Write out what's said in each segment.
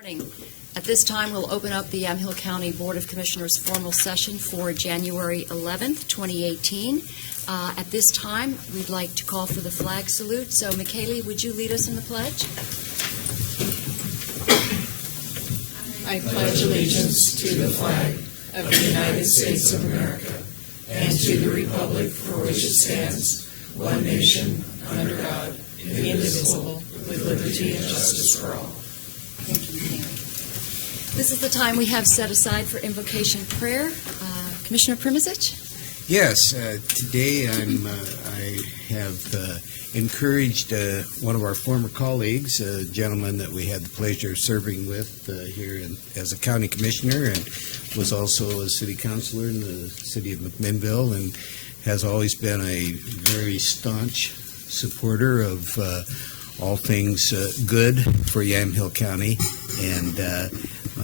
Morning. At this time, we'll open up the Yamhill County Board of Commissioners formal session for January 11th, 2018. At this time, we'd like to call for the flag salute. So, McKaylee, would you lead us in the pledge? I pledge allegiance to the flag of the United States of America and to the republic for which it stands, one nation, under God, indivisible, with liberty and justice for all. Thank you, Mary. This is the time we have set aside for invocation prayer. Commissioner Primizic? Yes, today I have encouraged one of our former colleagues, a gentleman that we had the pleasure of serving with here as a county commissioner, and was also a city councilor in the city of McMinnville, and has always been a very staunch supporter of all things good for Yamhill County, and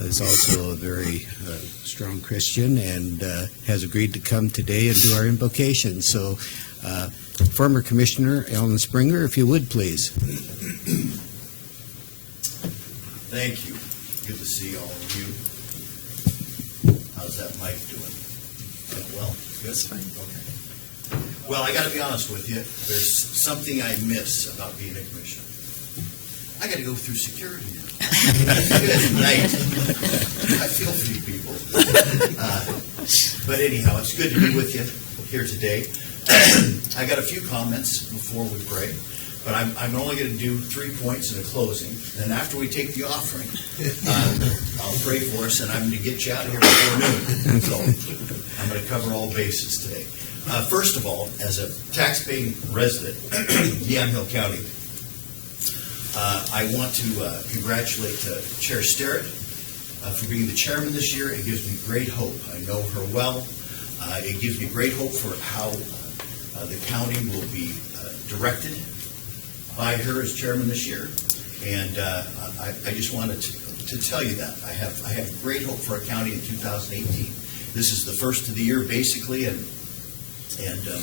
is also a very strong Christian, and has agreed to come today and do our invocation. So, former Commissioner Alan Springer, if you would, please. Thank you. Good to see all of you. How's that mic doing? Well, good? It's fine. Okay. Well, I got to be honest with you. There's something I miss about being a commissioner. I got to go through security now. Good night. I feel for you people. But anyhow, it's good to be with you here today. I got a few comments before we pray, but I'm only going to do 3 points in a closing. Then after we take the offering, I'll pray for us, and I'm going to get you out of here before noon. So I'm going to cover all bases today. First of all, as a tax-paying resident of Yamhill County, I want to congratulate Chair Sterrett for being the chairman this year. It gives me great hope. I know her well. It gives me great hope for how the county will be directed by her as chairman this year. And I just wanted to tell you that. I have great hope for our county in 2018. This is the first of the year, basically, and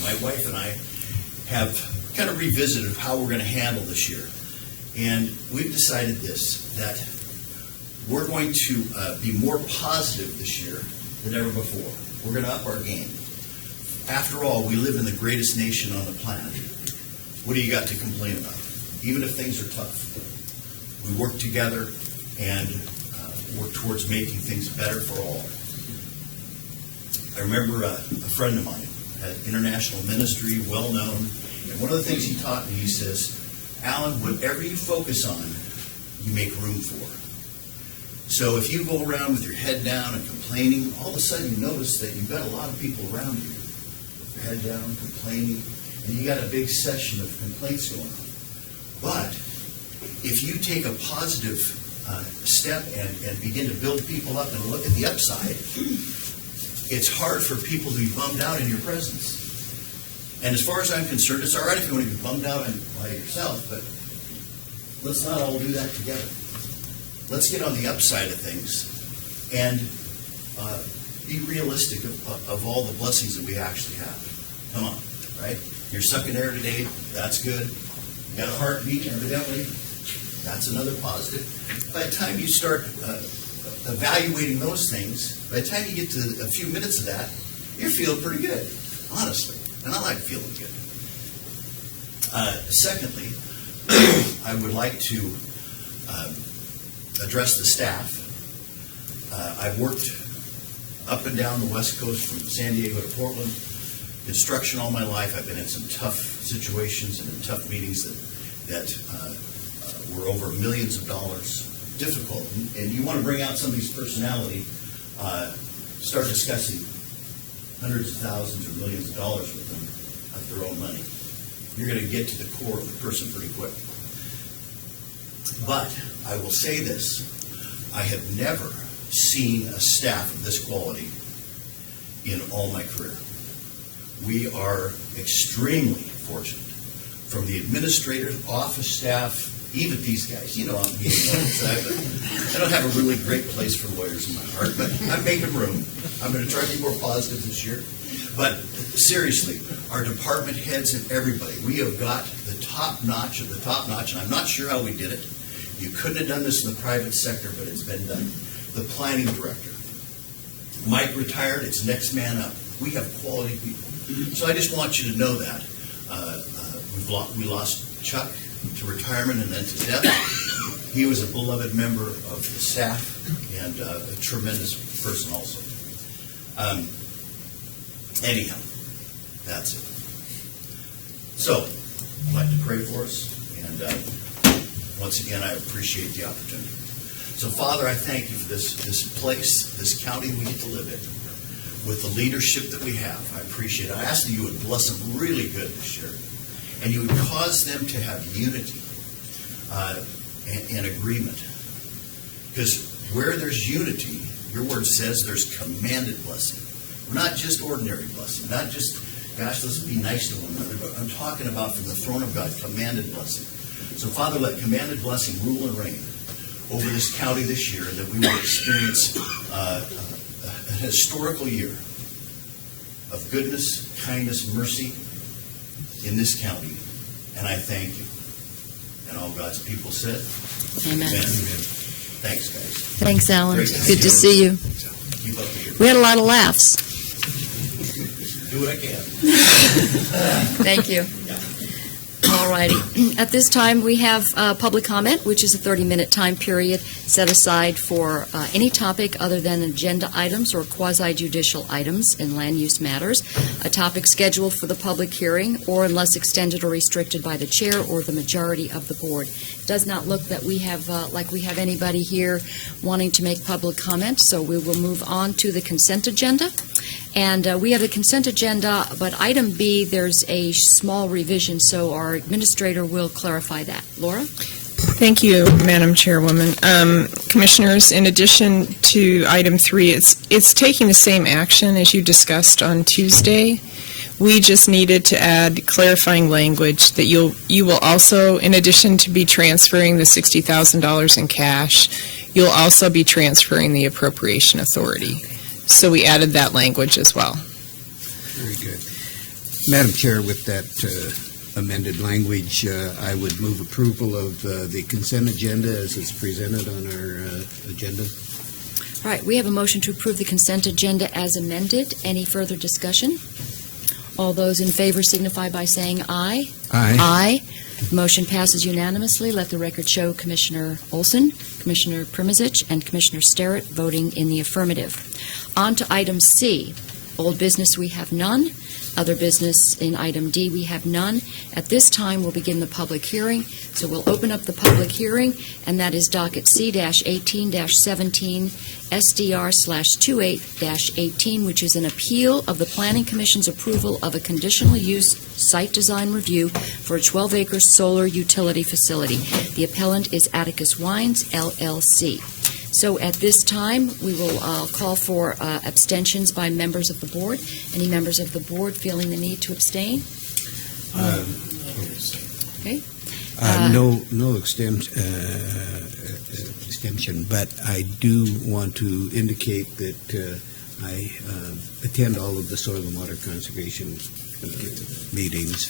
my wife and I have kind of revisited how we're going to handle this year. And we've decided that we're going to be more positive this year than ever before. We're going to up our game. After all, we live in the greatest nation on the planet. What do you got to complain about? Even if things are tough, we work together and work towards making things better for all. I remember a friend of mine had international ministry, well known, and one of the things he taught me, he says, Alan, whatever you focus on, you make room for. So if you go around with your head down and complaining, all of a sudden you notice that you've got a lot of people around you with their head down, complaining, and you got a big session of complaints going on. But if you take a positive step and begin to build people up and look at the upside, it's hard for people to be bummed out in your presence. And as far as I'm concerned, it's all right if you want to be bummed out by yourself, but let's not all do that together. Let's get on the upside of things and be realistic of all the blessings that we actually have. Come on, right? You're sucking air today. That's good. You got a heartbeat, evidently. That's another positive. By the time you start evaluating those things, by the time you get to a few minutes of that, you're feeling pretty good, honestly. And I like feeling good. Secondly, I would like to address the staff. I've worked up and down the West Coast from San Diego to Portland, construction all my life. I've been in some tough situations and in tough meetings that were over millions of dollars, difficult. And you want to bring out somebody's personality, start discussing hundreds of thousands or millions of dollars with them of their own money. You're going to get to the core of the person pretty quick. But I will say this, I have never seen a staff of this quality in all my career. We are extremely fortunate. From the administrator, office staff, even these guys, you know, I don't have a really great place for lawyers in my heart, but I'm making room. I'm going to try to be more positive this year. But seriously, our department heads and everybody, we have got the top notch of the top notch, and I'm not sure how we did it. You couldn't have done this in the private sector, but it's been done. The planning director. Mike retired, it's next man up. We have quality people. So I just want you to know that. We lost Chuck to retirement and then to death. He was a beloved member of the staff and a tremendous person also. Anyhow, that's it. So, I'd like to pray for us, and once again, I appreciate the opportunity. So, Father, I thank you for this place, this county we get to live in, with the leadership that we have. I appreciate it. I ask that you would bless them really good this year, and you would cause them to have unity and agreement. Because where there's unity, your word says there's commanded blessing. Not just ordinary blessing, not just, gosh, let's be nice to one another, but I'm talking about from the throne of God, commanded blessing. So, Father, let commanded blessing rule and reign over this county this year, and that we will experience a historical year of goodness, kindness, mercy in this county. And I thank you. And all God's people said, Amen. Amen. Thanks, guys. Thanks, Alan. Great to Good to see you. Keep up the We had a lot of laughs. Do what I can. Thank you. All righty. At this time, we have public comment, which is a 30-minute time period set aside for any topic other than agenda items or quasi-judicial items in land use matters, a topic scheduled for the public hearing, or unless extended or restricted by the chair or the majority of the board. It does not look that we have, like we have anybody here wanting to make public comment, so we will move on to the consent agenda. And we have the consent agenda, but item B, there's a small revision, so our administrator will clarify that. Laura? Thank you, Madam Chairwoman. Commissioners, in addition to item 3, it's taking the same action as you discussed on Tuesday. We just needed to add clarifying language that you will also, in addition to be transferring the $60,000 in cash, you'll also be transferring the appropriation authority. So we added that language as well. Very good. Madam Chair, with that amended language, I would move approval of the consent agenda as it's presented on our agenda. All right, we have a motion to approve the consent agenda as amended. Any further discussion? All those in favor signify by saying aye. Aye. Aye. Motion passes unanimously. Let the record show Commissioner Olson, Commissioner Primizic, and Commissioner Sterrett voting in the affirmative. On to item C. Old business, we have none. Other business in item D, we have none. At this time, we'll begin the public hearing. So we'll open up the public hearing, and that is docket C-18-17 SDR/28-18, which is an appeal of the Planning Commission's approval of a conditional use site design review for a 12-acre solar utility facility. The appellant is Atticus Wines, LLC. So at this time, we will call for abstentions by members of the board. Any members of the board feeling the need to abstain? Okay. No extension, but I do want to indicate that I attend all of the soil and water conservation meetings.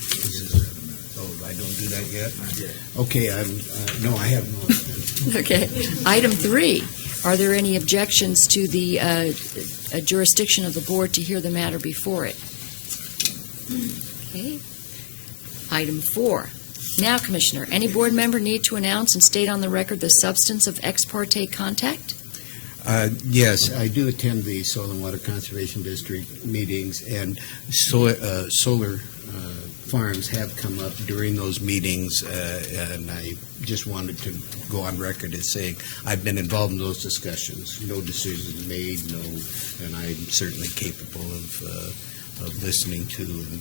Oh, I don't do that yet? Okay, no, I have no. Okay. Item 3, are there any objections to the jurisdiction of the board to hear the matter before it? Okay. Item 4. Now, Commissioner, any board member need to announce and state on the record the substance of ex parte contact? Yes, I do attend the Soil and Water Conservation District meetings, and solar farms have come up during those meetings, and I just wanted to go on record as saying I've been involved in those discussions. No decisions made, and I'm certainly capable of listening to and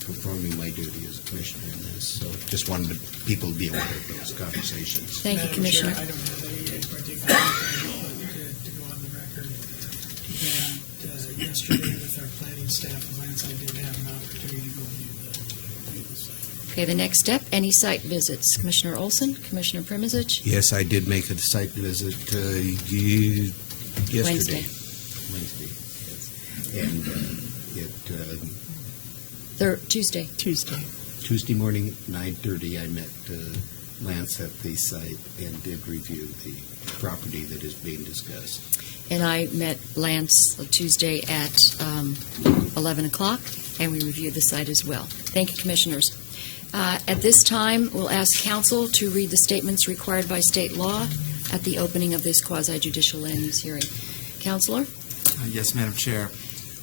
performing my duty as a commissioner in this. So just wanted people to be aware of those conversations. Thank you, Commissioner. Chair, I don't have any particular to go on the record. And yesterday with our planning staff, Lance, I did have an opportunity to go view the site. Okay, the next step, any site visits. Commissioner Olson, Commissioner Primizic? Yes, I did make a site visit yesterday. Wednesday. Yes. And Tuesday. Tuesday. Tuesday morning at 9:30, I met Lance at the site and did review the property that is being discussed. And I met Lance Tuesday at 11 o'clock, and we reviewed the site as well. Thank you, Commissioners. At this time, we'll ask Council to read the statements required by state law at the opening of this quasi-judicial land use hearing. Counselor? Yes, Madam Chair.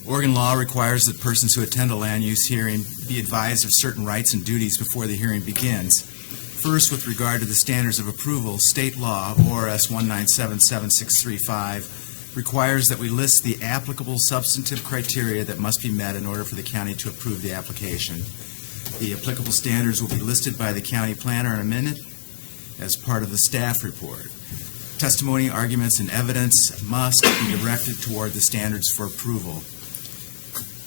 Oregon law requires that persons who attend a land use hearing be advised of certain rights and duties before the hearing begins. First, with regard to the standards of approval, state law, ORS 1977635, requires that we list the applicable substantive criteria that must be met in order for the county to approve the application. The applicable standards will be listed by the county planner in a minute as part of the staff report. Testimony, arguments, and evidence must be directed toward the standards for approval.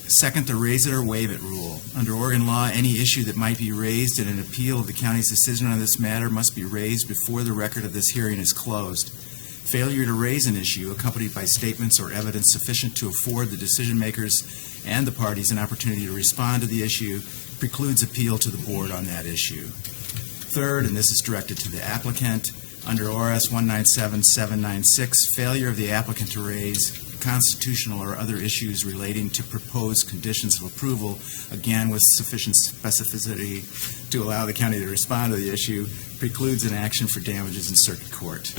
Second, the raise it or waive it rule. Under Oregon law, any issue that might be raised in an appeal of the county's decision on this matter must be raised before the record of this hearing is closed. Failure to raise an issue accompanied by statements or evidence sufficient to afford the decision makers and the parties an opportunity to respond to the issue precludes appeal to the board on that issue. Third, and this is directed to the applicant, under ORS 197796, failure of the applicant to raise constitutional or other issues relating to proposed conditions of approval, again with sufficient specificity to allow the county to respond to the issue, precludes an action for damages in circuit court.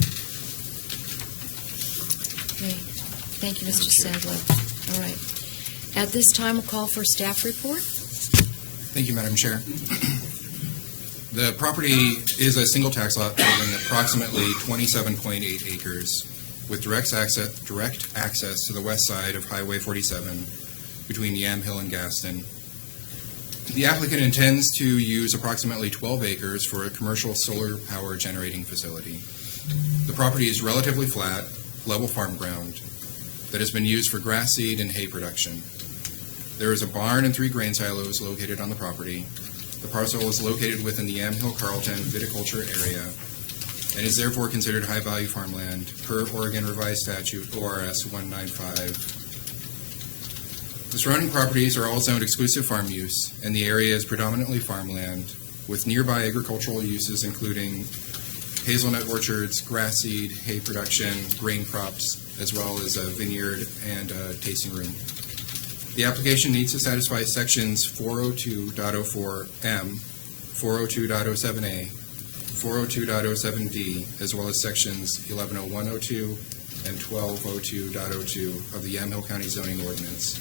Okay. Thank you, Mr. Sadler. All right. At this time, we'll call for staff report. Thank you, Madam Chair. The property is a single tax lot totaling approximately 27.8 acres with direct access to the west side of Highway 47 between Yamhill and Gaston. The applicant intends to use approximately 12 acres for a commercial solar power generating facility. The property is relatively flat, level farm ground that has been used for grass seed and hay production. There is a barn and 3 grain silos located on the property. The parcel is located within the Yamhill-Carlton viticulture area and is therefore considered high-value farmland per Oregon Revised Statute ORS 195. The surrounding properties are all zoned exclusive farm use, and the area is predominantly farmland with nearby agricultural uses including hazelnut orchards, grass seed, hay production, grain crops, as well as a vineyard and a tasting room. The application needs to satisfy sections 402.04M, 402.07A, 402.07D, as well as sections 110102 and 1202.02 of the Yamhill County zoning ordinance.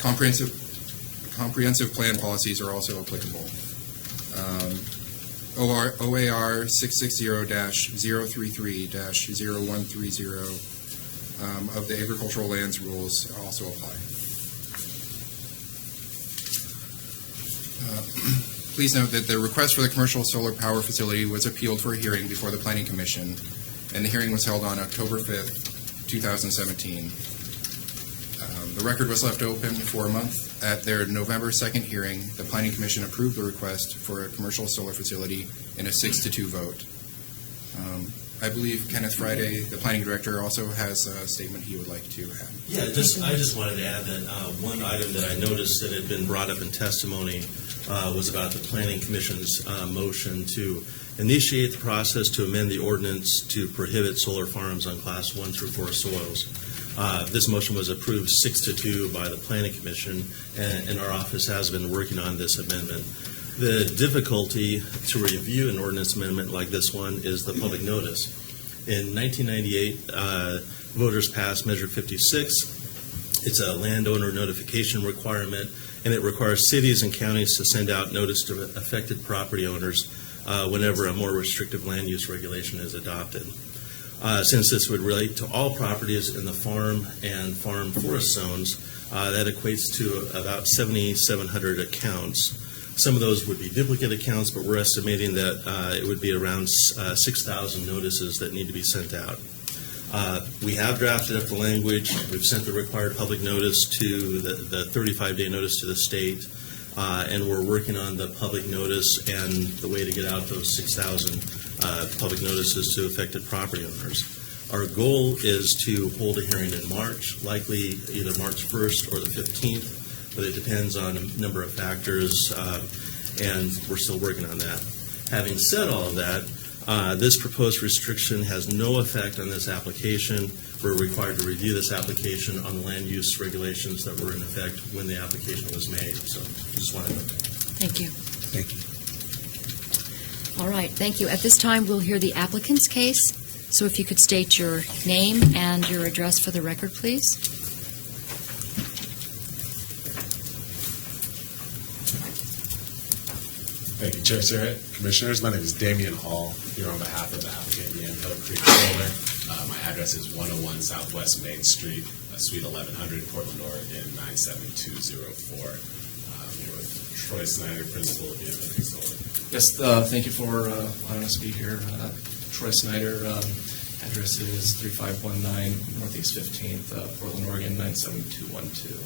Comprehensive plan policies are also applicable. OAR 660-033-0130 of the agricultural lands rules also apply. Please note that the request for the commercial solar power facility was appealed for a hearing before the Planning Commission, and the hearing was held on October 5th, 2017. The record was left open for a month. At their November 2nd hearing, the Planning Commission approved the request for a commercial solar facility in a 6-2 vote. I believe Kenneth Friday, the Planning Director, also has a statement he would like to add. Yeah, I just wanted to add that one item that I noticed that had been brought up in testimony was about the Planning Commission's motion to initiate the process to amend the ordinance to prohibit solar farms on Class 1 through 4 soils. This motion was approved 6-2 by the Planning Commission, and our office has been working on this amendment. The difficulty to review an ordinance amendment like this one is the public notice. In 1998, voters passed Measure 56. It's a landowner notification requirement, and it requires cities and counties to send out notice to affected property owners whenever a more restrictive land use regulation is adopted. Since this would relate to all properties in the farm and farm forest zones, that equates to about 7,700 accounts. Some of those would be duplicate accounts, but we're estimating that it would be around 6,000 notices that need to be sent out. We have drafted up the language. We've sent the required public notice to the 35-day notice to the state, and we're working on the public notice and the way to get out those 6,000 public notices to affected property owners. Our goal is to hold a hearing in March, likely either March 1st or the 15th, but it depends on a number of factors, and we're still working on that. Having said all of that, this proposed restriction has no effect on this application. We're required to review this application on the land use regulations that were in effect when the application was made. So just wanted to. Thank you. Thank you. All right, thank you. At this time, we'll hear the applicant's case. So if you could state your name and your address for the record, please. Thank you, Chair Surratt. Commissioners, my name is Damian Hall, here on behalf of the applicant Yamhill Creek Solar. My address is 101 Southwest Main Street, Suite 1100, Portland, Oregon, 97204. I'm here with Troy Snyder, Principal of Yamhill Creek Solar. Yes, thank you for allowing us to be here. Troy Snyder, address is 3519 Northeast 15th, Portland, Oregon, 97212.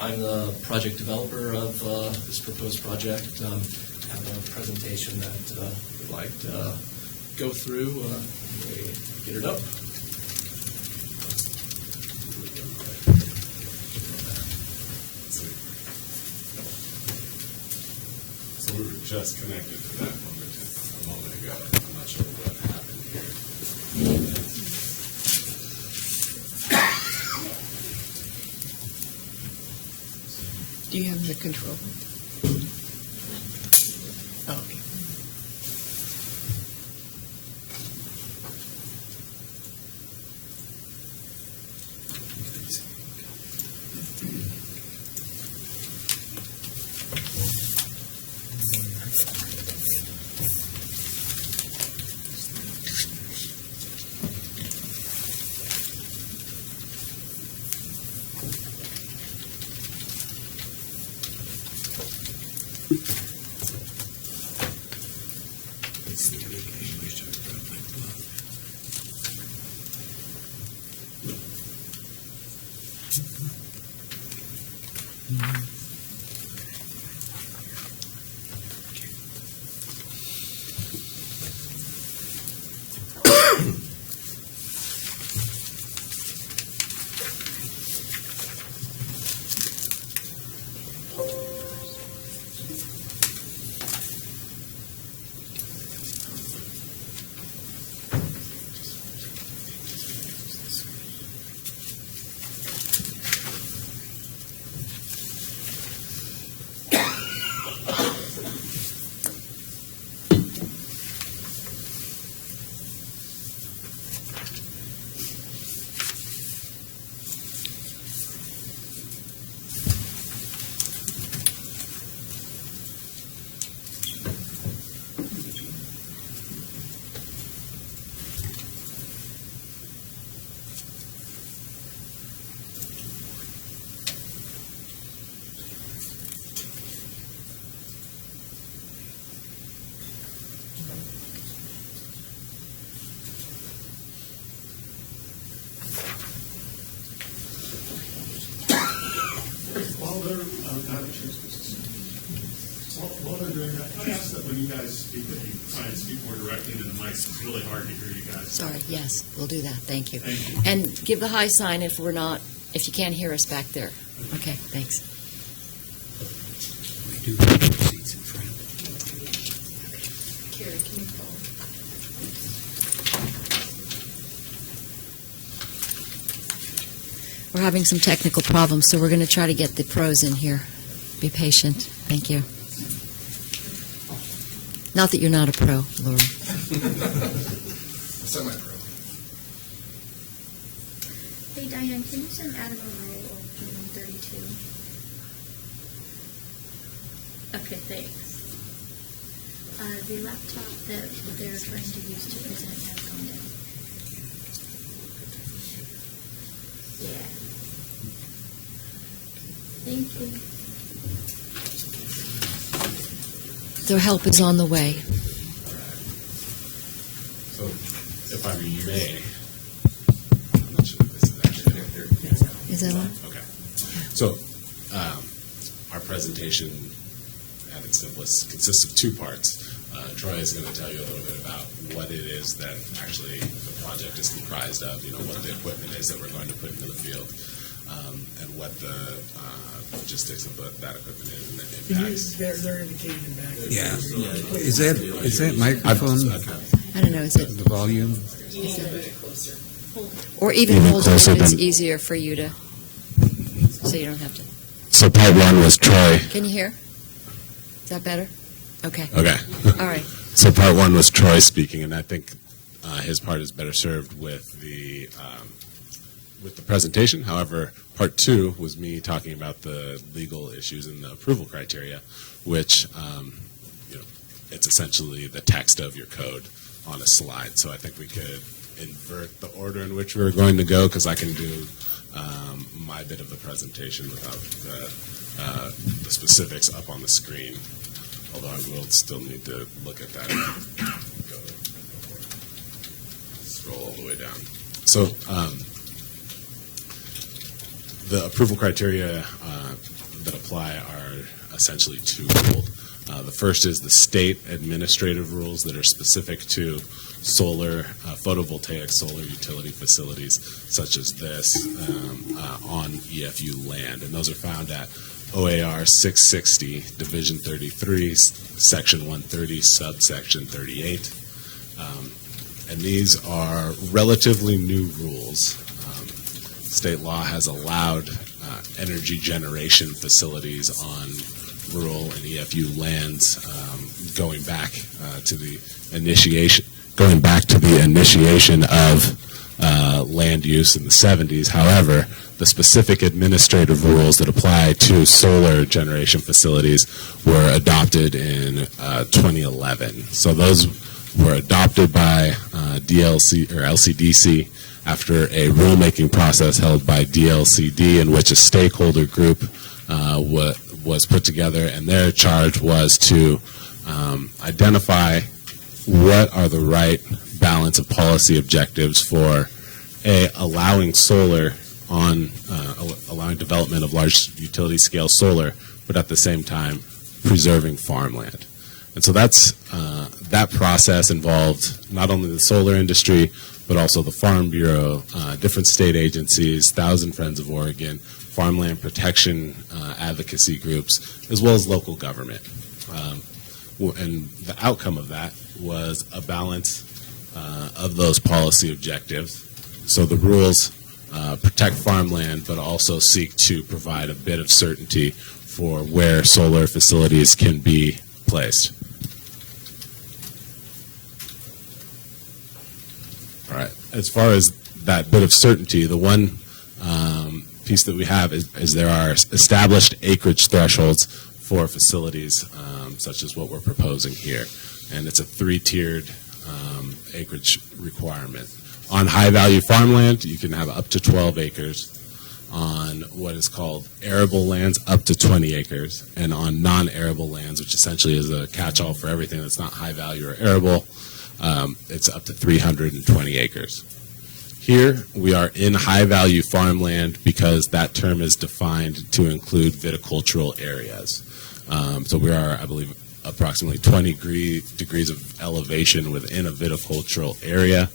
I'm the project developer of this proposed project. I have a presentation that we'd like to go through. We get it up. So we were just connected to that moment a moment ago. I'm not sure what happened here. Do you have the control? Oh, okay. While they're doing that, can I ask that when you guys speak, that you try and speak more directly into the mics? It's really hard to hear you guys. Sorry, yes, we'll do that. Thank you. Thank you. And give the high sign if if you can't hear us back there. Okay, thanks. We do have seats in front. Carrie, can you call? We're having some technical problems, so we're going to try to get the pros in here. Be patient. Thank you. Not that you're not a pro, Laura. Semi-pro. Hey Diane, can you send Adam a roll of 132? Okay, thanks. The laptop that they're trying to use to present has gone down. Yeah. Thank you. Their help is on the way. So, if I may, I'm not sure if this is actually here. Is that on? Okay. So, our presentation, at its simplest, consists of two parts. Troy is going to tell you a little bit about what it is that actually the project is comprised of, what the equipment is that we're going to put into the field. and what the logistics of that equipment is and the Can you, impacts. they're indicating back. Yeah. Is that microphone, I don't know, is it, the volume? or even Even hold it if closer it's than- easier for you to, so you don't have to. So part one was Troy. Can you hear? Is that better? Okay, Okay. all right. So part one was Troy speaking, and I think his part is better served with the presentation. However, part two was me talking about the legal issues and the approval criteria, which it's essentially the text of your code on a slide. So I think we could invert the order in which we were going to go, because I can do my bit of the presentation without the specifics up on the screen. Although I will still need to look at that. Scroll all the way down. So the approval criteria that apply are essentially twofold. The first is the state administrative rules that are specific to solar, photovoltaic solar utility facilities such as this on EFU land. And those are found at OAR 660, Division 33, Section 130, Subsection 38. And these are relatively new rules. State law has allowed energy generation facilities on rural and EFU lands going back to the initiation of land use in the 70s. However, the specific administrative rules that apply to solar generation facilities were adopted in 2011. So those were adopted by LCDC after a rulemaking process held by DLCD, in which a stakeholder group was put together, and their charge was to identify what are the right balance of policy objectives for allowing solar allowing development of large utility scale solar, but at the same time preserving farmland. And so that process involved not only the solar industry, but also the Farm Bureau, different state agencies, Thousand Friends of Oregon, farmland protection advocacy groups, as well as local government. And the outcome of that was a balance of those policy objectives. So the rules protect farmland, but also seek to provide a bit of certainty for where solar facilities can be placed. All right. As far as that bit of certainty, the one piece that we have is there are established acreage thresholds for facilities such as what we're proposing here. And it's a three-tiered acreage requirement. On high-value farmland, you can have up to 12 acres. On what is called arable lands, up to 20 acres. And on non-arable lands, which essentially is a catch-all for everything that's not high-value or arable, it's up to 320 acres. Here, we are in high-value farmland because that term is defined to include viticultural areas. So we are, I believe, approximately 20 degrees of elevation within a viticultural area.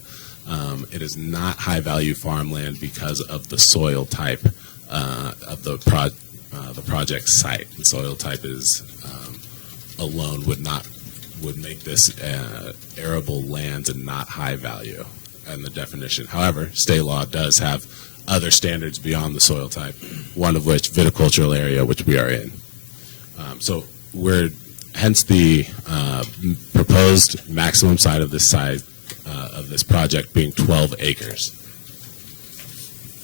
It is not high-value farmland because of the soil type of the project site. The soil type is alone would make this arable lands and not high value in the definition. However, state law does have other standards beyond the soil type, one of which viticultural area, which we are in. So we're hence the proposed maximum site of this size of this project being 12 acres.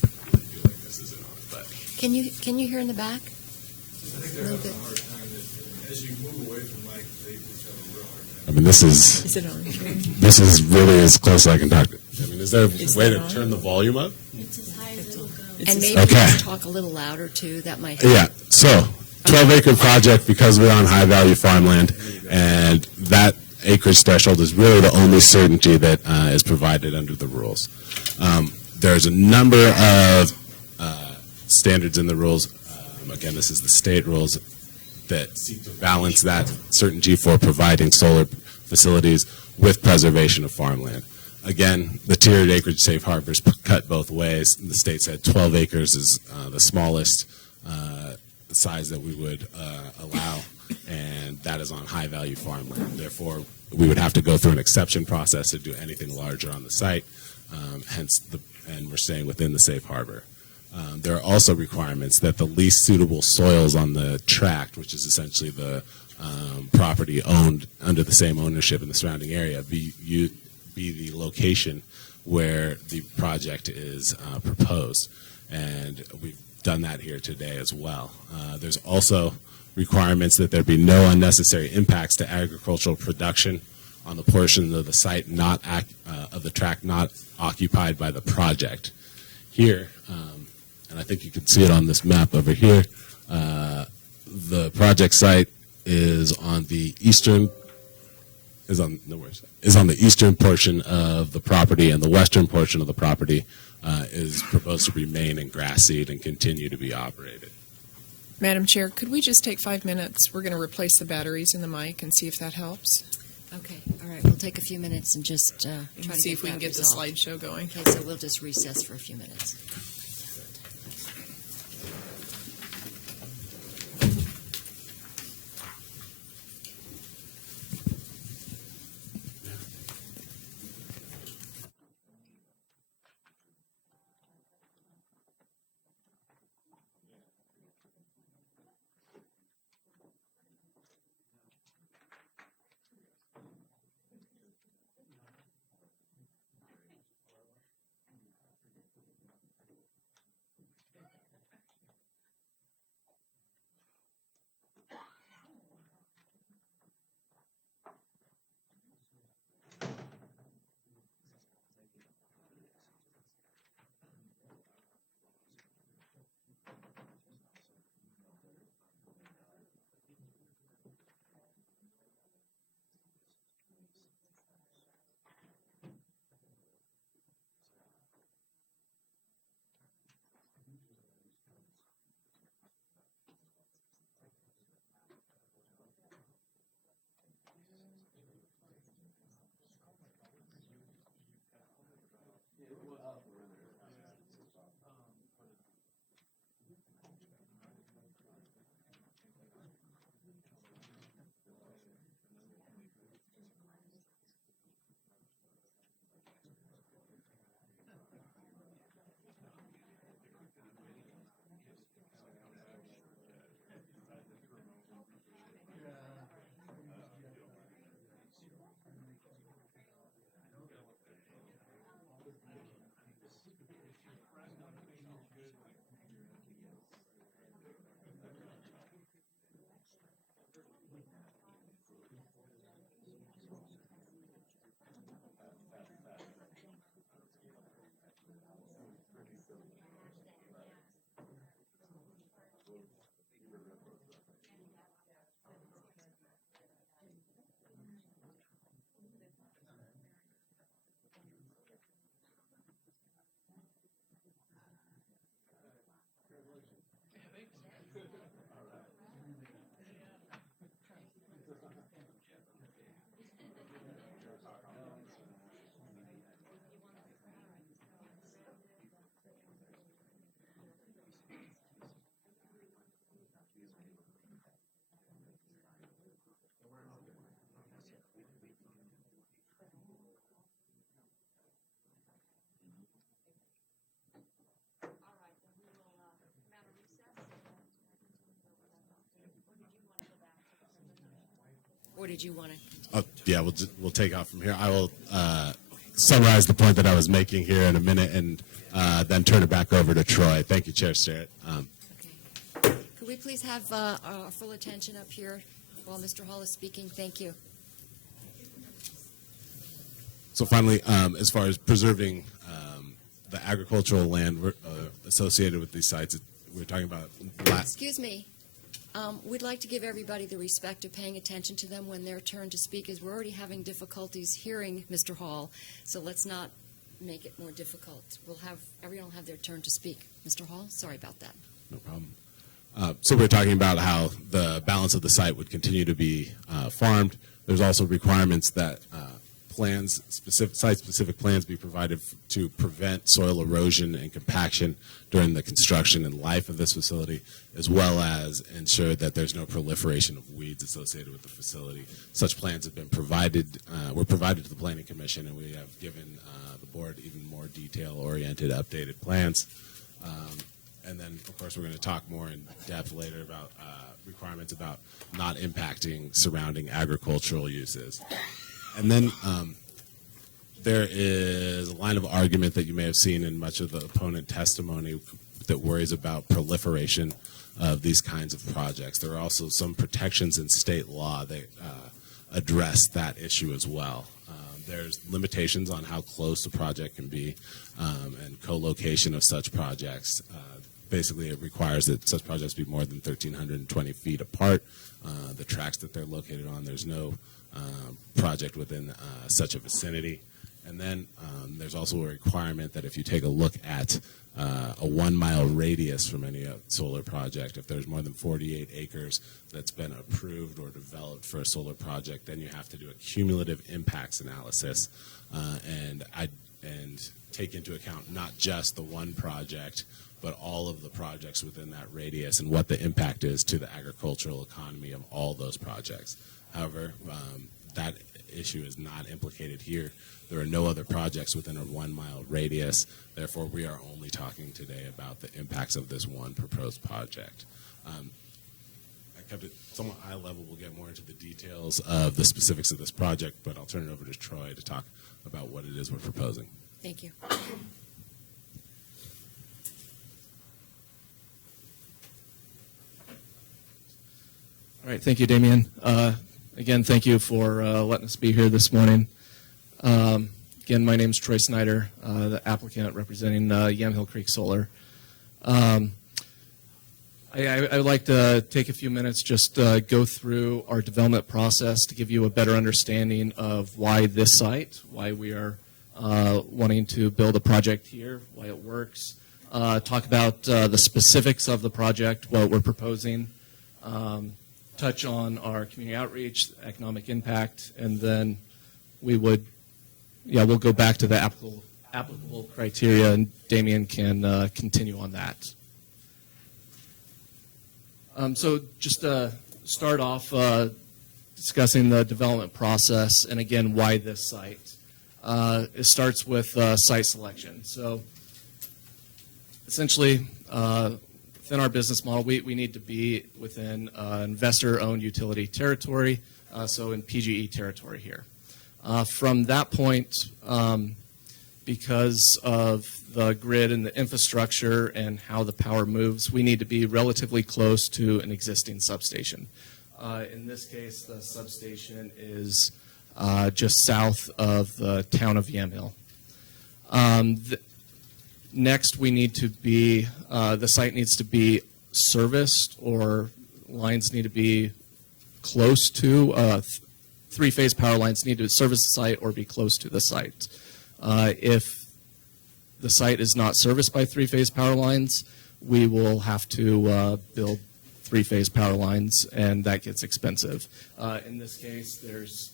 I feel like this isn't on, but Can you hear in the back? I think they're having a hard time. As you move away from Mike, they just have a real hard time. I mean, Is it on? this is really as close as I can talk. I mean, is there a Is way that to on? turn the volume up? It's as high as it'll go. And maybe Okay. you can talk a little louder too, that might help. Yeah, so 12-acre project because we're on high-value farmland, and that acreage threshold is really the only certainty that is provided under the rules. There's a number of standards in the rules. Again, this is the state rules that seek to balance that certainty for providing solar facilities with preservation of farmland. Again, the tiered acreage safe harbor is cut both ways. The state said 12 acres is the smallest size that we would allow, and that is on high-value farmland. Therefore, we would have to go through an exception process to do anything larger on the site, and we're staying within the safe harbor. There are also requirements that the least suitable soils on the tract, which is essentially the property owned under the same ownership in the surrounding area, be the location where the project is proposed. And we've done that here today as well. There's also requirements that there be no unnecessary impacts to agricultural production on the portion of the site of the tract not occupied by the project. Here, and I think you can see it on this map over here, the project site is on the eastern portion of the property, and the western portion of the property is proposed to remain in grass seed and continue to be operated. Madam Chair, could we just take 5 minutes? We're going to replace the batteries in the mic and see if that helps. Okay, all right, we'll take a few minutes and just try And to see if we can get the resolved. slideshow going. Okay, so we'll just recess for a few minutes. Or did you want to continue? Yeah, we'll take off from here. I will summarize the point that I was making here in a minute, and then turn it back over to Troy. Thank you, Chair Sterrett. Okay. Could we please have our full attention up here while Mr. Hall is speaking? Thank you. So finally, as far as preserving the agricultural land associated with these sites, we're talking about Excuse me. We'd like to give everybody the respect of paying attention to them when their turn to speak, as we're already having difficulties hearing Mr. Hall, so let's not make it more difficult. Everyone will have their turn to speak. Mr. Hall, sorry about that. No problem. So we're talking about how the balance of the site would continue to be farmed. There's also requirements that plans, site-specific plans be provided to prevent soil erosion and compaction during the construction and life of this facility, as well as ensure that there's no proliferation of weeds associated with the facility. Such plans have been were provided to the Planning Commission, and we have given the board even more detail-oriented, updated plans. And then, of course, we're going to talk more in depth later about requirements about not impacting surrounding agricultural uses. And then there is a line of argument that you may have seen in much of the opponent testimony that worries about proliferation of these kinds of projects. There are also some protections in state law that address that issue as well. There's limitations on how close a project can be and co-location of such projects. Basically, it requires that such projects be more than 1,320 feet apart. The tracks that they're located on, there's no project within such a vicinity. And then there's also a requirement that if you take a look at a 1 mile radius from any solar project, if there's more than 48 acres that's been approved or developed for a solar project, then you have to do a cumulative impacts analysis and take into account not just the one project, but all of the projects within that radius and what the impact is to the agricultural economy of all those projects. However, that issue is not implicated here. There are no other projects within a 1 mile radius. Therefore, we are only talking today about the impacts of this one proposed project. I kept it somewhat high level. We'll get more into the details of the specifics of this project, but I'll turn it over to Troy to talk about what it is we're proposing. Thank you. All right, thank you, Damien. Again, thank you for letting us be here this morning. Again, my name is Troy Snyder, the applicant representing Yamhill Creek Solar. I would like to take a few minutes just go through our development process to give you a better understanding of why this site, why we are wanting to build a project here, why it works, talk about the specifics of the project, what we're proposing, touch on our community outreach, economic impact, and then we'll go back to the applicable criteria, and Damien can continue on that. So just to start off discussing the development process, and again, why this site. It starts with site selection. So essentially, within our business model, we need to be within investor-owned utility territory, so in PGE territory here. From that point, because of the grid and the infrastructure and how the power moves, we need to be relatively close to an existing substation. In this case, the substation is just south of the town of Yamhill. Next, we need to be, the site needs to be serviced, or lines need to be close to, three-phase power lines need to service the site or be close to the site. If the site is not serviced by three-phase power lines, we will have to build three-phase power lines, and that gets expensive. In this case, there's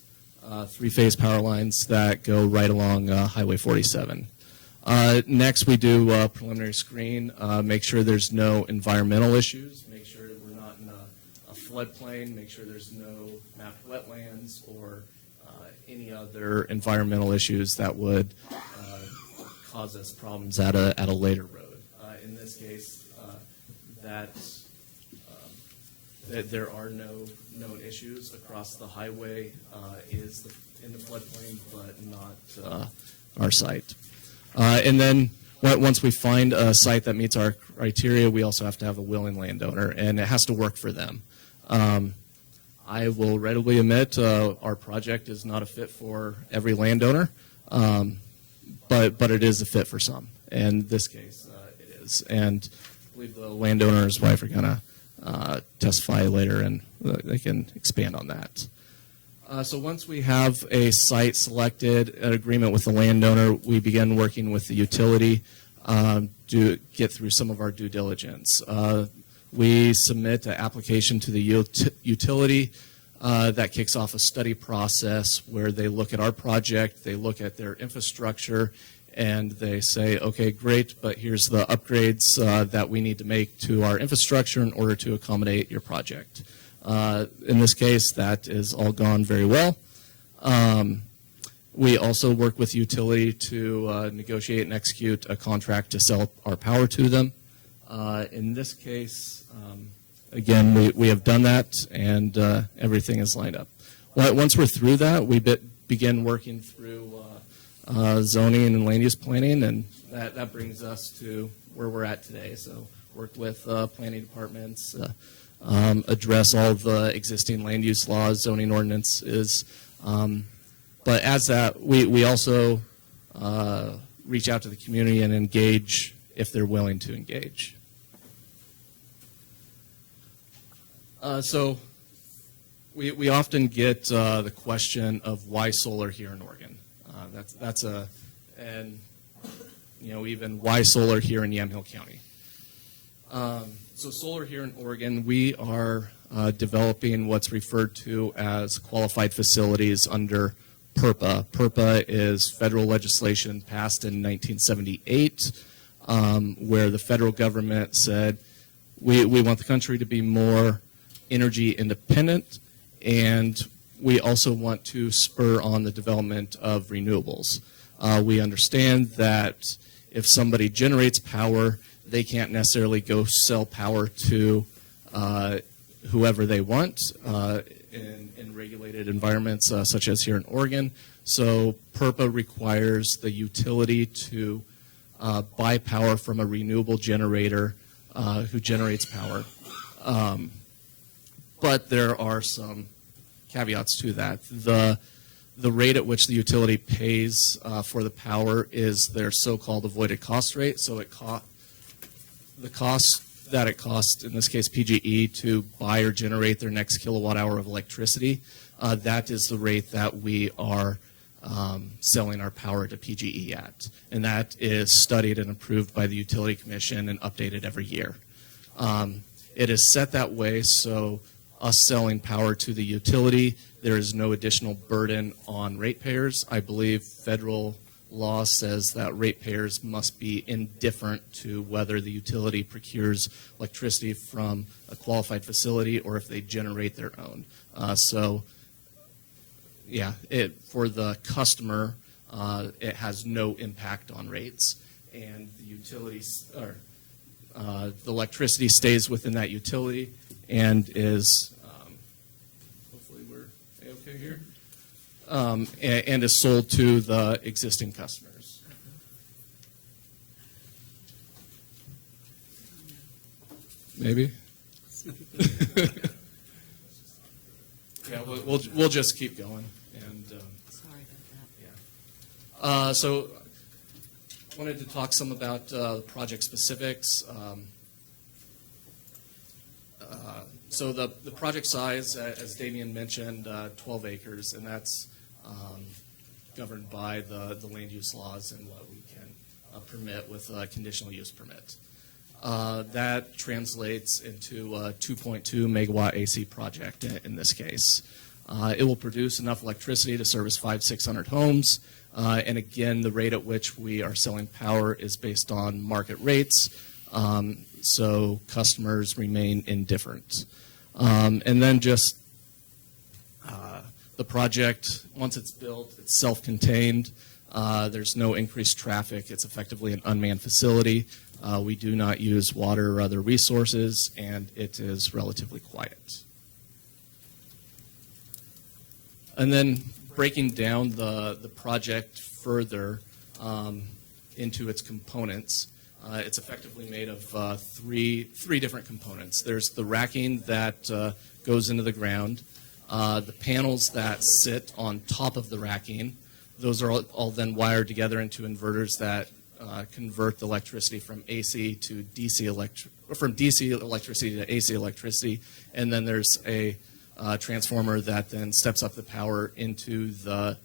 three-phase power lines that go right along Highway 47. Next, we do a preliminary screen, make sure there's no environmental issues, make sure we're not in a floodplain, make sure there's no mapped wetlands or any other environmental issues that would cause us problems at a later road. In this case, that there are no known issues across the highway is in the floodplain, but not our site. And then once we find a site that meets our criteria, we also have to have a willing landowner, and it has to work for them. I will readily admit our project is not a fit for every landowner, but it is a fit for some. And in this case, it is. And I believe the landowner and his wife are going to testify later, and they can expand on that. So once we have a site selected, an agreement with the landowner, we begin working with the utility to get through some of our due diligence. We submit an application to the utility that kicks off a study process where they look at our project, they look at their infrastructure, and they say, okay, great, but here's the upgrades that we need to make to our infrastructure in order to accommodate your project. In this case, that is all gone very well. We also work with utility to negotiate and execute a contract to sell our power to them. In this case, again, we have done that, and everything is lined up. Once we're through that, we begin working through zoning and land use planning, and that brings us to where we're at today. So worked with planning departments, address all the existing land use laws, zoning ordinances. But as that, we also reach out to the community and engage if they're willing to engage. So we often get the question of why solar here in Oregon. And even why solar here in Yamhill County. So solar here in Oregon, we are developing what's referred to as qualified facilities under PURPA. PURPA is federal legislation passed in 1978, where the federal government said, we want the country to be more energy independent, and we also want to spur on the development of renewables. We understand that if somebody generates power, they can't necessarily go sell power to whoever they want in regulated environments such as here in Oregon. So PURPA requires the utility to buy power from a renewable generator who generates power. But there are some caveats to that. The rate at which the utility pays for the power is their so-called avoided cost rate. So the cost that it costs, in this case PGE, to buy or generate their next kilowatt hour of electricity, that is the rate that we are selling our power to PGE at. And that is studied and approved by the Utility Commission and updated every year. It is set that way so us selling power to the utility, there is no additional burden on ratepayers. I believe federal law says that ratepayers must be indifferent to whether the utility procures electricity from a qualified facility or if they generate their own. For the customer, it has no impact on rates, and the utilities, or the electricity stays within that utility and is, hopefully we're okay here, and is sold to the existing customers. Maybe? Yeah, we'll just keep going. And Sorry about that. yeah. So wanted to talk some about the project specifics. So the project size, as Damien mentioned, 12 acres, and that's governed by the land use laws and what we can permit with a conditional use permit. That translates into a 2.2 megawatt AC project in this case. It will produce enough electricity to service 500-600 homes. And again, the rate at which we are selling power is based on market rates, so customers remain indifferent. And then just the project, once it's built, it's self-contained. There's no increased traffic. It's effectively an unmanned facility. We do not use water or other resources, and it is relatively quiet. And then breaking down the project further into its components, it's effectively made of three different components. There's the racking that goes into the ground, the panels that sit on top of the racking. Those are all then wired together into inverters that convert the electricity from AC to DC from DC electricity to AC electricity, and then there's a transformer that then steps up the power into the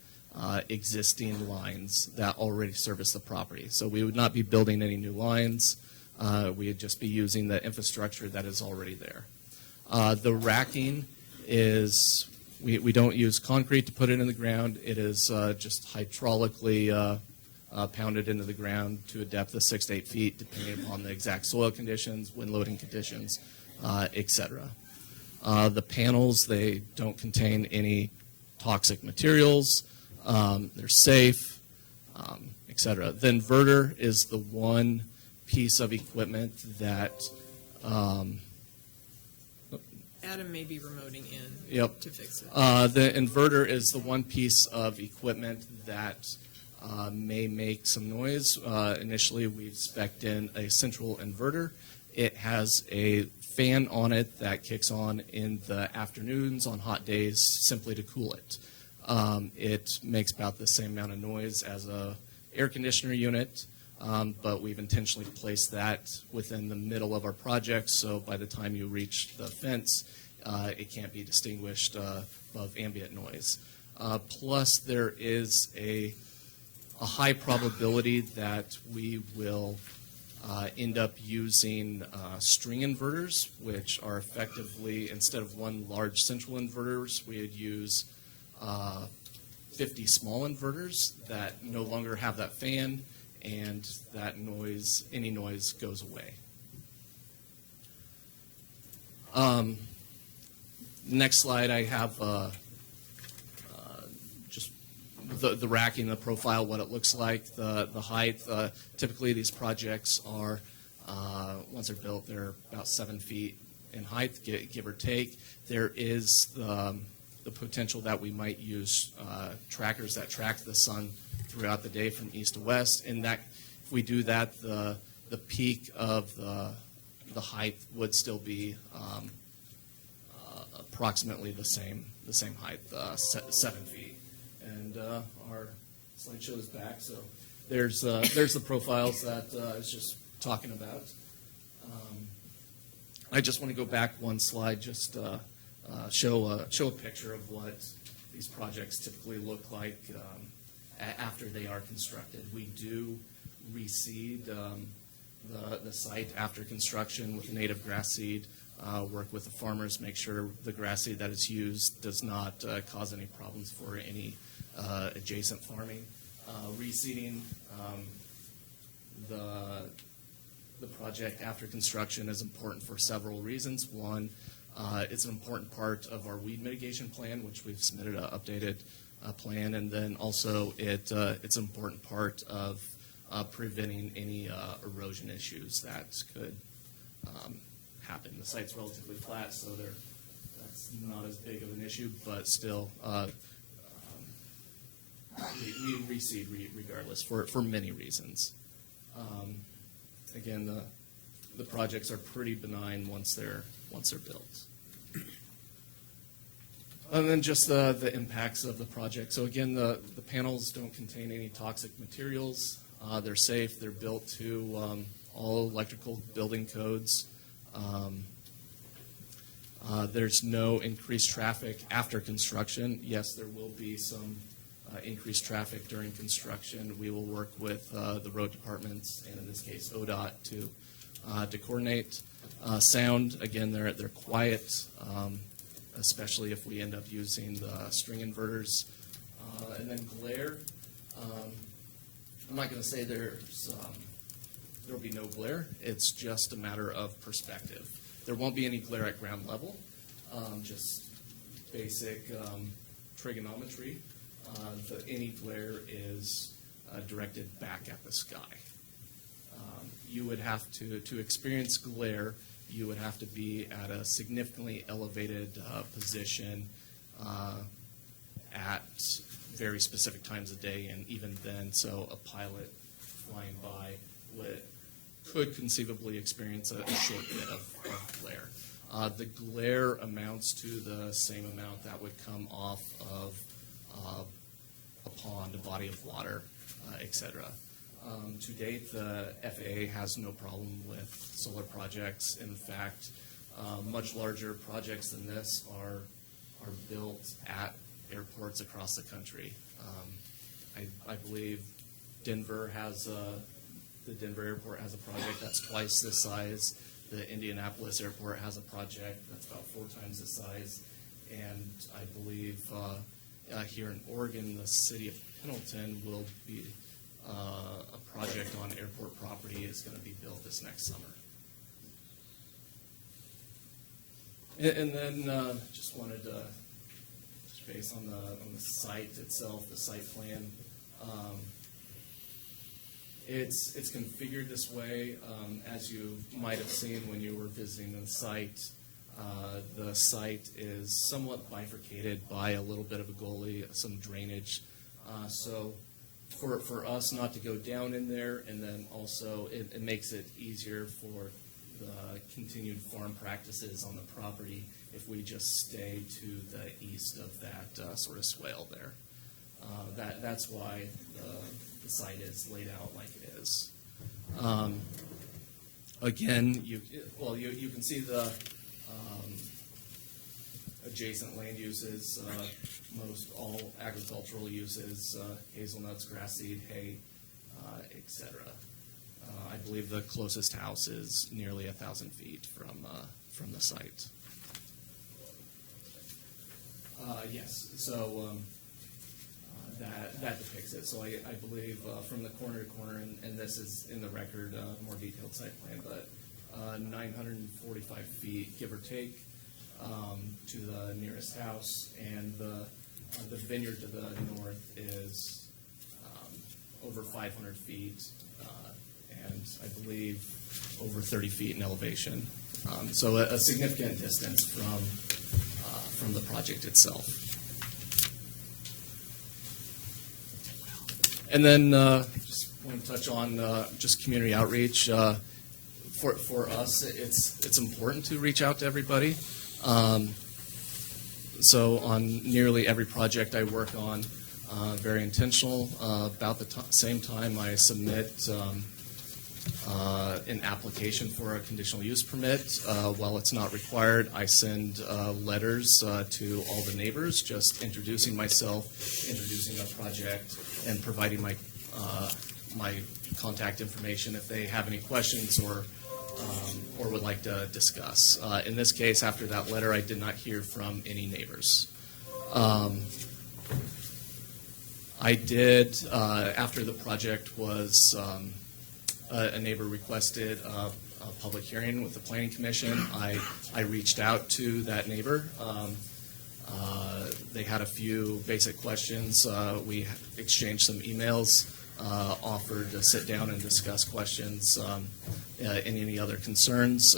existing lines that already service the property. So we would not be building any new lines. We would just be using the infrastructure that is already there. The racking is We don't use concrete to put it in the ground. It is just hydraulically pounded into the ground to a depth of 6 to 8 feet, depending upon the exact soil conditions, wind loading conditions, etc. The panels, they don't contain any toxic materials. They're safe, etc. The inverter is the one piece of equipment that Adam may be remoting in Yep. to fix it. The inverter is the one piece of equipment that may make some noise. Initially, we've spec'd in a central inverter. It has a fan on it that kicks on in the afternoons on hot days simply to cool it. It makes about the same amount of noise as a air conditioner unit, but we've intentionally placed that within the middle of our project, so by the time you reach the fence, it can't be distinguished above ambient noise. Plus, there is a high probability that we will end up using string inverters, which are effectively, instead of one large central inverters, we would use 50 small inverters that no longer have that fan, and that noise, any noise goes away. Next slide, I have just the racking, the profile, what it looks like, the height. Typically, these projects are, once they're built, they're about 7 feet in height, give or take. There is the potential that we might use trackers that track the sun throughout the day from east to west, and that if we do that, the peak of the height would still be approximately the same height, 7 feet. And our slide shows back, so there's the profiles that I was just talking about. I just want to go back one slide, just show a picture of what these projects typically look like after they are constructed. We do reseed the site after construction with native grass seed, work with the farmers, make sure the grass seed that is used does not cause any problems for any adjacent farming. Reseeding the project after construction is important for several reasons. One, it's an important part of our weed mitigation plan, which we've submitted an updated plan, and then also it's an important part of preventing any erosion issues that could happen. The site's relatively flat, so that's not as big of an issue, but still, we reseed regardless for many reasons. Again, the projects are pretty benign once they're built. And then just the impacts of the project. So again, the panels don't contain any toxic materials. They're safe. They're built to all electrical building codes. There's no increased traffic after construction. Yes, there will be some increased traffic during construction. We will work with the road departments, and in this case, ODOT, to coordinate. Sound, again, they're quiet, especially if we end up using the string inverters. And then glare. I'm not going to say there'll be no glare. It's just a matter of perspective. There won't be any glare at ground level, just basic trigonometry. Any glare is directed back at the sky. You would have to experience glare, you would have to be at a significantly elevated position at very specific times of day, and even then, so a pilot flying by could conceivably experience a short bit of glare. The glare amounts to the same amount that would come off of a pond, a body of water, etc. To date, the FAA has no problem with solar projects. In fact, much larger projects than this are built at airports across the country. I believe Denver has the Denver airport has a project that's twice this size. The Indianapolis airport has a project that's about 4 times the size. and I believe here in Oregon, the city of Pendleton will be a project on airport property is going to be built this next summer. And then just wanted to touch base on the site itself, the site plan. It's configured this way, as you might have seen when you were visiting the site. The site is somewhat bifurcated by a little bit of a gully, some drainage. So for us not to go down in there, and then also it makes it easier for the continued farm practices on the property if we just stay to the east of that sort of swale there. That's why the site is laid out like it is. Again, you can see the adjacent land uses, most all agricultural uses, hazelnuts, grass seed, hay, etc. I believe the closest house is nearly 1,000 feet from the site. Yes, so that depicts it. So I believe from the corner to corner, and this is in the record, more detailed site plan, but 945 feet, give or take, to the nearest house, and the vineyard to the north is over 500 feet, and I believe over 30 feet in elevation. So a significant distance from the project itself. And then just want to touch on just community outreach. For us, it's important to reach out to everybody. So on nearly every project I work on, very intentional. About the same time I submit an application for a conditional use permit. While it's not required, I send letters to all the neighbors, just introducing myself, introducing the project, and providing my contact information if they have any questions or would like to discuss. In this case, after that letter, I did not hear from any neighbors. I did, after the project was, a neighbor requested a public hearing with the Planning Commission. I reached out to that neighbor. They had a few basic questions. We exchanged some emails, offered to sit down and discuss questions and any other concerns.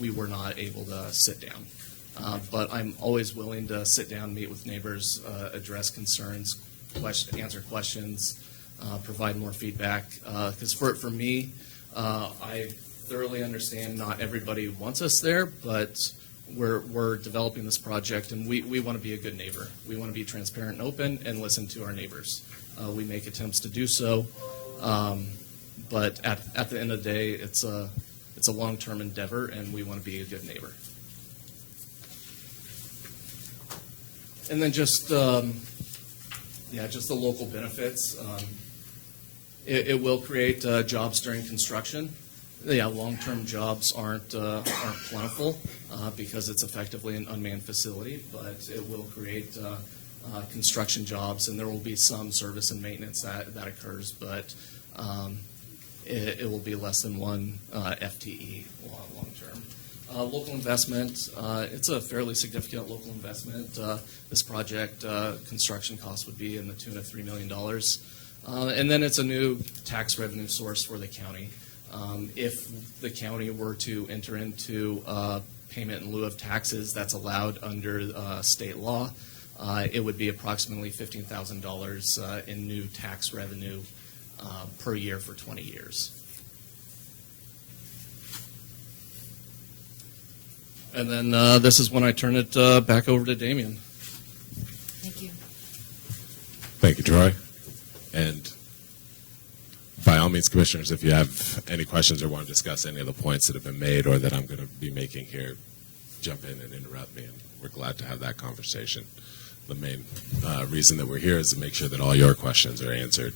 We were not able to sit down. But I'm always willing to sit down, meet with neighbors, address concerns, answer questions, provide more feedback. Because for me, I thoroughly understand not everybody wants us there, but we're developing this project, and we want to be a good neighbor. We want to be transparent and open and listen to our neighbors. We make attempts to do so, but at the end of the day, it's a long-term endeavor, and we want to be a good neighbor. And then just the local benefits. It will create jobs during construction. Yeah, long-term jobs aren't plentiful because it's effectively an unmanned facility, but it will create construction jobs, and there will be some service and maintenance that occurs, but it will be less than one FTE long-term. Local investment, it's a fairly significant local investment. This project construction cost would be in the tune of $3 million. And then it's a new tax revenue source for the county. If the county were to enter into payment in lieu of taxes that's allowed under state law, it would be approximately $15,000 in new tax revenue per year for 20 years. And then this is when I turn it back over to Damien. Thank you. Thank you, Troy. And by all means, commissioners, if you have any questions or want to discuss any of the points that have been made or that I'm going to be making here, jump in and interrupt me, and we're glad to have that conversation. The main reason that we're here is to make sure that all your questions are answered.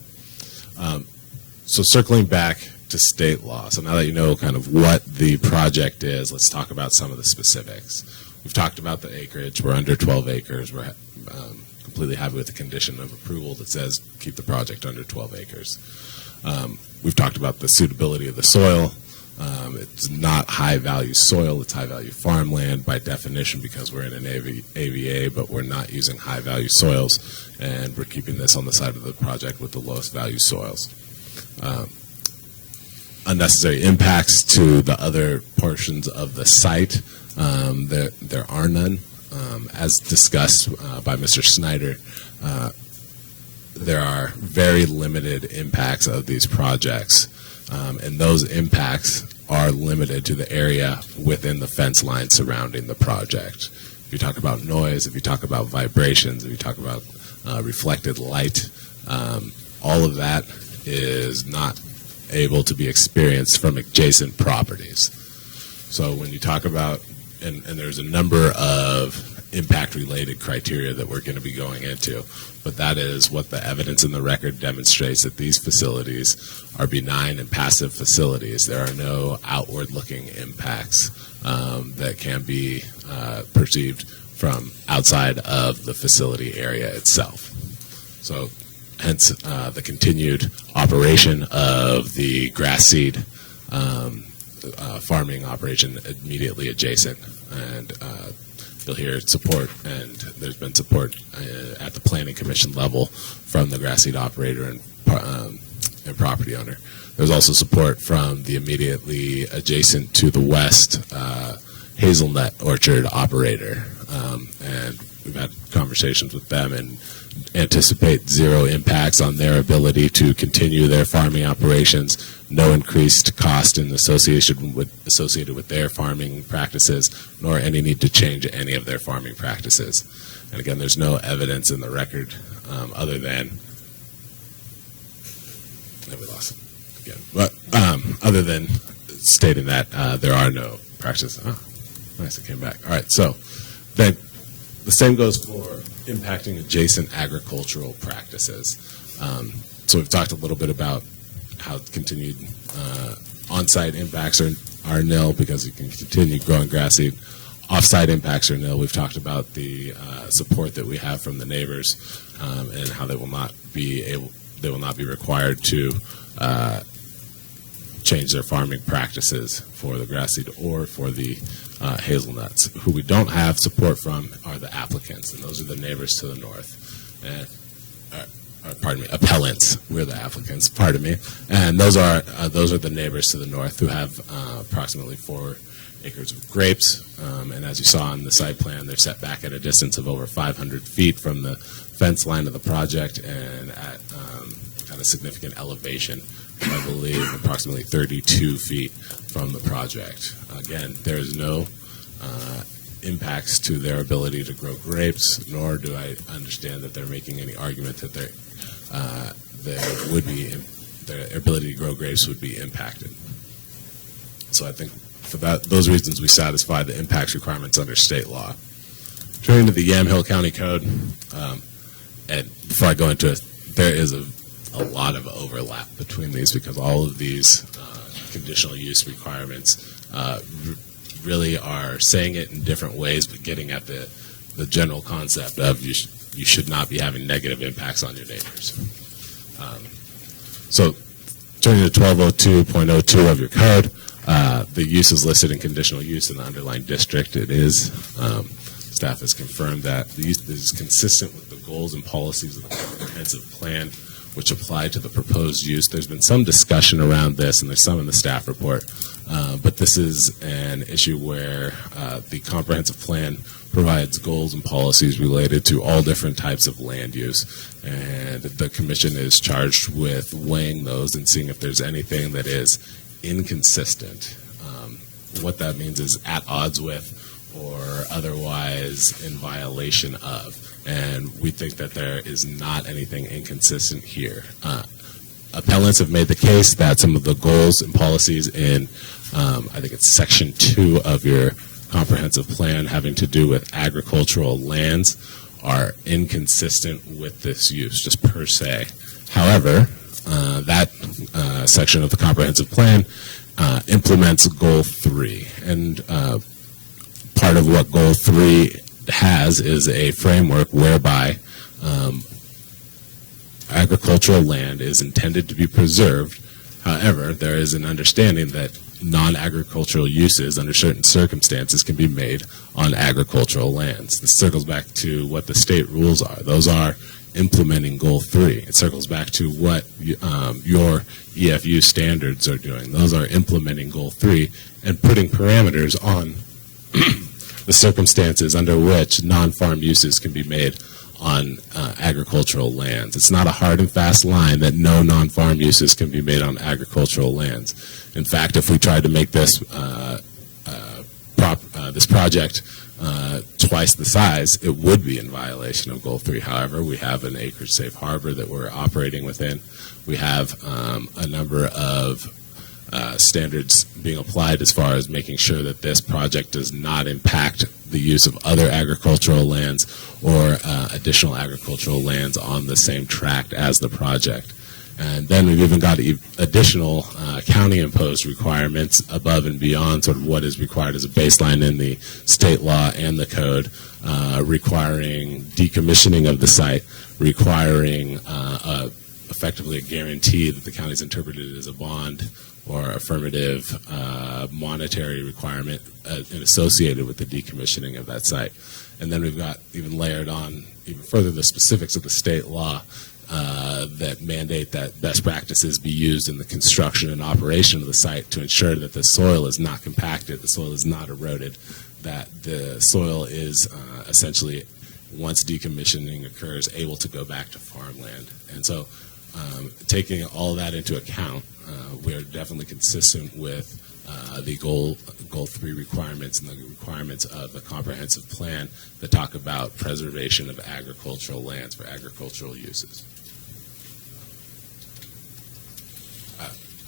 So circling back to state law, so now that you know kind of what the project is, let's talk about some of the specifics. We've talked about the acreage. We're under 12 acres. We're completely happy with the condition of approval that says keep the project under 12 acres. We've talked about the suitability of the soil. It's not high-value soil. It's high-value farmland by definition because we're in an AVA, but we're not using high-value soils, and we're keeping this on the side of the project with the lowest value soils. Unnecessary impacts to the other portions of the site, there are none. As discussed by Mr. Snyder, there are very limited impacts of these projects, and those impacts are limited to the area within the fence line surrounding the project. If you talk about noise, if you talk about vibrations, if you talk about reflected light, all of that is not able to be experienced from adjacent properties. So when you talk about, and there's a number of impact-related criteria that we're going to be going into, but that is what the evidence in the record demonstrates, that these facilities are benign and passive facilities. There are no outward-looking impacts that can be perceived from outside of the facility area itself. So hence the continued operation of the grass seed farming operation immediately adjacent, and you'll hear support, and there's been support at the Planning Commission level from the grass seed operator and property owner. There's also support from the immediately adjacent to the west hazelnut orchard operator, and we've had conversations with them and anticipate zero impacts on their ability to continue their farming operations, no increased cost associated with their farming practices, nor any need to change any of their farming practices. And again, there's no evidence in the record other than, we lost it again, but other than stating that there are no practices. Oh, nice, it came back. All right, so then the same goes for impacting adjacent agricultural practices. So we've talked a little bit about how continued on-site impacts are nil because you can continue growing grass seed. Off-site impacts are nil. We've talked about the support that we have from the neighbors and how they will not be required to change their farming practices for the grass seed or for the hazelnuts. Who we don't have support from are the applicants, and those are the neighbors to the north. Appellants. We're the applicants. Pardon me. And those are the neighbors to the north who have approximately 4 acres of grapes. And as you saw on the site plan, they're set back at a distance of over 500 feet from the fence line of the project and at a significant elevation, I believe approximately 32 feet from the project. Again, there is no impacts to their ability to grow grapes, nor do I understand that they're making any argument that their ability to grow grapes would be impacted. So I think for those reasons we satisfy the impacts requirements under state law. Turning to the Yamhill County Code, and before I go into it, there is a lot of overlap between these because all of these conditional use requirements really are saying it in different ways, but getting at the general concept of you should not be having negative impacts on your neighbors. So turning to 1202.02 of your code, the use is listed in conditional use in the underlying district. It is. Staff has confirmed that the use is consistent with the goals and policies of the comprehensive plan, which apply to the proposed use. There's been some discussion around this, and there's some in the staff report, but this is an issue where the comprehensive plan provides goals and policies related to all different types of land use, and the commission is charged with weighing those and seeing if there's anything that is inconsistent. What that means is at odds with or otherwise in violation of, and we think that there is not anything inconsistent here. Appellants have made the case that some of the goals and policies in, I think it's section 2 of your comprehensive plan having to do with agricultural lands are inconsistent with this use, just per se. However, that section of the comprehensive plan implements goal 3, and part of what Goal 3 has is a framework whereby agricultural land is intended to be preserved. However, there is an understanding that non-agricultural uses under certain circumstances can be made on agricultural lands. This circles back to what the state rules are. Those are implementing Goal 3. It circles back to what your EFU standards are doing. Those are implementing Goal 3 and putting parameters on the circumstances under which non-farm uses can be made on agricultural lands. It's not a hard and fast line that no non-farm uses can be made on agricultural lands. In fact, if we tried to make this this project twice the size, it would be in violation of Goal 3. However, we have an acreage safe harbor that we're operating within. We have a number of standards being applied as far as making sure that this project does not impact the use of other agricultural lands or additional agricultural lands on the same tract as the project. And then we've even got additional county-imposed requirements above and beyond sort of what is required as a baseline in the state law and the code, requiring decommissioning of the site, requiring effectively a guarantee that the county's interpreted as a bond or affirmative monetary requirement associated with the decommissioning of that site. And then we've got even layered on even further the specifics of the state law that mandate that best practices be used in the construction and operation of the site to ensure that the soil is not compacted, the soil is not eroded, that the soil is essentially, once decommissioning occurs, able to go back to farmland. And so taking all that into account, we are definitely consistent with the Goal 3 requirements and the requirements of the comprehensive plan that talk about preservation of agricultural lands for agricultural uses.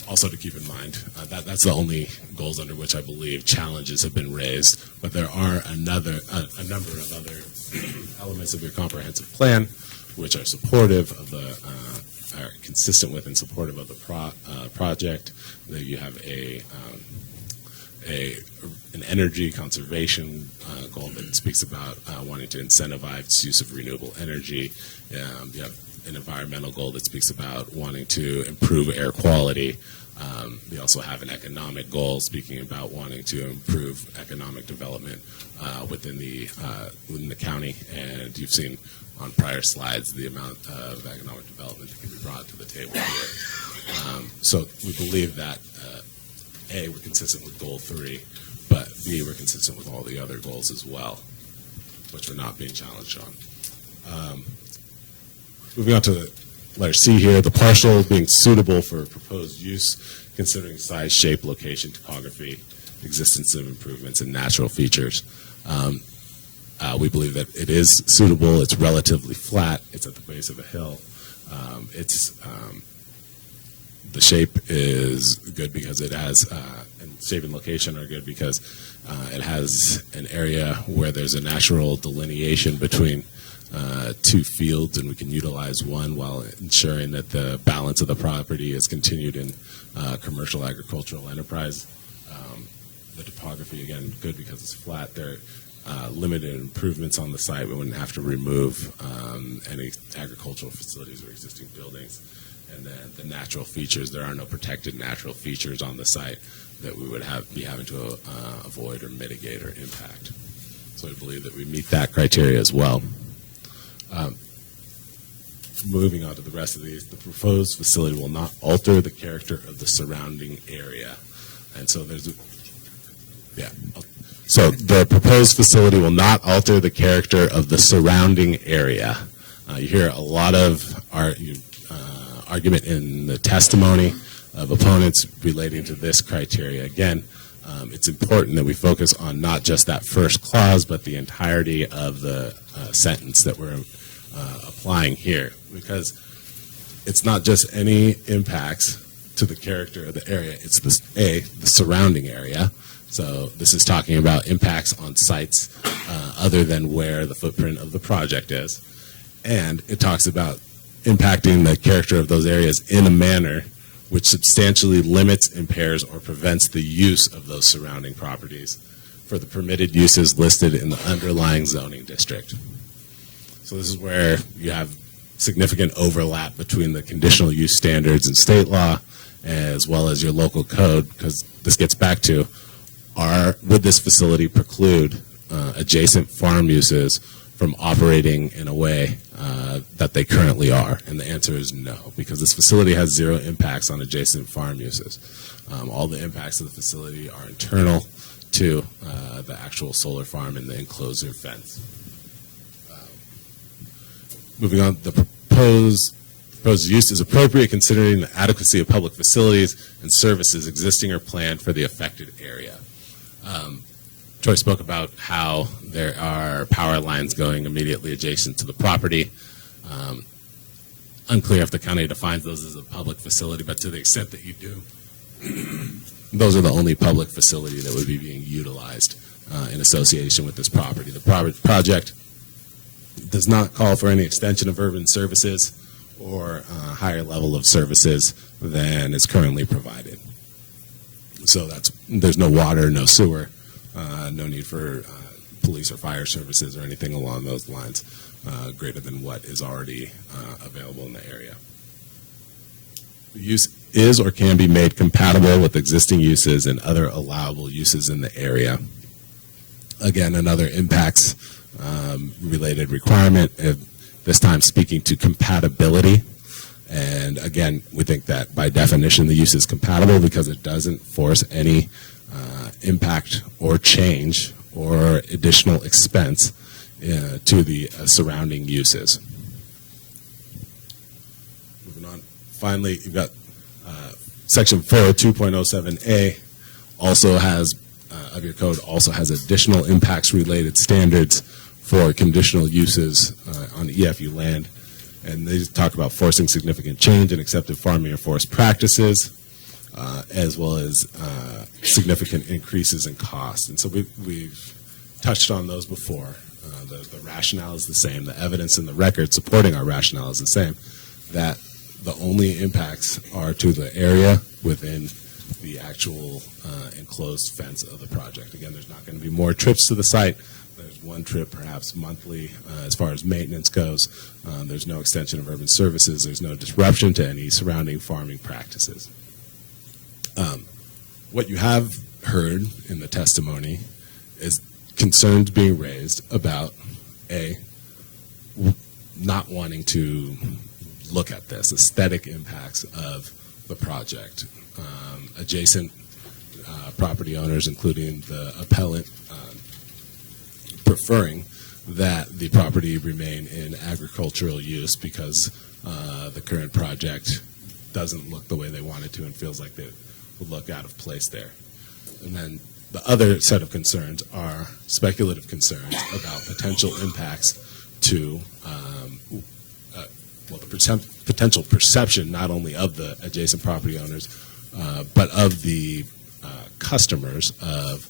Also to keep in mind, that's the only goals under which I believe challenges have been raised, but there are a number of other elements of your comprehensive plan which are supportive of the are consistent with and supportive of the project. That you have an energy conservation goal that speaks about wanting to incentivize use of renewable energy. You have an environmental goal that speaks about wanting to improve air quality. We also have an economic goal speaking about wanting to improve economic development within the county. And you've seen on prior slides the amount of economic development that can be brought to the table here. So we believe that A, we're consistent with Goal 3, but B, we're consistent with all the other goals as well, which we're not being challenged on. Moving on to the letter C here, the parcel being suitable for proposed use, considering size, shape, location, topography, existence of improvements, and natural features. We believe that it is suitable. It's relatively flat. It's at the base of a hill. The shape is good because it has, and shape and location are good because it has an area where there's a natural delineation between two fields, and we can utilize one while ensuring that the balance of the property is continued in commercial agricultural enterprise. The topography, again, good because it's flat. There are limited improvements on the site. We wouldn't have to remove any agricultural facilities or existing buildings. And then the natural features, there are no protected natural features on the site that we would be having to avoid or mitigate or impact. So I believe that we meet that criteria as well. Moving on to the rest of these, the proposed facility will not alter the character of the surrounding area. And so so the proposed facility will not alter the character of the surrounding area. You hear a lot of argument in the testimony of opponents relating to this criteria. Again, it's important that we focus on not just that first clause, but the entirety of the sentence that we're applying here, because it's not just any impacts to the character of the area, it's the surrounding area. So this is talking about impacts on sites other than where the footprint of the project is. And it talks about impacting the character of those areas in a manner which substantially limits, impairs, or prevents the use of those surrounding properties for the permitted uses listed in the underlying zoning district. So this is where you have significant overlap between the conditional use standards in state law as well as your local code, because this gets back to, would this facility preclude adjacent farm uses from operating in a way that they currently are? And the answer is no, because this facility has zero impacts on adjacent farm uses. All the impacts of the facility are internal to the actual solar farm and the enclosure fence. Moving on, the proposed use is appropriate considering the adequacy of public facilities and services existing or planned for the affected area. Troy spoke about how there are power lines going immediately adjacent to the property. Unclear if the county defines those as a public facility, but to the extent that you do, those are the only public facility that would be being utilized in association with this property. The project does not call for any extension of urban services or higher level of services than is currently provided. So there's no water, no sewer, no need for police or fire services or anything along those lines greater than what is already available in the area. The use is or can be made compatible with existing uses and other allowable uses in the area. Again, another impacts related requirement, this time speaking to compatibility. And again, we think that by definition the use is compatible because it doesn't force any impact or change or additional expense to the surrounding uses. Moving on. Finally, you've got Section 402.07A also has, of your code, also has additional impacts related standards for conditional uses on EFU land. And they talk about forcing significant change in accepted farming or forest practices, as well as significant increases in cost. And so we've touched on those before. The rationale is the same. The evidence in the record supporting our rationale is the same, that the only impacts are to the area within the actual enclosed fence of the project. Again, there's not going to be more trips to the site. There's one trip perhaps monthly as far as maintenance goes. There's no extension of urban services. There's no disruption to any surrounding farming practices. What you have heard in the testimony is concerns being raised about, not wanting to look at this, aesthetic impacts of the project. Adjacent property owners, including the appellant, preferring that the property remain in agricultural use because the current project doesn't look the way they want it to and feels like it would look out of place there. And then the other set of concerns are speculative concerns about potential impacts to the potential perception not only of the adjacent property owners, but of the customers of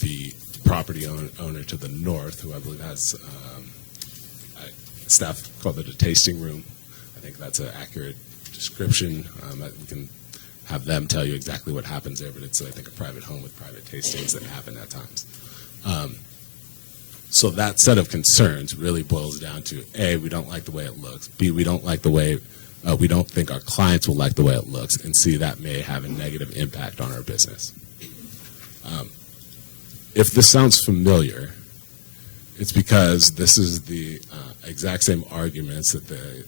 the property owner to the north, who I believe has staff called it a tasting room. I think that's an accurate description. We can have them tell you exactly what happens there, but it's, I think, a private home with private tastings that happen at times. So that set of concerns really boils down to, A, we don't like the way it looks, B, we don't like the way, we don't think our clients will like the way it looks, and C, that may have a negative impact on our business. If this sounds familiar, it's because this is the exact same arguments that the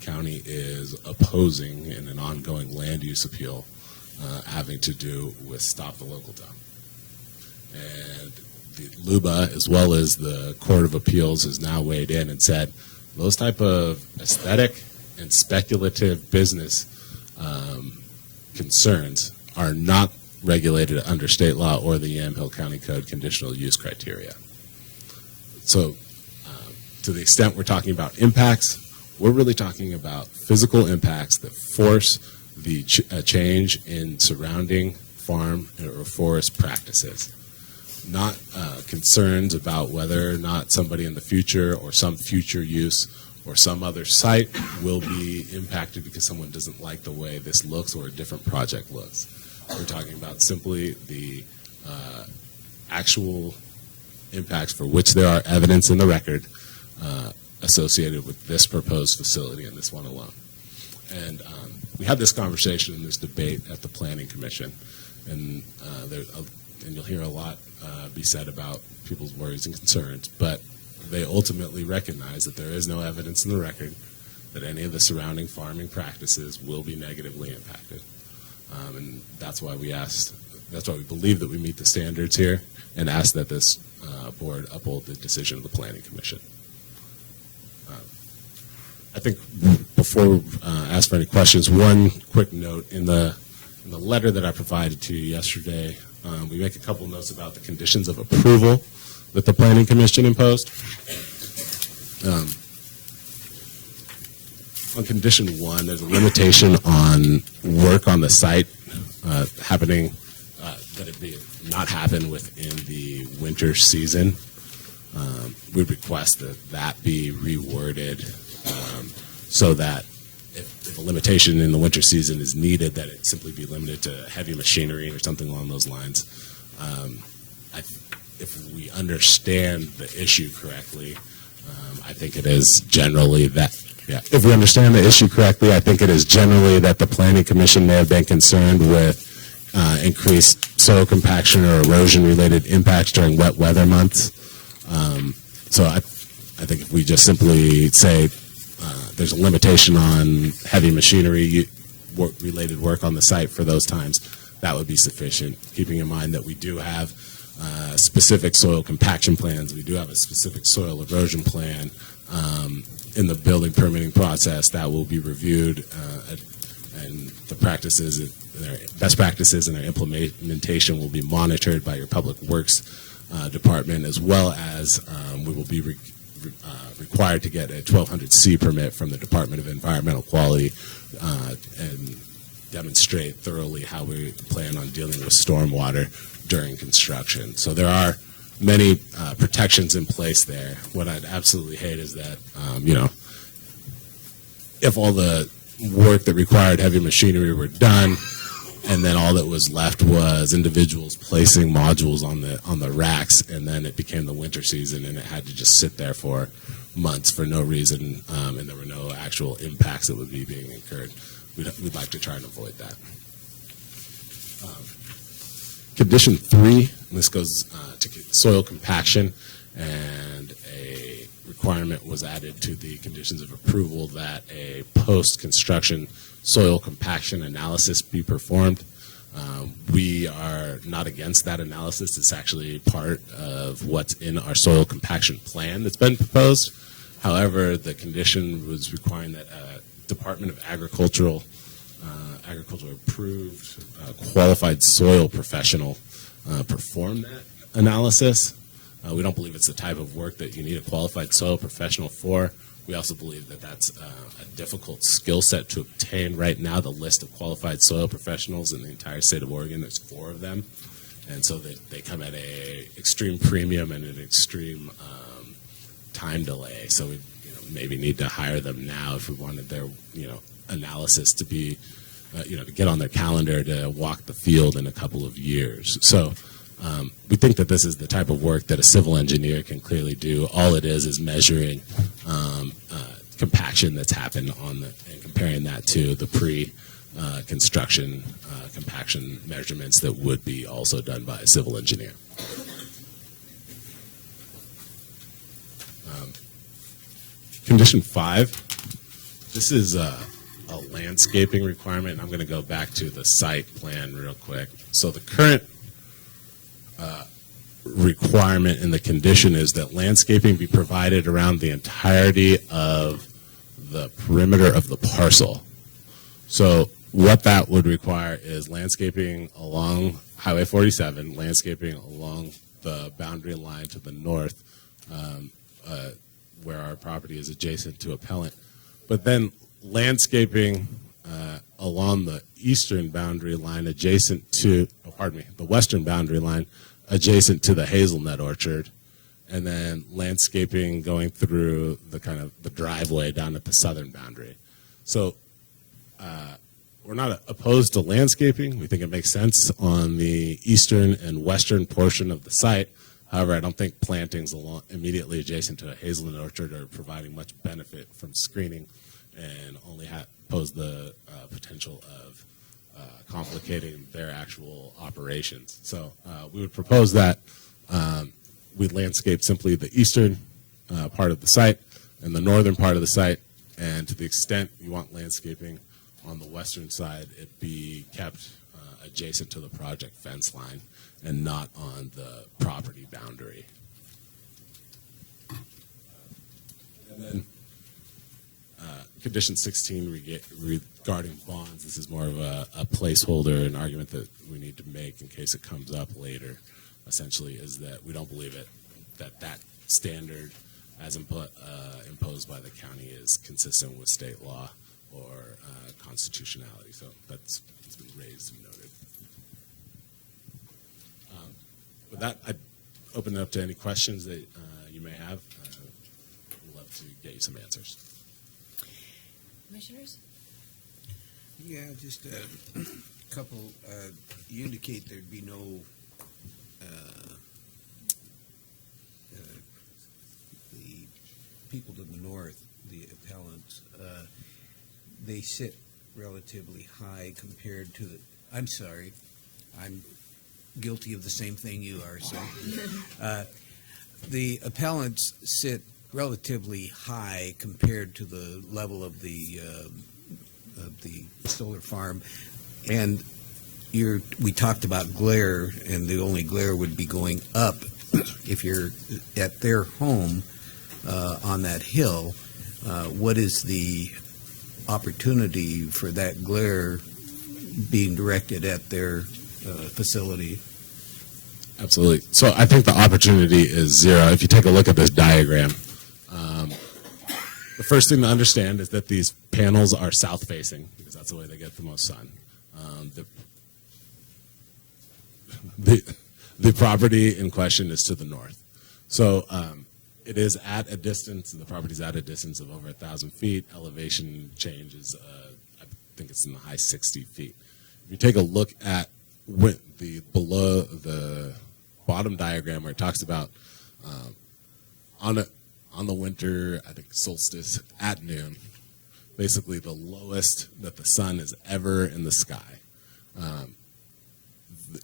county is opposing in an ongoing land use appeal having to do with Stop the Local Dump. And the LUBA, as well as the Court of Appeals, has now weighed in and said those type of aesthetic and speculative business concerns are not regulated under state law or the Yamhill County Code conditional use criteria. So to the extent we're talking about impacts, we're really talking about physical impacts that force the change in surrounding farm or forest practices, not concerns about whether or not somebody in the future or some future use or some other site will be impacted because someone doesn't like the way this looks or a different project looks. We're talking about simply the actual impacts for which there are evidence in the record associated with this proposed facility and this one alone. And we had this conversation and this debate at the Planning Commission, and and you'll hear a lot be said about people's worries and concerns, but they ultimately recognize that there is no evidence in the record that any of the surrounding farming practices will be negatively impacted. And that's why we believe that we meet the standards here and ask that this board uphold the decision of the Planning Commission. I think before I ask for any questions, one quick note in the letter that I provided to you yesterday, we make a couple notes about the conditions of approval that the Planning Commission imposed. On condition 1, there's a limitation on work on the site happening, that it be not happen within the winter season. We request that that be reworded so that if a limitation in the winter season is needed, that it simply be limited to heavy machinery or something along those lines. If we understand the issue correctly, I think it is generally that, if we understand the issue correctly, I think it is generally that the Planning Commission may have been concerned with increased soil compaction or erosion-related impacts during wet weather months. So I think if we just simply say there's a limitation on heavy machinery related work on the site for those times, that would be sufficient, keeping in mind that we do have specific soil compaction plans. We do have a specific soil erosion plan in the building permitting process that will be reviewed, and the practices, their best practices and their implementation will be monitored by your Public Works Department, as well as we will be required to get a 1200C permit from the Department of Environmental Quality and demonstrate thoroughly how we plan on dealing with stormwater during construction. So there are many protections in place there. What I'd absolutely hate is that, if all the work that required heavy machinery were done, and then all that was left was individuals placing modules on the racks, and then it became the winter season, and it had to just sit there for months for no reason, and there were no actual impacts that would be being incurred. We'd like to try and avoid that. Condition 3, and this goes to soil compaction, and a requirement was added to the conditions of approval that a post-construction soil compaction analysis be performed. We are not against that analysis. It's actually part of what's in our soil compaction plan that's been proposed. However, the condition was requiring that Department of Agriculture approved qualified soil professional perform that analysis. We don't believe it's the type of work that you need a qualified soil professional for. We also believe that that's a difficult skill set to obtain. Right now, the list of qualified soil professionals in the entire state of Oregon, there's 4 of them. And so they come at an extreme premium and an extreme time delay. So we maybe need to hire them now if we wanted their analysis to be, to get on their calendar to walk the field in a couple of years. So we think that this is the type of work that a civil engineer can clearly do. All it is measuring compaction that's happened and comparing that to the pre-construction compaction measurements that would be also done by a civil engineer. Condition 5, this is a landscaping requirement, and I'm going to go back to the site plan real quick. So the current requirement in the condition is that landscaping be provided around the entirety of the perimeter of the parcel. So what that would require is landscaping along Highway 47, landscaping along the boundary line to the north, where our property is adjacent to Appellant, but then landscaping along the eastern boundary line adjacent to, the western boundary line adjacent to the hazelnut orchard, and then landscaping going through the driveway down at the southern boundary. So we're not opposed to landscaping. We think it makes sense on the eastern and western portion of the site. However, I don't think plantings immediately adjacent to a hazelnut orchard are providing much benefit from screening, and only pose the potential of complicating their actual operations. So we would propose that we landscape simply the eastern part of the site and the northern part of the site, and to the extent you want landscaping on the western side, it be kept adjacent to the project fence line and not on the property boundary. And then condition 16 regarding bonds, this is more of a placeholder, an argument that we need to make in case it comes up later, essentially, is that we don't believe that standard as imposed by the county is consistent with state law or constitutionality. So it's been raised and noted. With that, I'd open it up to any questions that you may have. We'd love to get you some answers. Commissioners? Yeah, just a couple. You indicate there'd be no the people to the north, the appellants, they sit relatively high compared to the. I'm sorry, I'm guilty of the same thing you are, so. The appellants sit relatively high compared to the level of the solar farm, and we talked about glare, and the only glare would be going up if you're at their home on that hill. What is the opportunity for that glare being directed at their facility? Absolutely. So I think the opportunity is zero. If you take a look at this diagram, the first thing to understand is that these panels are south-facing, because that's the way they get the most sun. The property in question is to the north. So it is at a distance, the property's at a distance of over 1,000 feet. Elevation change is, I think it's in the high 60 feet. If you take a look at below the bottom diagram where it talks about on the winter, I think solstice at noon, basically the lowest that the sun is ever in the sky.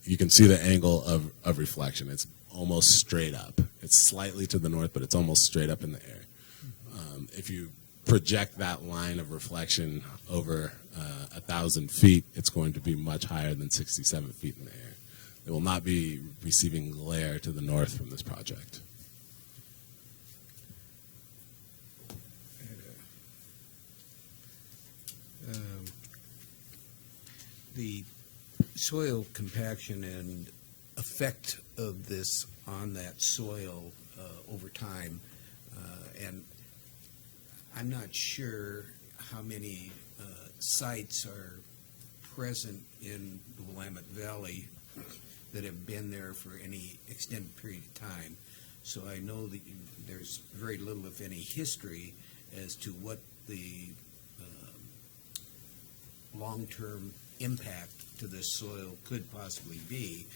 You can see the angle of reflection. It's almost straight up. It's slightly to the north, but it's almost straight up in the air. If you project that line of reflection over 1,000 feet, it's going to be much higher than 67 feet in the air. They will not be receiving glare to the north from this project. The soil compaction and effect of this on that soil over time, and I'm not sure how many sites are present in the Willamette Valley that have been there for any extended period of time. So I know that there's very little, if any, history as to what the long-term impact to this soil could possibly be.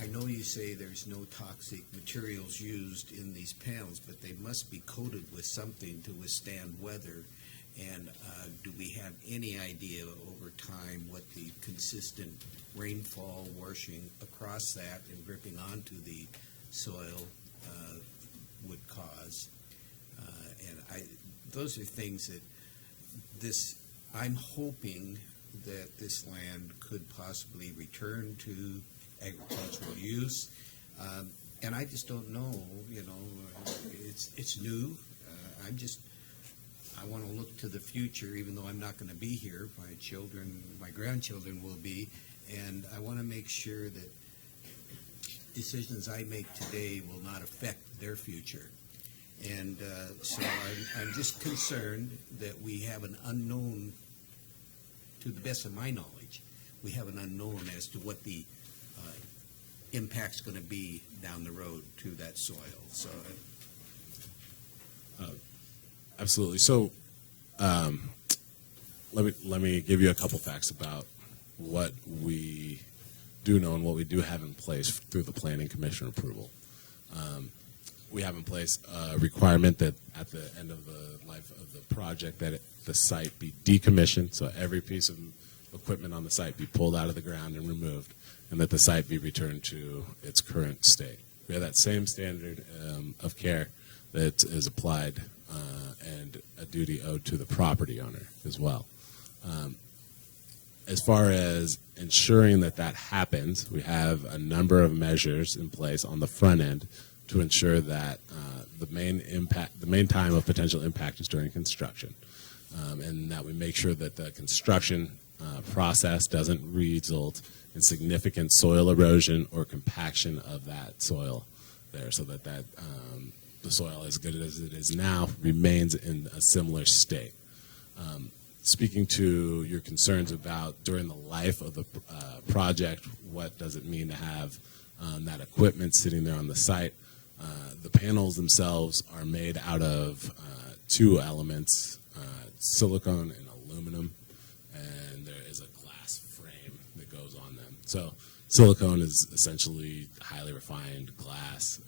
I know you say there's no toxic materials used in these panels, but they must be coated with something to withstand weather. And do we have any idea over time what the consistent rainfall washing across that and dripping onto the soil would cause? Those are things that I'm hoping that this land could possibly return to agricultural use, and I just don't know. It's new. I want to look to the future, even though I'm not going to be here. My grandchildren will be, and I want to make sure that decisions I make today will not affect their future. And so I'm just concerned that we have an unknown, to the best of my knowledge, we have an unknown as to what the impact's going to be down the road to that soil. So Absolutely. So, let me give you a couple facts about what we do know and what we do have in place through the Planning Commission approval. We have in place a requirement that at the end of the life of the project that the site be decommissioned, so every piece of equipment on the site be pulled out of the ground and removed, and that the site be returned to its current state. We have that same standard of care that is applied and a duty owed to the property owner as well. As far as ensuring that that happens, we have a number of measures in place on the front end to ensure that the main time of potential impact is during construction, and that we make sure that the construction process doesn't result in significant soil erosion or compaction of that soil there, so that the soil, as good as it is now, remains in a similar state. Speaking to your concerns about during the life of the project, what does it mean to have that equipment sitting there on the site? The panels themselves are made out of two elements, silicone and aluminum, and there is a glass frame that goes on them. So silicone is essentially highly refined glass,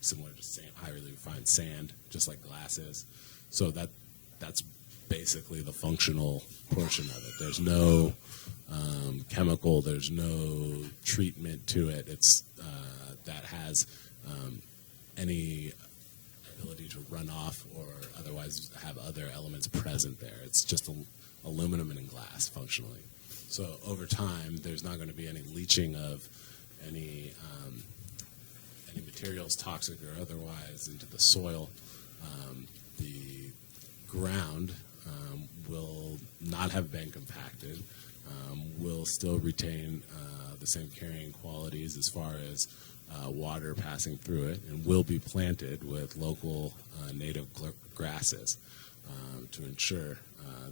similar to highly refined sand, just like glass is. So that's basically the functional portion of it. There's no chemical, there's no treatment to it. It's that has any ability to run off or otherwise have other elements present there. It's just aluminum and glass functionally. So over time, there's not going to be any leaching of any materials, toxic or otherwise, into the soil. The ground will not have been compacted, will still retain the same carrying qualities as far as water passing through it, and will be planted with local native grasses to ensure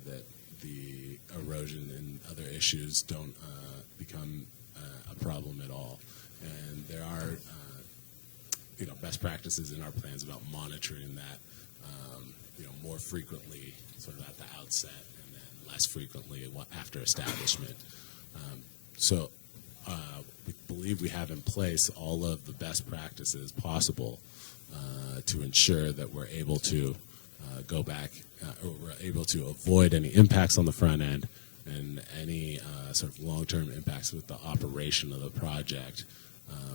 that the erosion and other issues don't become a problem at all. And there are best practices in our plans about monitoring that more frequently sort of at the outset and then less frequently after establishment. So we believe we have in place all of the best practices possible to ensure that we're able to go back or we're able to avoid any impacts on the front end and any sort of long-term impacts with the operation of the project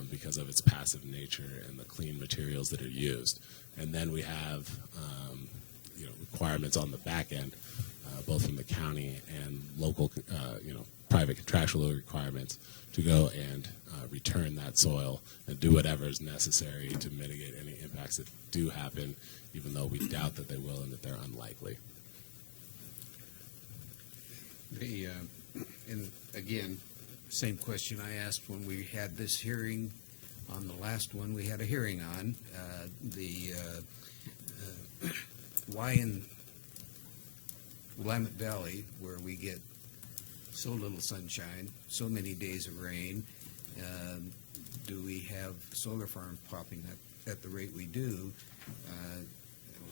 because of its passive nature and the clean materials that are used. And then we have requirements on the back end, both from the county and local, private contractual requirements to go and return that soil and do whatever is necessary to mitigate any impacts that do happen, even though we doubt that they will and that they're unlikely. And again, same question I asked when we had this hearing on the last one we had a hearing on. Why in Willamette Valley, where we get so little sunshine, so many days of rain, do we have solar farms popping up at the rate we do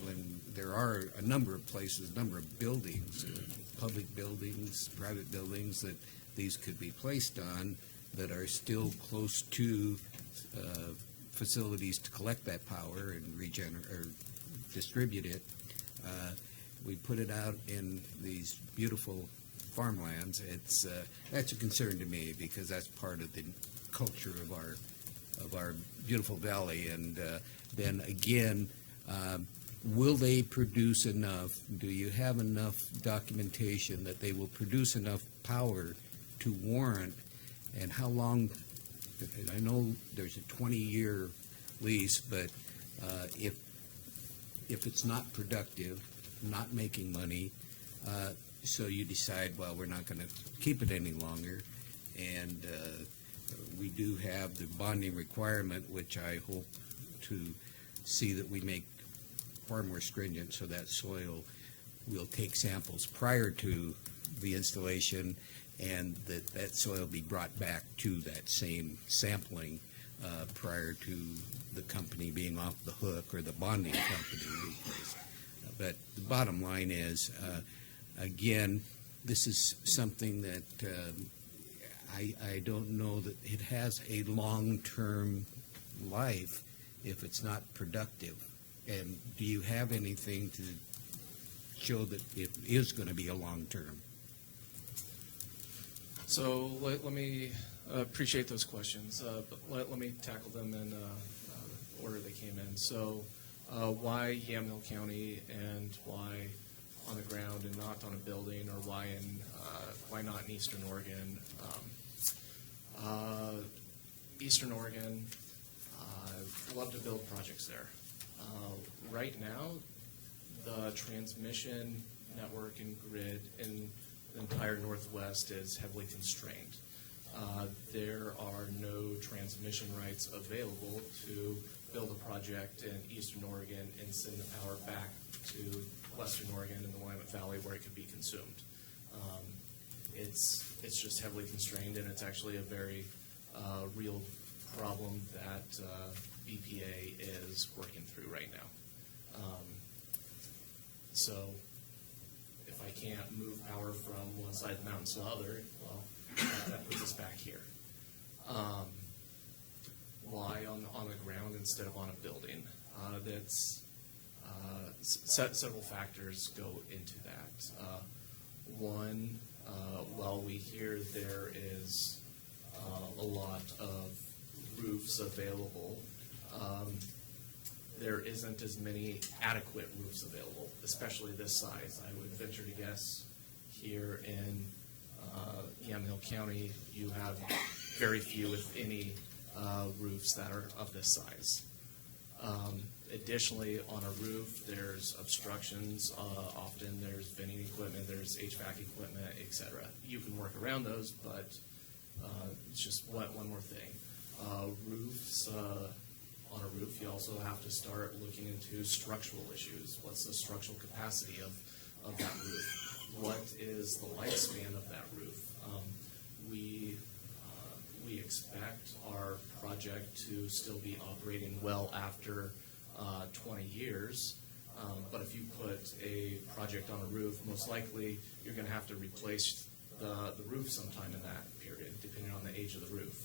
when there are a number of places, a number of buildings, public buildings, private buildings that these could be placed on that are still close to facilities to collect that power and regenerate or distribute it. We put it out in these beautiful farmlands. That's a concern to me because that's part of the culture of our beautiful valley. And then again, will they produce enough? Do you have enough documentation that they will produce enough power to warrant? And how long? I know there's a 20-year lease, but if it's not productive, not making money, so you decide, well, we're not going to keep it any longer, and we do have the bonding requirement, which I hope to see that we make far more stringent, so that soil will take samples prior to the installation, and that soil be brought back to that same sampling prior to the company being off the hook or the bonding company. Because But the bottom line is, again, this is something that I don't know that it has a long-term life if it's not productive. And do you have anything to show that it is going to be a long-term? So let me appreciate those questions, but let me tackle them in the order they came in. So why Yamhill County and why on the ground and not on a building, or why not in Eastern Oregon? Eastern Oregon, love to build projects there. Right now, the transmission network and grid in the entire Northwest is heavily constrained. There are no transmission rights available to build a project in Eastern Oregon and send the power back to Western Oregon and the Willamette Valley where it could be consumed. It's just heavily constrained, and it's actually a very real problem that BPA is working through right now. So if I can't move power from one side of the mountain to the other, well, that puts us back here. Why on the ground instead of on a building? Several factors go into that. One, while we hear there is a lot of roofs available, there isn't as many adequate roofs available, especially this size. I would venture to guess here in Yamhill County, you have very few, if any, roofs that are of this size. Additionally, on a roof, there's obstructions. Often there's venting equipment, there's HVAC equipment, etc. You can work around those, but it's just one more thing. Roofs, on a roof, you also have to start looking into structural issues. What's the structural capacity of that roof? What is the lifespan of that roof? We expect our project to still be operating well after 20 years. But if you put a project on a roof, most likely you're going to have to replace the roof sometime in that period, depending on the age of the roof.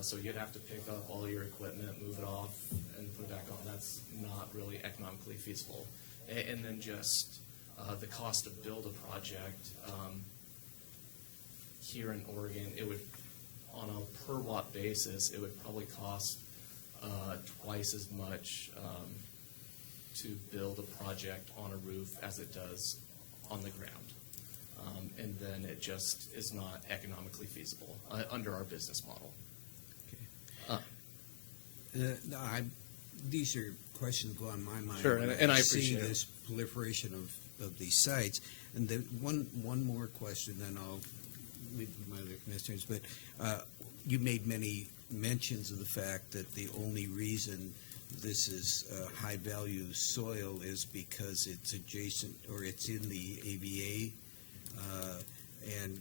So you'd have to pick up all your equipment, move it off, and put it back on. That's not really economically feasible. And then just the cost to build a project here in Oregon, it would, on a per watt basis, it would probably cost twice as much to build a project on a roof as it does on the ground. And then it just is not economically feasible under our business model. These are questions go on my mind. Sure, and I appreciate see this proliferation of these sites. And then one more question, then I'll leave my other commissioners. But you made many mentions of the fact that the only reason this is high-value soil is because it's adjacent, or it's in the AVA, and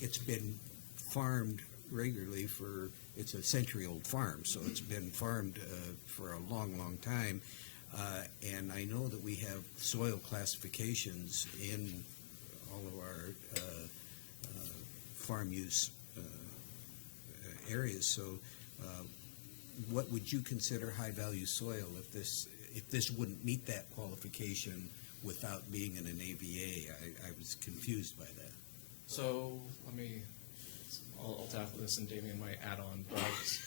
it's been farmed regularly it's a century-old farm, so it's been farmed for a long, long time. And I know that we have soil classifications in all of our farm use areas. So what would you consider high-value soil if this wouldn't meet that qualification without being in an AVA? I was confused by that. So I'll tackle this, and Damien might add on, but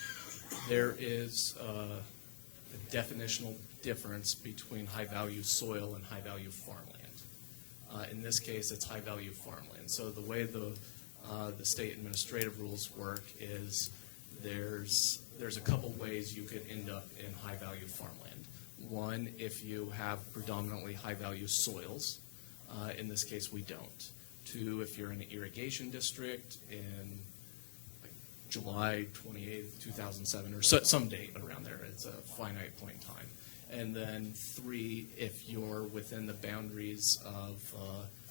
there is a definitional difference between high-value soil and high-value farmland. In this case, it's high-value farmland. So the way the state administrative rules work is there's a couple ways you could end up in high-value farmland. One, if you have predominantly high-value soils. In this case, we don't. Two, if you're in an irrigation district in July 28th, 2007, or some date around there. It's a finite point in time. And then three, if you're within the boundaries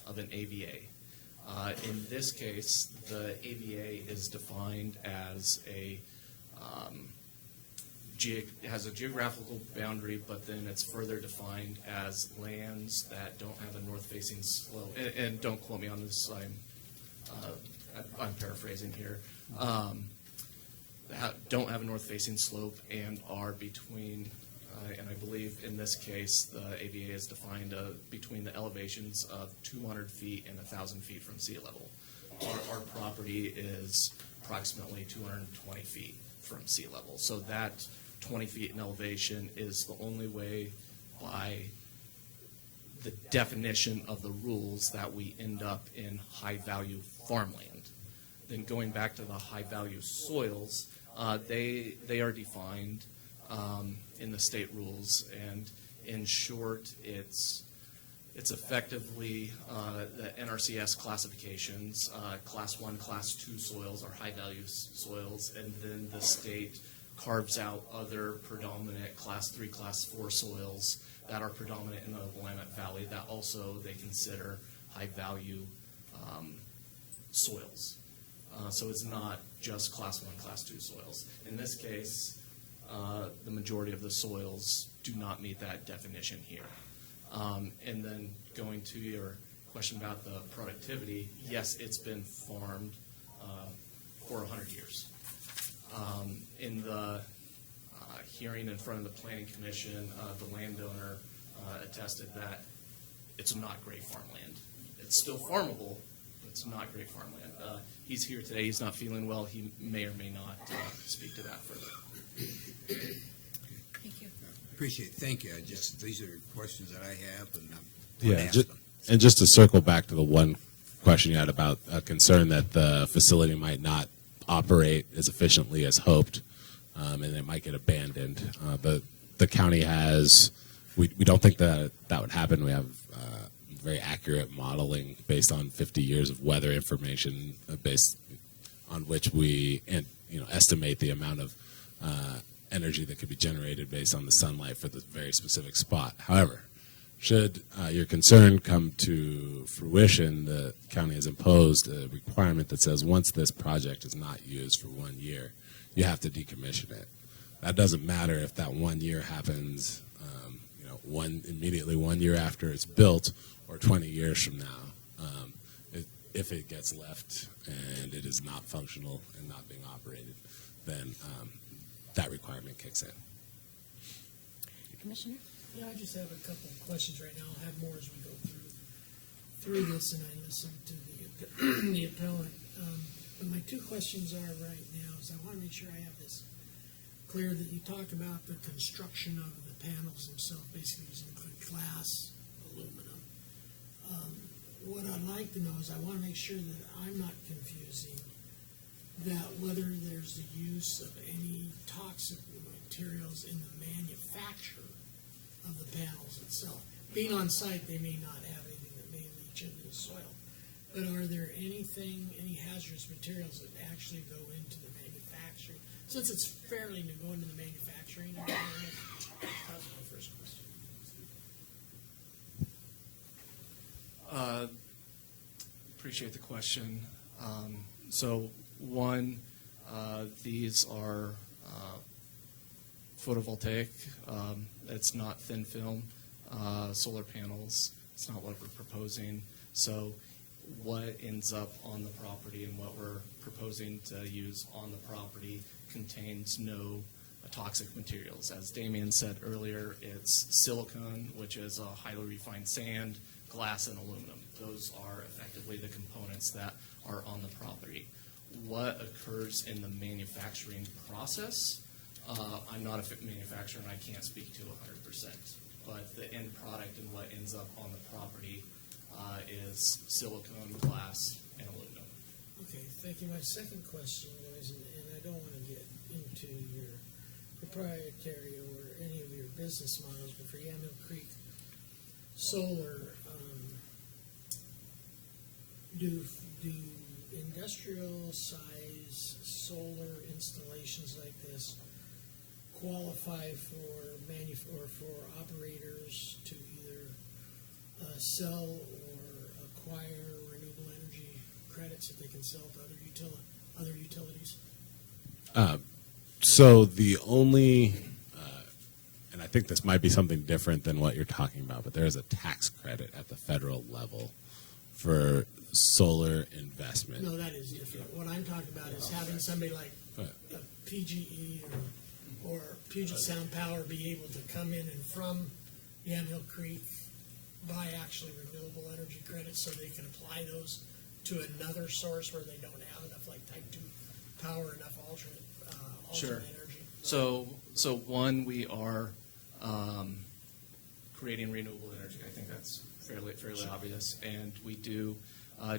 of an AVA. In this case, the AVA is defined as a has a geographical boundary, but then it's further defined as lands that don't have a north-facing slope. And don't quote me on this. I'm paraphrasing here. Don't have a north-facing slope and are between, and I believe in this case, the AVA is defined between the elevations of 200 feet and 1,000 feet from sea level. Our property is approximately 220 feet from sea level. So that 20 feet in elevation is the only way by the definition of the rules that we end up in high-value farmland. Then going back to the high-value soils, they are defined in the state rules, and in short, it's effectively the NRCS classifications. Class 1, Class 2 soils are high-value soils, and then the state carves out other predominant Class 3, Class 4 soils that are predominant in the Willamette Valley that also they consider high-value soils. So it's not just Class 1, Class 2 soils. In this case, the majority of the soils do not meet that definition here. And then going to your question about the productivity, yes, it's been farmed for 100 years. In the hearing in front of the Planning Commission, the landowner attested that it's not great farmland. It's still farmable, but it's not great farmland. He's here today. He's not feeling well. He may or may not speak to that further. Thank you. Appreciate it. Thank you. These are questions that I have, and And just to circle back to the one question you had about a concern that the facility might not operate as efficiently as hoped, and it might get abandoned. The county has, we don't think that would happen. We have very accurate modeling based on 50 years of weather information, based on which we estimate the amount of energy that could be generated based on the sunlight for the very specific spot. However, should your concern come to fruition, the county has imposed a requirement that says once this project is not used for 1 year, you have to decommission it. That doesn't matter if that 1 year happens immediately 1 year after it's built or 20 years from now. If it gets left and it is not functional and not being operated, then that requirement kicks in. Commissioner? Yeah, I just have a couple of questions right now. I'll have more as we go through this and I listen to the appellant. But my two questions are right now is I want to make sure I have this clear that you talk about the construction of the panels themselves, basically using glass, aluminum. What I'd like to know is I want to make sure that I'm not confusing that whether there's the use of any toxic materials in the manufacture of the panels itself. Being on site, they may not have anything that may leach into the soil. But are there any hazardous materials that actually go into the manufacturing? Since it's fairly new going into the manufacturing, that was my first question. Appreciate the question. So one, these are photovoltaic. It's not thin film solar panels. It's not what we're proposing. So what ends up on the property and what we're proposing to use on the property contains no toxic materials. As Damien said earlier, it's silicon, which is a highly refined sand, glass, and aluminum. Those are effectively the components that are on the property. What occurs in the manufacturing process, I'm not a manufacturer and I can't speak to 100%, but the end product and what ends up on the property is silicone, glass, and aluminum. Okay, thank you. My second question is, and I don't want to get into your proprietary or any of your business models, but for Yamhill Creek Solar, do industrial size solar installations like this qualify for operators to either sell or acquire renewable energy credits that they can sell to other utilities? So the only think this might be something different than what you're talking about, but there is a tax credit at the federal level for solar investment. No, that is different. What I'm talking about is having somebody like a PGE or Puget Sound Power be able to come in and from Yamhill Creek buy actually renewable energy credits so they can apply those to another source where they don't have enough, like type 2 power, enough alternate Sure. energy. So one, we are creating renewable energy. I think that's fairly obvious, and we do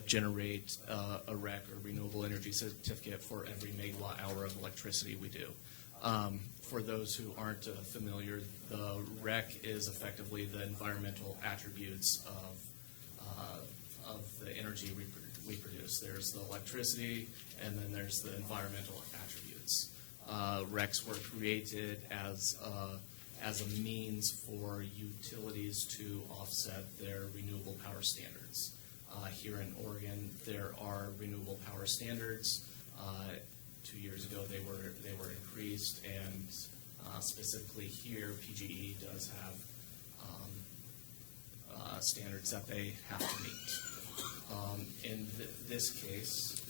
generate a REC, or renewable energy certificate, for every megawatt hour of electricity we do. For those who aren't familiar, the REC is effectively the environmental attributes of the energy we produce. There's the electricity, and then there's the environmental attributes. RECs were created as a means for utilities to offset their renewable power standards. Here in Oregon, there are renewable power standards. 2 years ago, they were increased, and specifically here, PGE does have standards that they have to meet. In this case,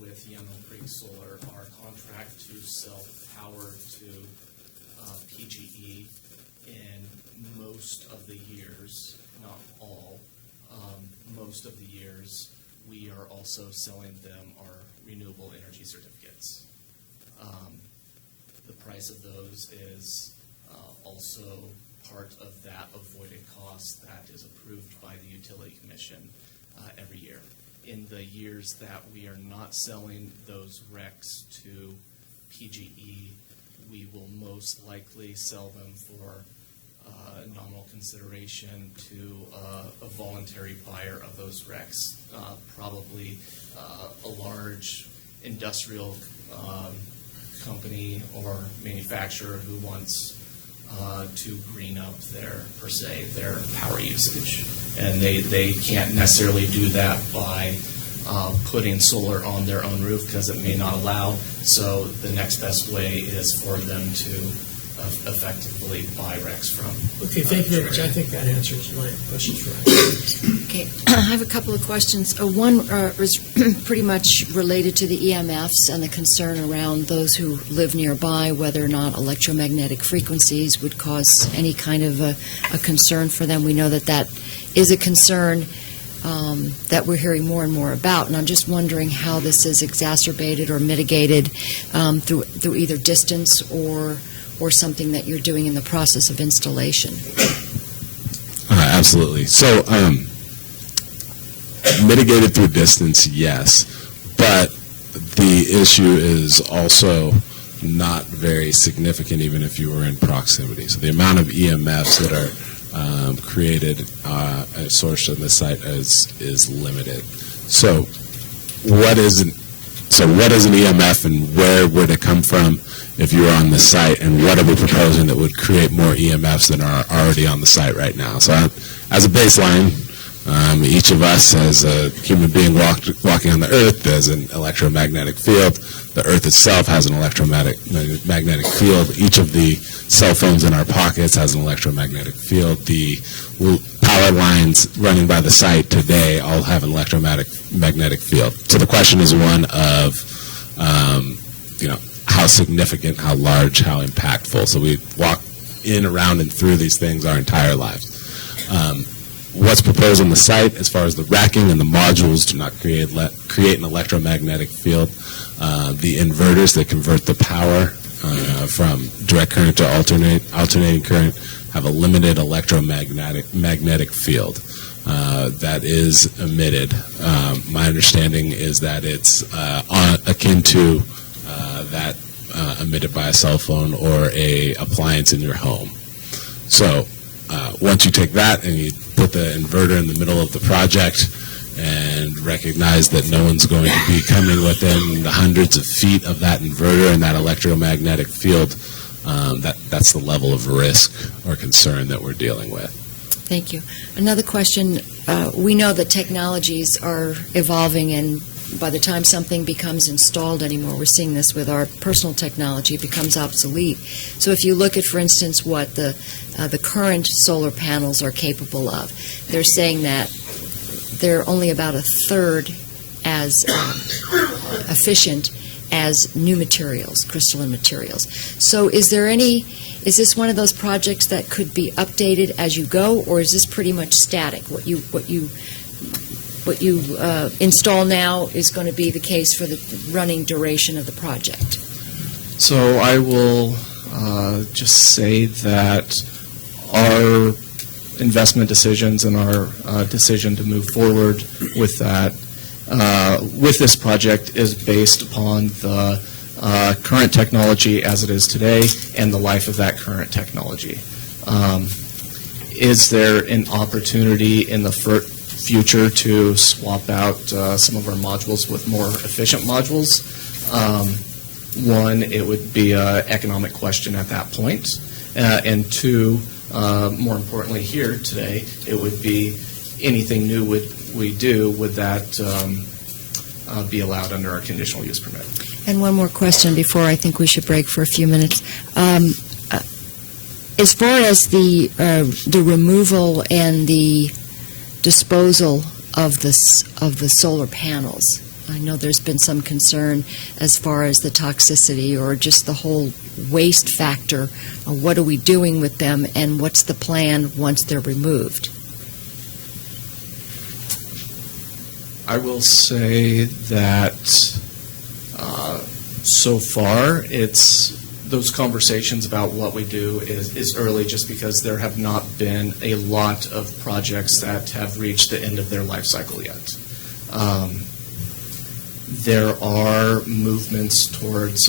with Yamhill Creek Solar, our contract to sell power to PGE in most of the years, not all, most of the years, we are also selling them our renewable energy certificates. The price of those is also part of that avoided cost that is approved by the Utility Commission every year. In the years that we are not selling those RECs to PGE, we will most likely sell them for nominal consideration to a voluntary buyer of those RECs, probably a large industrial company or manufacturer who wants to green up their power usage. And they can't necessarily do that by putting solar on their own roof because it may not allow. So the next best way is for them to effectively buy RECs from. Okay, thank you very much. I think that answers my questions for us. Okay, I have a couple of questions. One is pretty much related to the EMFs and the concern around those who live nearby, whether or not electromagnetic frequencies would cause any kind of a concern for them. We know that is a concern that we're hearing more and more about, and I'm just wondering how this is exacerbated or mitigated through either distance or something that you're doing in the process of installation. Absolutely. So, mitigated through distance, yes, but the issue is also not very significant even if you were in proximity. So the amount of EMFs that are created at source on the site is limited. So what is an EMF, and where would it come from if you were on the site, and what are we proposing that would create more EMFs than are already on the site right now? So as a baseline, each of us as a human being walking on the Earth, there's an electromagnetic field. The Earth itself has an electromagnetic field. Each of the cell phones in our pockets has an electromagnetic field. The power lines running by the site today all have an electromagnetic field. So the question is one of, how significant, how large, how impactful. So we walk in, around, and through these things our entire lives. What's proposed on the site as far as the racking and the modules do not create an electromagnetic field. The inverters that convert the power from direct current to alternating current have a limited electromagnetic field that is emitted. My understanding is that it's akin to that emitted by a cell phone or a appliance in your home. So once you take that and you put the inverter in the middle of the project and recognize that no one's going to be coming within the hundreds of feet of that inverter and that electromagnetic field, that's the level of risk or concern that we're dealing with. Thank you. Another question. We know that technologies are evolving and by the time something becomes installed anymore. We're seeing this with our personal technology, it becomes obsolete. So if you look at, for instance, what the current solar panels are capable of, they're saying that they're only about a third as efficient as new materials, crystalline materials. So is this one of those projects that could be updated as you go, or is this pretty much static? What you install now is going to be the case for the running duration of the project? So I will just say that our investment decisions and our decision to move forward with that, with this project, is based upon the current technology as it is today and the life of that current technology. Is there an opportunity in the future to swap out some of our modules with more efficient modules? One, it would be an economic question at that point. And two, more importantly here today, it would be anything new we do, would that be allowed under our conditional use permit? And one more question before I think we should break for a few minutes. As far as the removal and the disposal of the solar panels, I know there's been some concern as far as the toxicity or just the whole waste factor. What are we doing with them, and what's the plan once they're removed? I will say that so far those conversations about what we do is early, just because there have not been a lot of projects that have reached the end of their life cycle yet. There are movements towards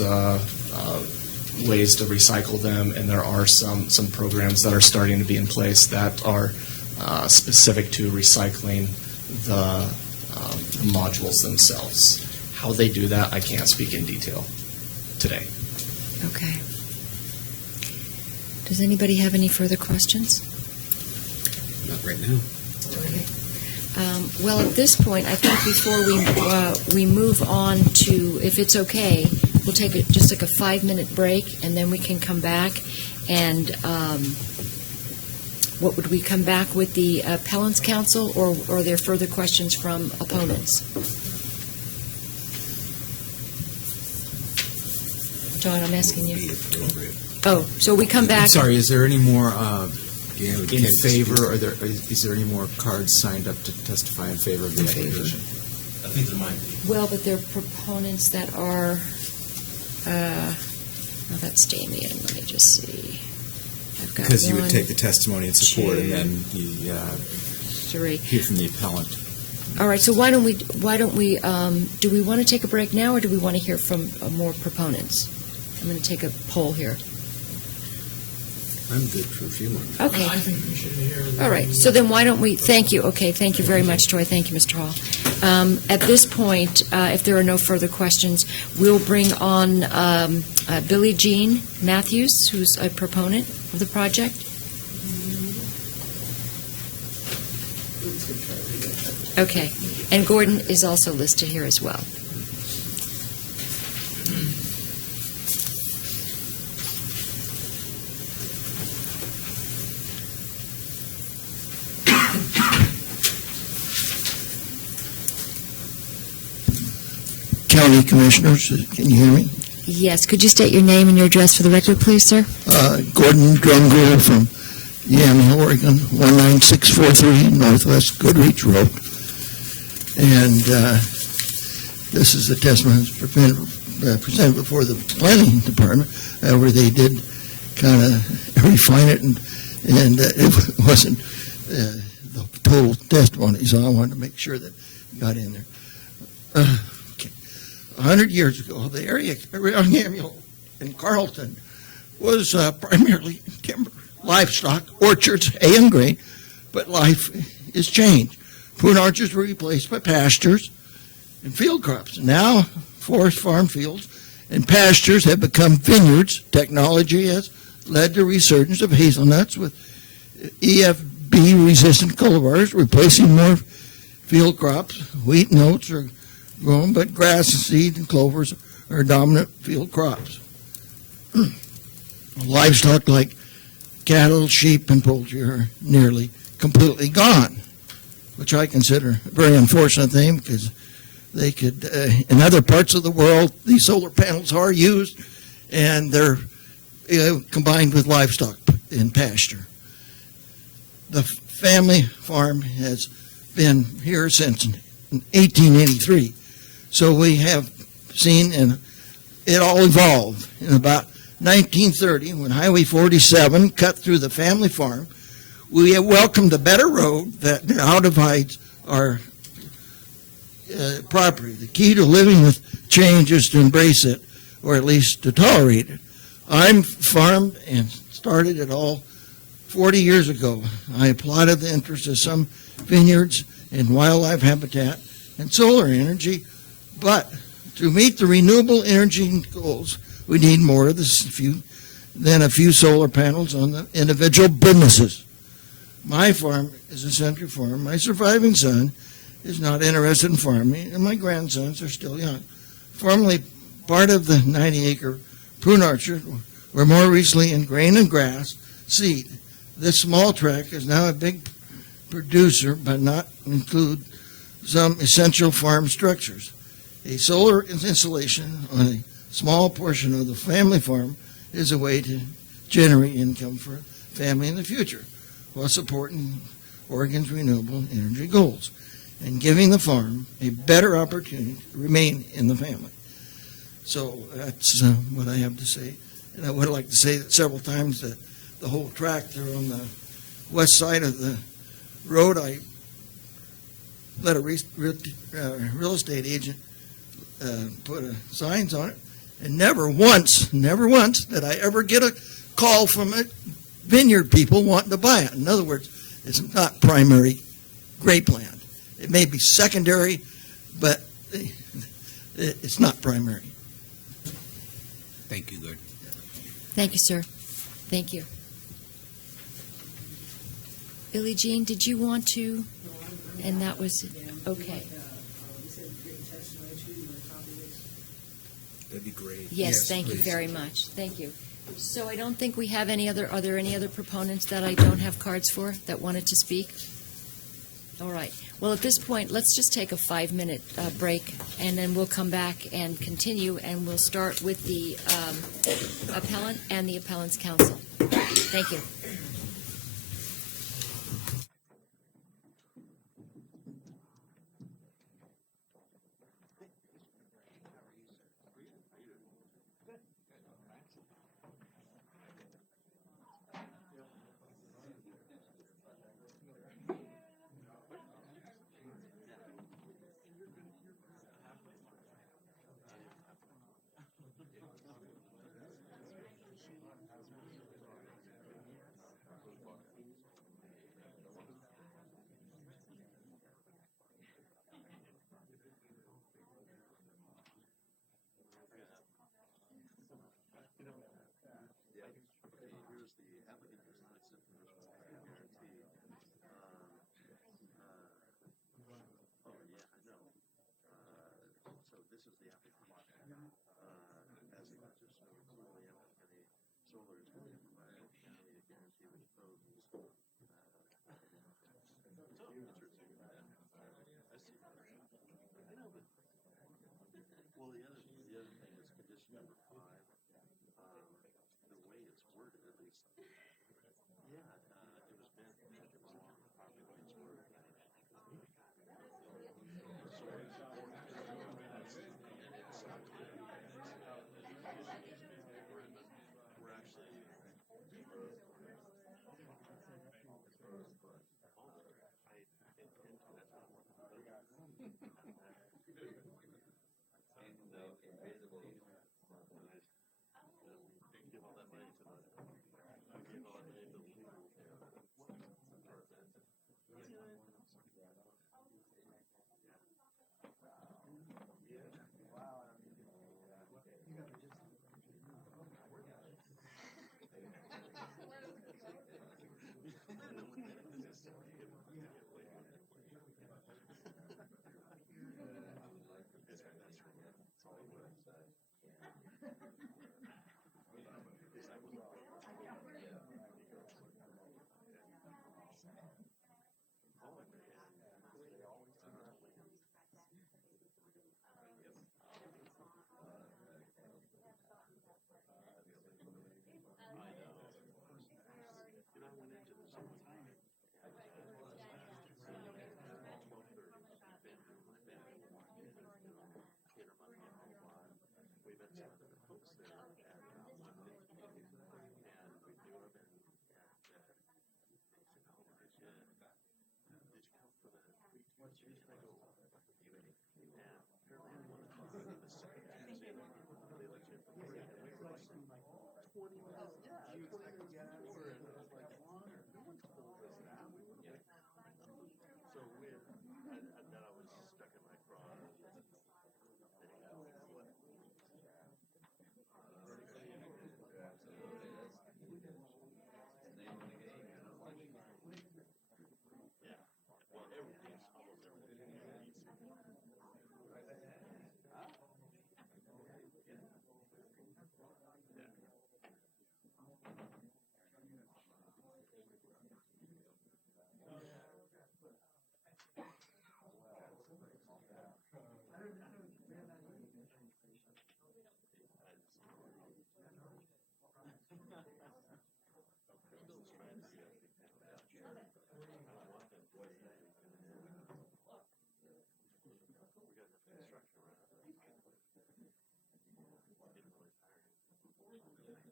ways to recycle them, and there are some programs that are starting to be in place that are specific to recycling the modules themselves. How they do that, I can't speak in detail today. Okay. Does anybody have any further questions? Not right now. Okay. Well, at this point, I think before we move on to, if it's okay, we'll take just like a 5-minute break, and then we can come back. And what would we come back with, the appellant's counsel, or are there further questions from opponents? John, I'm asking you. Oh, so we come back. Sorry, is there any more in favor, or is there any more cards signed up to testify in favor of the application? I think there might be. Well, but there are proponents that are, that's Damien, let me just see. I've got Because you would one, take the testimony in support, and two, then you 3. hear from the appellant. All right, so why don't we, do we want to take a break now, or do we want to hear from more proponents? I'm going to take a poll here. I'm good for a few more. Okay. I think we should hear. All right, so then why don't we, thank you, okay, thank you very much, Troy, thank you, Mr. Hall. At this point, if there are no further questions, we'll bring on Billie Jean Matthews, who's a proponent of the project. Okay, and Gordon is also listed here as well. County Commissioners, can you hear me? Yes, could you state your name and your address for the record, please, sir? Gordon Drumgoole from Yamhill, Oregon, 19643 Northwest Goodrich Road. And this is the testimony that's presented before the Planning Department. However, they did kind of refine it, and it wasn't the total testimony, so I wanted to make sure that it got in there. 100 years ago, the area around Yamhill and Carlton was primarily timber, livestock, orchards, hay and grain, but life is changed. Prune orchards were replaced by pastures and field crops. Now, forest farm fields and pastures have become vineyards. Technology has led to resurgence of hazelnuts with EFB-resistant cultivars, replacing more field crops. Wheat and oats are grown, but grass and seed and clovers are dominant field crops. Livestock like cattle, sheep, and poultry are nearly completely gone, which I consider a very unfortunate thing because they could, in other parts of the world, these solar panels are used and they're combined with livestock in pasture. The family farm has been here since 1883, so we have seen it all evolve. In about 1930, when Highway 47 cut through the family farm, we welcomed a better road that now divides our property. The key to living with change is to embrace it, or at least to tolerate it. I'm farmed and started it all 40 years ago. I applauded the interest of some vineyards in wildlife habitat and solar energy, but to meet the renewable energy goals, we need more of this than a few solar panels on the individual businesses. My farm is a century farm. My surviving son is not interested in farming, and my grandsons are still young. Formerly part of the 90-acre prune orchard, were more recently in grain and grass seed. This small tract is now a big producer, but not include some essential farm structures. A solar installation on a small portion of the family farm is a way to generate income for family in the future while supporting Oregon's renewable energy goals and giving the farm a better opportunity to remain in the family. So that's what I have to say. And I would like to say that several times that the whole tract there on the west side of the road, I let a real estate agent put signs on it, and never once did I ever get a call from a vineyard people wanting to buy it. In other words, it's not primary grape land. It may be secondary, but it's not primary. Thank you, Gord. Thank you, sir. Thank you. Billie Jean, did you want to? And that was, okay. That'd be great. Yes, thank you please. very much. Thank you. So I don't think we have any other, are there any other proponents that I don't have cards for that wanted to speak? All right. Well, at this point, let's just take a 5-minute break, and then we'll come back and continue, and we'll start with the appellant and the appellant's counsel. Thank you. 20 minutes. Yeah, you expect to get out here, and it was like, water. No one told us that. We were like, so weird. And then I was stuck in my car. Yeah. Well, everything's almost everything. Bill's trying to get we got the construction around.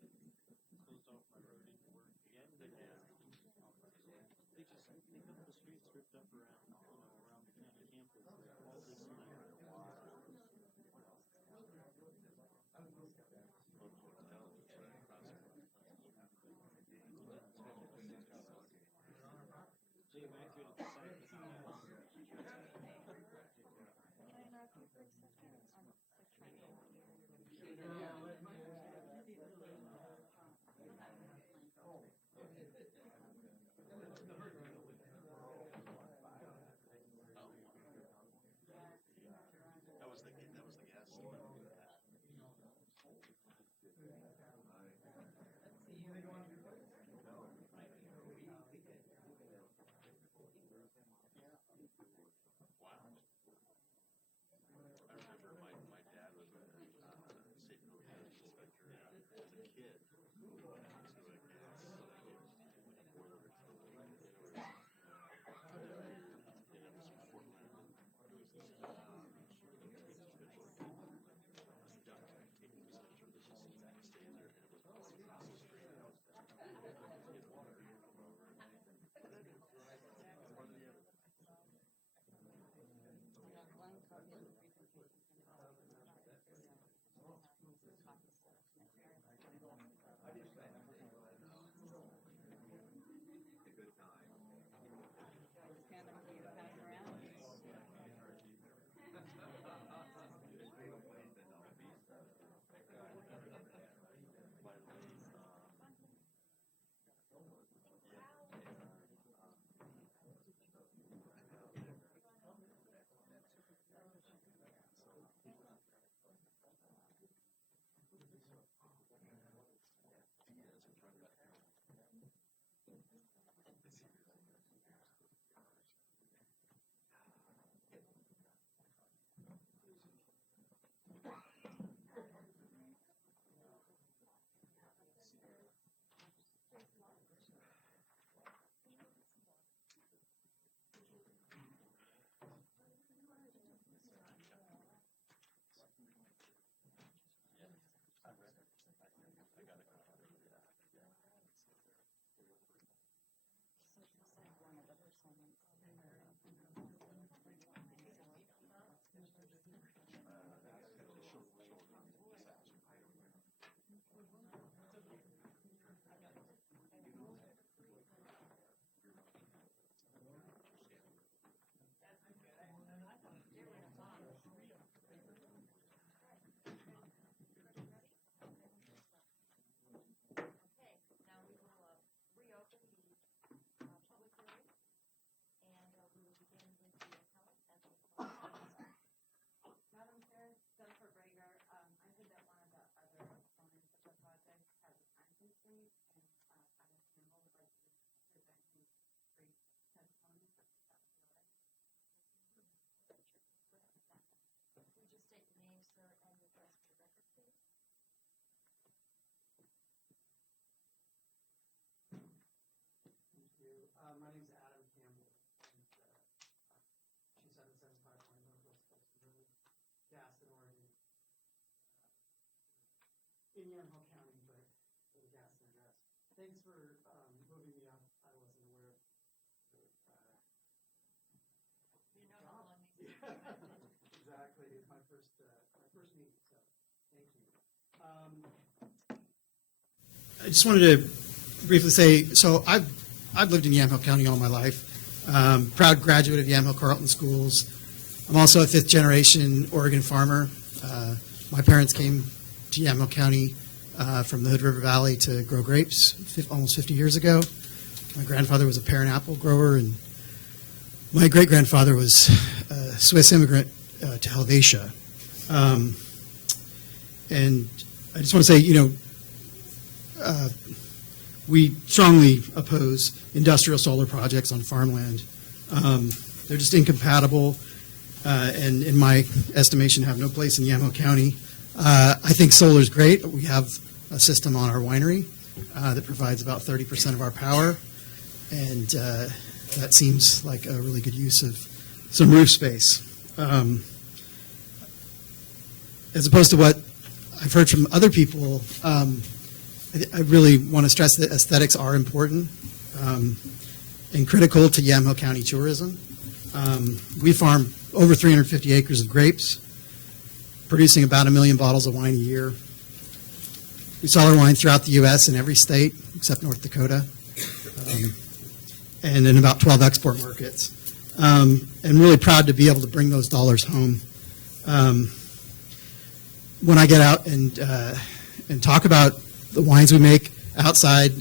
Getting really tired. Closed off my road into work again. They just got the streets ripped up around, around the county campus. All this they evacuated the site. That was the gas. Wow. I remember my dad was a state health inspector as a kid. Okay, now we will reopen the public hearing, and we will begin with the appellant as the Madam Chair, Jennifer Brager, I heard that one of the other opponents of the project has a time constraint, and Adam Campbell would like to present his brief testimony. Would you state your name, sir, and your address for the record, please? Thank you. My name is Adam Campbell, and 2775 Northwest Coastal Road, Gaston, Oregon. In Yamhill County, but with a Gaston address. Thanks for moving me up. I wasn't aware of the You know how long these exactly. It's my first meeting, so thank you. I just wanted to briefly say, so I've lived in Yamhill County all my life. Proud graduate of Yamhill Carleton Schools. I'm also a fifth-generation Oregon farmer. My parents came to Yamhill County from the Hood River Valley to grow grapes almost 50 years ago. My grandfather was a pear and apple grower, and my great-grandfather was a Swiss immigrant to Helvetia. And I just want to say, we strongly oppose industrial solar projects on farmland. They're just incompatible, and in my estimation, have no place in Yamhill County. I think solar is great. We have a system on our winery that provides about 30% of our power, and that seems like a really good use of some roof space. As opposed to what I've heard from other people, I really want to stress that aesthetics are important and critical to Yamhill County tourism. We farm over 350 acres of grapes, producing about 1 million bottles of wine a year. We sell our wine throughout the U.S. in every state except North Dakota, and in about 12 export markets. And really proud to be able to bring those dollars home. When I get out and talk about the wines we make outside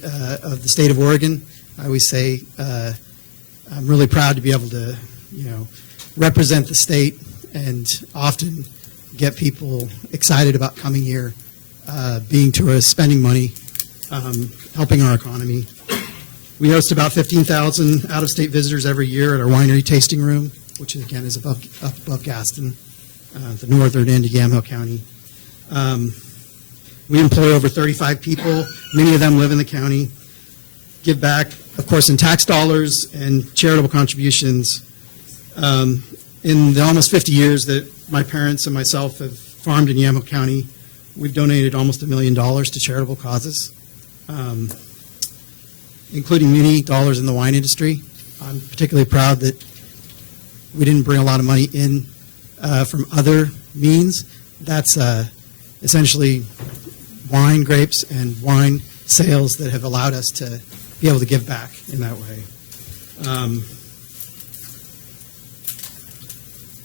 of the state of Oregon, I always say I'm really proud to be able to, represent the state and often get people excited about coming here, being tourists, spending money, helping our economy. We host about 15,000 out-of-state visitors every year at our winery tasting room, which again is up above Gaston, the northern end of Yamhill County. We employ over 35 people. Many of them live in the county. Give back, of course, in tax dollars and charitable contributions. In the almost 50 years that my parents and myself have farmed in Yamhill County, we've donated almost $1 million to charitable causes, including many dollars in the wine industry. I'm particularly proud that we didn't bring a lot of money in from other means. That's essentially wine, grapes, and wine sales that have allowed us to be able to give back in that way.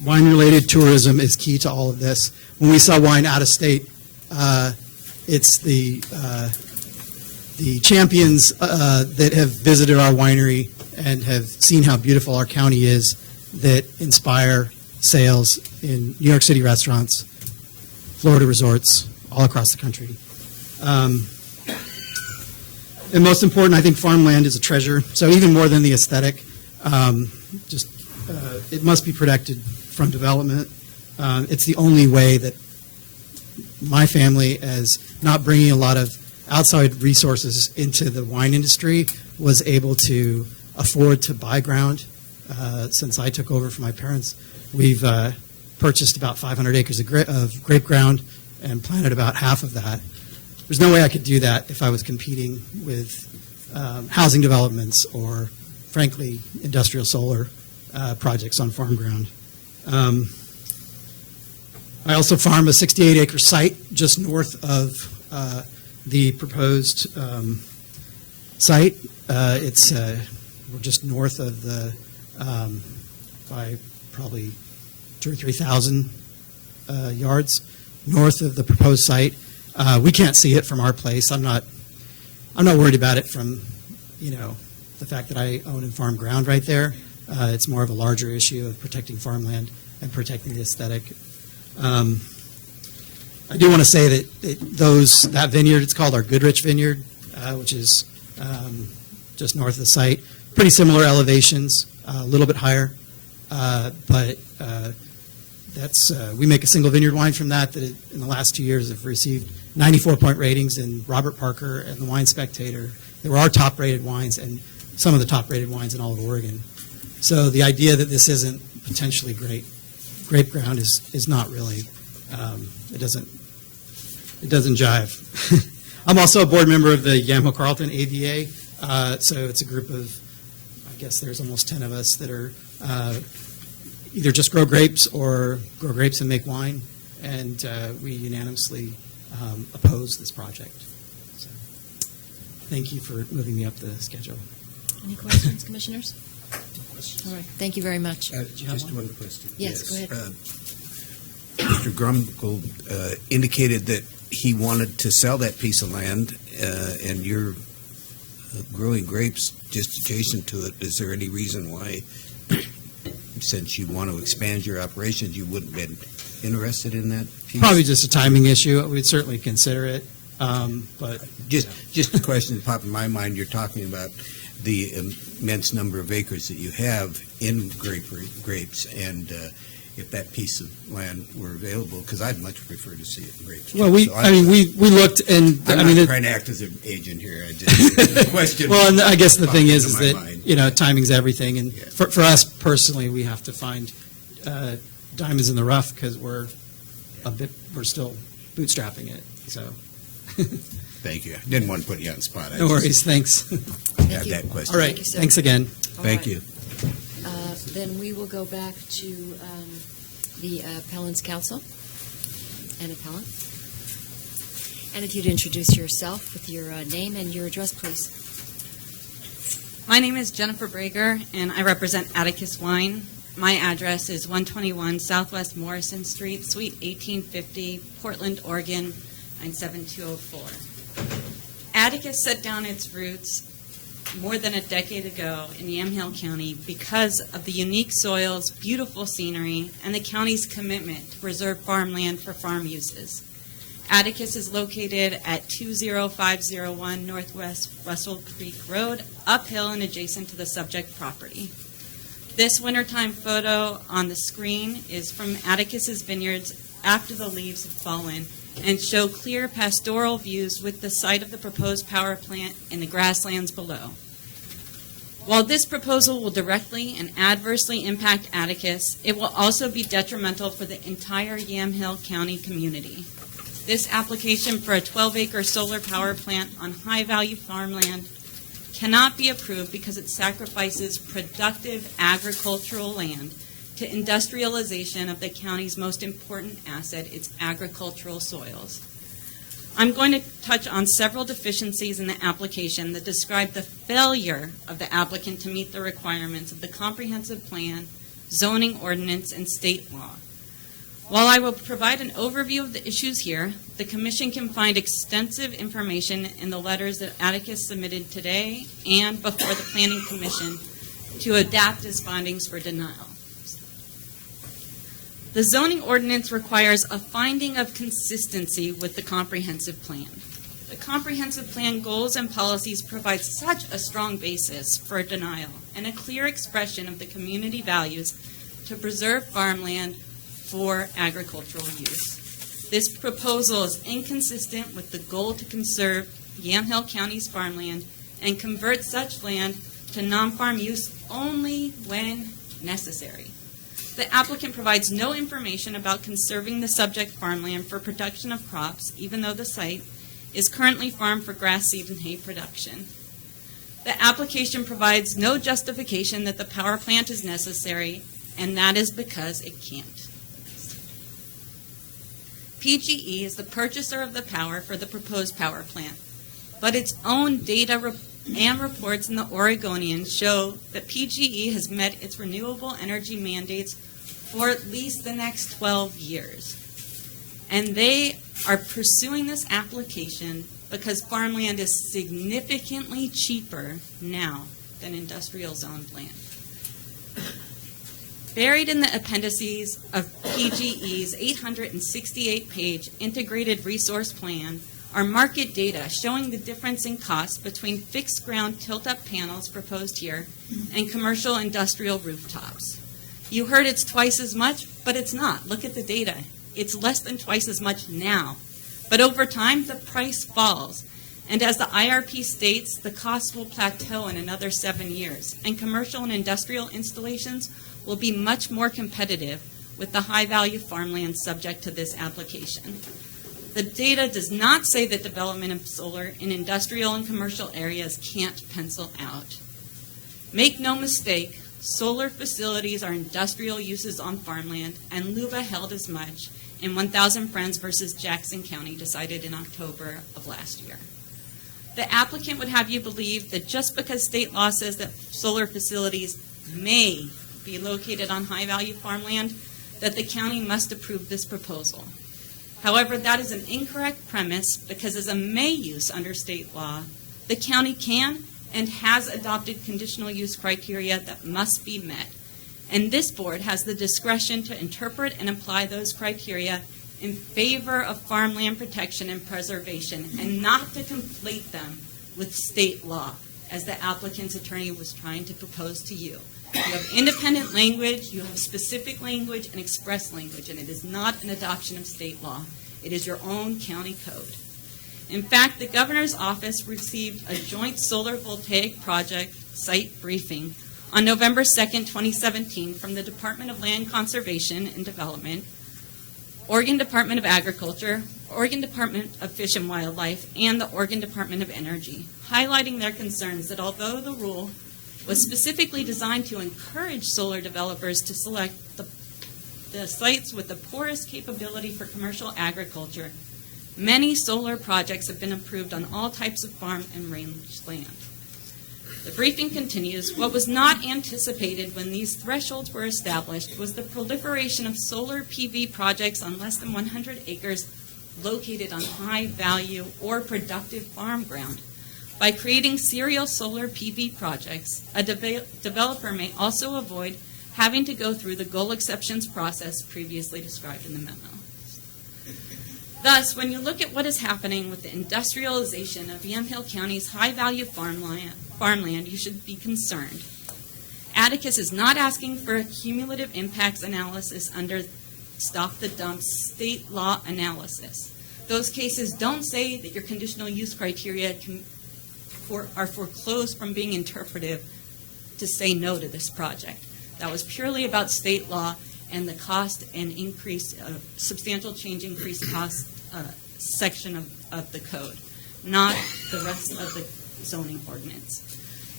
Wine-related tourism is key to all of this. When we sell wine out of state, it's the champions that have visited our winery and have seen how beautiful our county is that inspire sales in New York City restaurants, Florida resorts, all across the country. And most important, I think farmland is a treasure. So even more than the aesthetic, it must be protected from development. It's the only way that my family, as not bringing a lot of outside resources into the wine industry, was able to afford to buy ground. Since I took over from my parents, we've purchased about 500 acres of grape ground and planted about half of that. There's no way I could do that if I was competing with housing developments or, frankly, industrial solar projects on farm ground. I also farm a 68-acre site just north of the proposed site. We're just north of the, by probably 2,000 or 3,000 yards north of the proposed site. We can't see it from our place. I'm not worried about it from, the fact that I own and farm ground right there. It's more of a larger issue of protecting farmland and protecting the aesthetic. I do want to say that that vineyard, it's called our Goodrich Vineyard, which is just north of the site. Pretty similar elevations, a little bit higher, but we make a single vineyard wine from that in the last 2 years have received 94-point ratings in Robert Parker and the Wine Spectator. They were our top-rated wines and some of the top-rated wines in all of Oregon. So the idea that this isn't potentially great grape ground is not really, it doesn't jive. I'm also a board member of the Yamhill Carleton AVA, so it's a group of, I guess there's almost 10 of us that are either just grow grapes or grow grapes and make wine, and we unanimously oppose this project. So, thank you for moving me up the schedule. Any questions, commissioners? All right, thank you very much. Just one question. Yes, go ahead. Mr. Grumgold indicated that he wanted to sell that piece of land, and you're growing grapes just adjacent to it. Is there any reason why, since you want to expand your operations, you wouldn't have been interested in that piece? Probably just a timing issue. We'd certainly consider it, but Just a question that popped in my mind. You're talking about the immense number of acres that you have in grapes, and if that piece of land were available, because I'd much prefer to see it in grapes. well, we looked, and I'm I mean, not trying to act as an agent here. I just question. well, and I guess the thing popped is into my that mind. you know, timing's everything, and Yeah. for us personally, we have to find diamonds in the rough because we're still bootstrapping it. So, Thank you. I didn't want to put you on the spot. I no just worries. Thanks. had you. that question. All right. Thank you, sir. Thanks again. All Thank right. you. Then we will go back to the appellant's counsel and appellant. And if you'd introduce yourself with your name and your address, please. My name is Jennifer Brager, and I represent Atticus Wine. My address is 121 Southwest Morrison Street, Suite 1850, Portland, Oregon, 97204. Atticus set down its roots more than a decade ago in Yamhill County because of the unique soils, beautiful scenery, and the county's commitment to preserve farmland for farm uses. Atticus is located at 20501 Northwest Russell Creek Road, uphill and adjacent to the subject property. This wintertime photo on the screen is from Atticus's vineyards after the leaves have fallen and show clear pastoral views with the site of the proposed power plant in the grasslands below. While this proposal will directly and adversely impact Atticus, it will also be detrimental for the entire Yamhill County community. This application for a 12-acre solar power plant on high-value farmland cannot be approved because it sacrifices productive agricultural land to industrialization of the county's most important asset, its agricultural soils. I'm going to touch on several deficiencies in the application that describe the failure of the applicant to meet the requirements of the comprehensive plan, zoning ordinance, and state law. While I will provide an overview of the issues here, the Commission can find extensive information in the letters that Atticus submitted today and before the Planning Commission to adapt his findings for denial. The zoning ordinance requires a finding of consistency with the comprehensive plan. The comprehensive plan goals and policies provide such a strong basis for denial and a clear expression of the community values to preserve farmland for agricultural use. This proposal is inconsistent with the goal to conserve Yamhill County's farmland and convert such land to non-farm use only when necessary. The applicant provides no information about conserving the subject farmland for production of crops, even though the site is currently farmed for grass seed and hay production. The application provides no justification that the power plant is necessary, and that is because it can't. PGE is the purchaser of the power for the proposed power plant, but its own data and reports in the Oregonian show that PGE has met its renewable energy mandates for at least the next 12 years. And they are pursuing this application because farmland is significantly cheaper now than industrial zoned land. Buried in the appendices of PGE's 868-page integrated resource plan are market data showing the difference in cost between fixed ground tilt-up panels proposed here and commercial industrial rooftops. You heard it's twice as much, but it's not. Look at the data. It's less than twice as much now. But over time, the price falls. And as the IRP states, the cost will plateau in another 7 years, and commercial and industrial installations will be much more competitive with the high-value farmland subject to this application. The data does not say that development of solar in industrial and commercial areas can't pencil out. Make no mistake, solar facilities are industrial uses on farmland, and LUBA held as much in 1,000 Friends versus Jackson County, decided in October of last year. The applicant would have you believe that just because state law says that solar facilities may be located on high-value farmland, that the county must approve this proposal. However, that is an incorrect premise because as a may use under state law, the county can and has adopted conditional use criteria that must be met. And this board has the discretion to interpret and apply those criteria in favor of farmland protection and preservation and not to conflate them with state law, as the applicant's attorney was trying to propose to you. You have independent language, you have specific language, and express language, and it is not an adoption of state law. It is your own county code. In fact, the governor's office received a joint solar voltaic project site briefing on November 2nd, 2017 from the Department of Land Conservation and Development, Oregon Department of Agriculture, Oregon Department of Fish and Wildlife, and the Oregon Department of Energy, highlighting their concerns that although the rule was specifically designed to encourage solar developers to select the sites with the poorest capability for commercial agriculture, many solar projects have been approved on all types of farm and range land. The briefing continues. What was not anticipated when these thresholds were established was the proliferation of solar PV projects on less than 100 acres located on high value or productive farm ground. By creating serial solar PV projects, a developer may also avoid having to go through the goal exceptions process previously described in the memo. Thus, when you look at what is happening with the industrialization of Yamhill County's high-value farmland, you should be concerned. Atticus is not asking for a cumulative impacts analysis under Stop the Dump state law analysis. Those cases don't say that your conditional use criteria are foreclosed from being interpretive to say no to this project. That was purely about state law and the cost and increase, substantial change increased cost section of the code, not the rest of the zoning ordinance.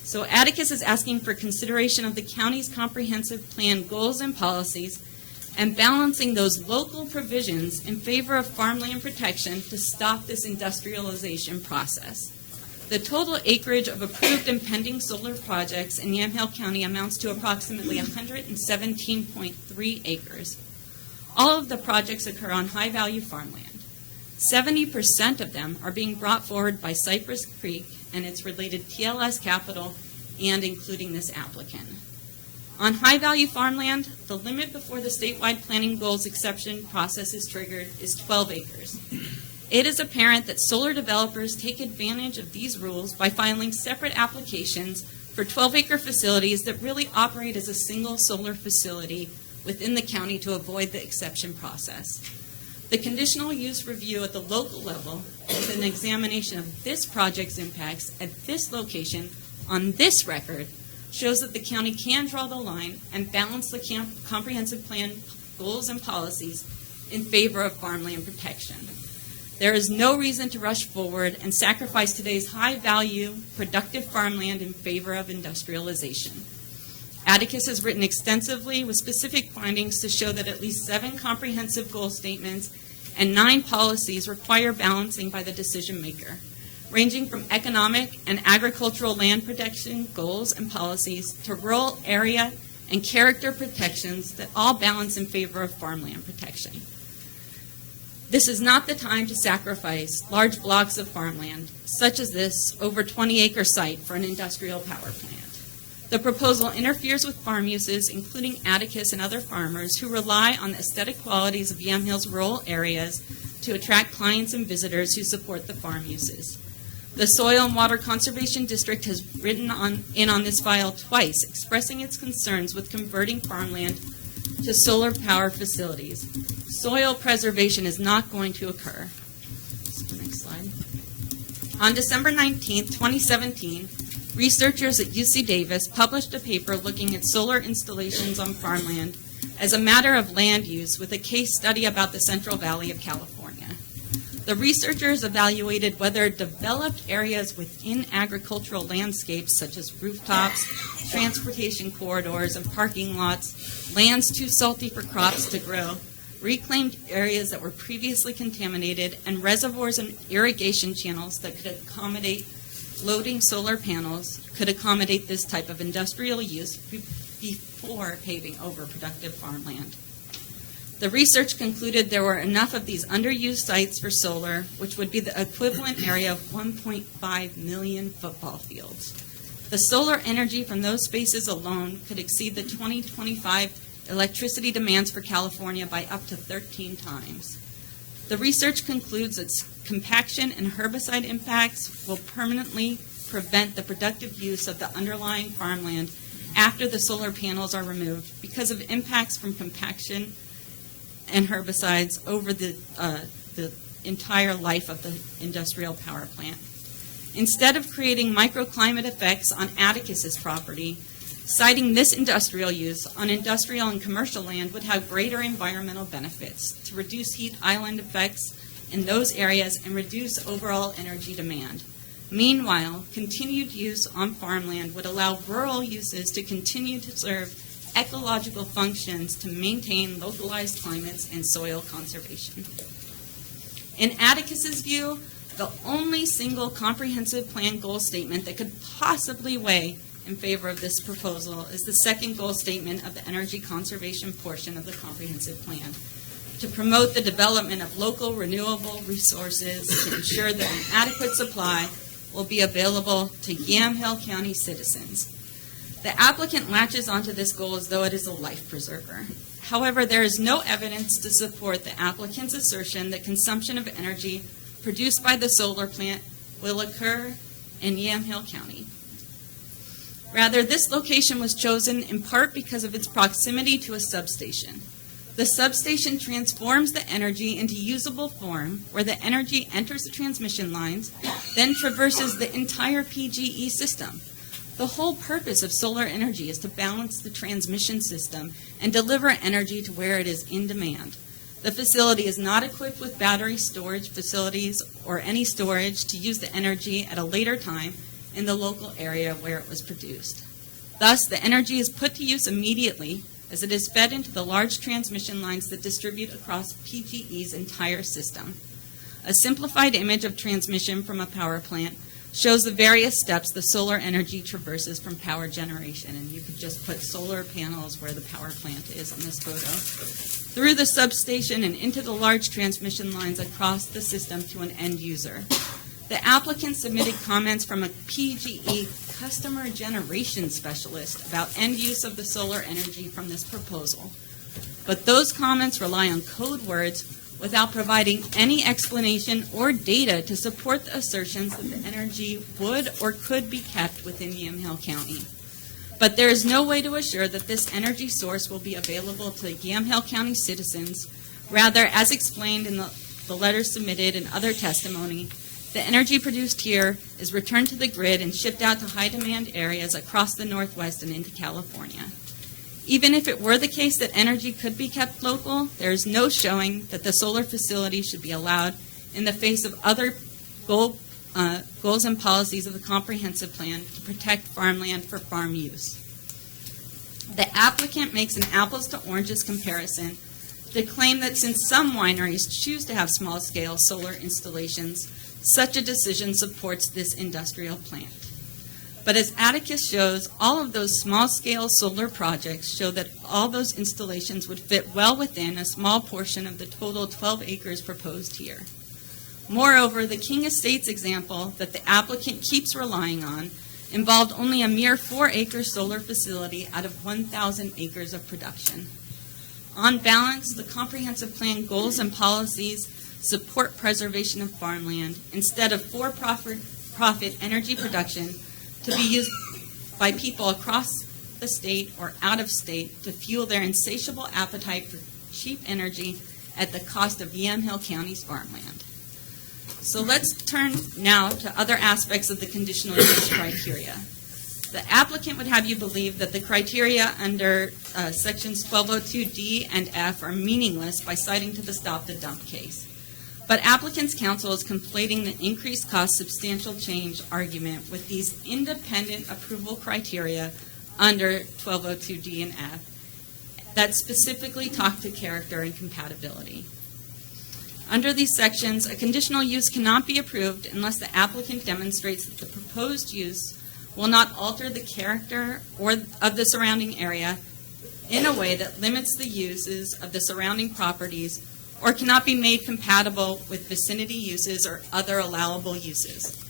So Atticus is asking for consideration of the county's comprehensive plan goals and policies and balancing those local provisions in favor of farmland protection to stop this industrialization process. The total acreage of approved and pending solar projects in Yamhill County amounts to approximately 117.3 acres. All of the projects occur on high-value farmland. 70% of them are being brought forward by Cypress Creek and its related TLS capital and including this applicant. On high-value farmland, the limit before the statewide planning goals exception process is triggered is 12 acres. It is apparent that solar developers take advantage of these rules by filing separate applications for 12-acre facilities that really operate as a single solar facility within the county to avoid the exception process. The conditional use review at the local level with an examination of this project's impacts at this location on this record shows that the county can draw the line and balance the comprehensive plan goals and policies in favor of farmland protection. There is no reason to rush forward and sacrifice today's high-value, productive farmland in favor of industrialization. Atticus has written extensively with specific findings to show that at least 7 comprehensive goal statements and 9 policies require balancing by the decision maker, ranging from economic and agricultural land protection goals and policies to rural area and character protections that all balance in favor of farmland protection. This is not the time to sacrifice large blocks of farmland, such as this over 20-acre site for an industrial power plant. The proposal interferes with farm uses, including Atticus and other farmers who rely on the aesthetic qualities of Yamhill's rural areas to attract clients and visitors who support the farm uses. The Soil and Water Conservation District has written in on this file twice, expressing its concerns with converting farmland to solar power facilities. Soil preservation is not going to occur. Next slide. On December 19, 2017, researchers at UC Davis published a paper looking at solar installations on farmland as a matter of land use with a case study about the Central Valley of California. The researchers evaluated whether developed areas within agricultural landscapes such as rooftops, transportation corridors, and parking lots, lands too salty for crops to grow, reclaimed areas that were previously contaminated, and reservoirs and irrigation channels that could accommodate loading solar panels could accommodate this type of industrial use before paving over productive farmland. The research concluded there were enough of these underused sites for solar, which would be the equivalent area of 1.5 million football fields. The solar energy from those spaces alone could exceed the 2025 electricity demands for California by up to 13 times. The research concludes that compaction and herbicide impacts will permanently prevent the productive use of the underlying farmland after the solar panels are removed because of impacts from compaction and herbicides over the entire life of the industrial power plant. Instead of creating microclimate effects on Atticus's property, siting this industrial use on industrial and commercial land would have greater environmental benefits to reduce heat island effects in those areas and reduce overall energy demand. Meanwhile, continued use on farmland would allow rural uses to continue to serve ecological functions to maintain localized climates and soil conservation. In Atticus's view, the only single comprehensive plan goal statement that could possibly weigh in favor of this proposal is the second goal statement of the energy conservation portion of the comprehensive plan, to promote the development of local renewable resources to ensure that an adequate supply will be available to Yamhill County citizens. The applicant latches onto this goal as though it is a life preserver. However, there is no evidence to support the applicant's assertion that consumption of energy produced by the solar plant will occur in Yamhill County. Rather, this location was chosen in part because of its proximity to a substation. The substation transforms the energy into usable form where the energy enters the transmission lines, then traverses the entire PGE system. The whole purpose of solar energy is to balance the transmission system and deliver energy to where it is in demand. The facility is not equipped with battery storage facilities or any storage to use the energy at a later time in the local area where it was produced. Thus, the energy is put to use immediately as it is fed into the large transmission lines that distribute across PGE's entire system. A simplified image of transmission from a power plant shows the various steps the solar energy traverses from power generation, and you could just put solar panels where the power plant is on this photo, through the substation and into the large transmission lines across the system to an end user. The applicant submitted comments from a PGE customer generation specialist about end use of the solar energy from this proposal. But those comments rely on code words without providing any explanation or data to support the assertions that the energy would or could be kept within Yamhill County. But there is no way to assure that this energy source will be available to Yamhill County citizens. Rather, as explained in the letters submitted and other testimony, the energy produced here is returned to the grid and shipped out to high-demand areas across the Northwest and into California. Even if it were the case that energy could be kept local, there is no showing that the solar facility should be allowed in the face of other goals and policies of the comprehensive plan to protect farmland for farm use. The applicant makes an apples to oranges comparison to claim that since some wineries choose to have small-scale solar installations, such a decision supports this industrial plant. But as Atticus shows, all of those small-scale solar projects show that all those installations would fit well within a small portion of the total 12 acres proposed here. Moreover, the King Estates example that the applicant keeps relying on involved only a mere 4-acre solar facility out of 1,000 acres of production. On balance, the comprehensive plan goals and policies support preservation of farmland instead of for-profit energy production to be used by people across the state or out of state to fuel their insatiable appetite for cheap energy at the cost of Yamhill County's farmland. So let's turn now to other aspects of the conditional use criteria. The applicant would have you believe that the criteria under sections 1202D and F are meaningless by citing to the Stop the Dump case. But applicant's counsel is conflating the increased cost substantial change argument with these independent approval criteria under 1202D and F that specifically talk to character and compatibility. Under these sections, a conditional use cannot be approved unless the applicant demonstrates that the proposed use will not alter the character of the surrounding area in a way that limits the uses of the surrounding properties or cannot be made compatible with vicinity uses or other allowable uses.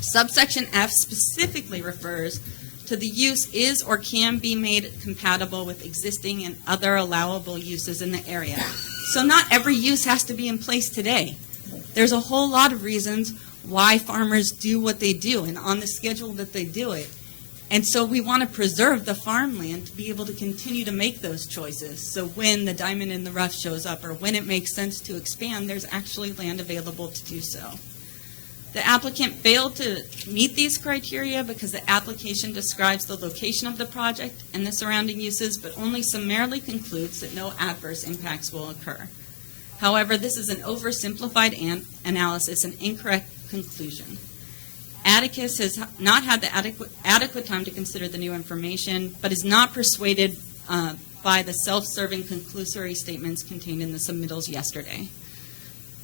Subsection F specifically refers to the use is or can be made compatible with existing and other allowable uses in the area. So not every use has to be in place today. There's a whole lot of reasons why farmers do what they do and on the schedule that they do it. And so we want to preserve the farmland to be able to continue to make those choices. So when the diamond in the rough shows up or when it makes sense to expand, there's actually land available to do so. The applicant failed to meet these criteria because the application describes the location of the project and the surrounding uses, but only summarily concludes that no adverse impacts will occur. However, this is an oversimplified analysis and incorrect conclusion. Atticus has not had the adequate time to consider the new information, but is not persuaded by the self-serving conclusory statements contained in the submittals yesterday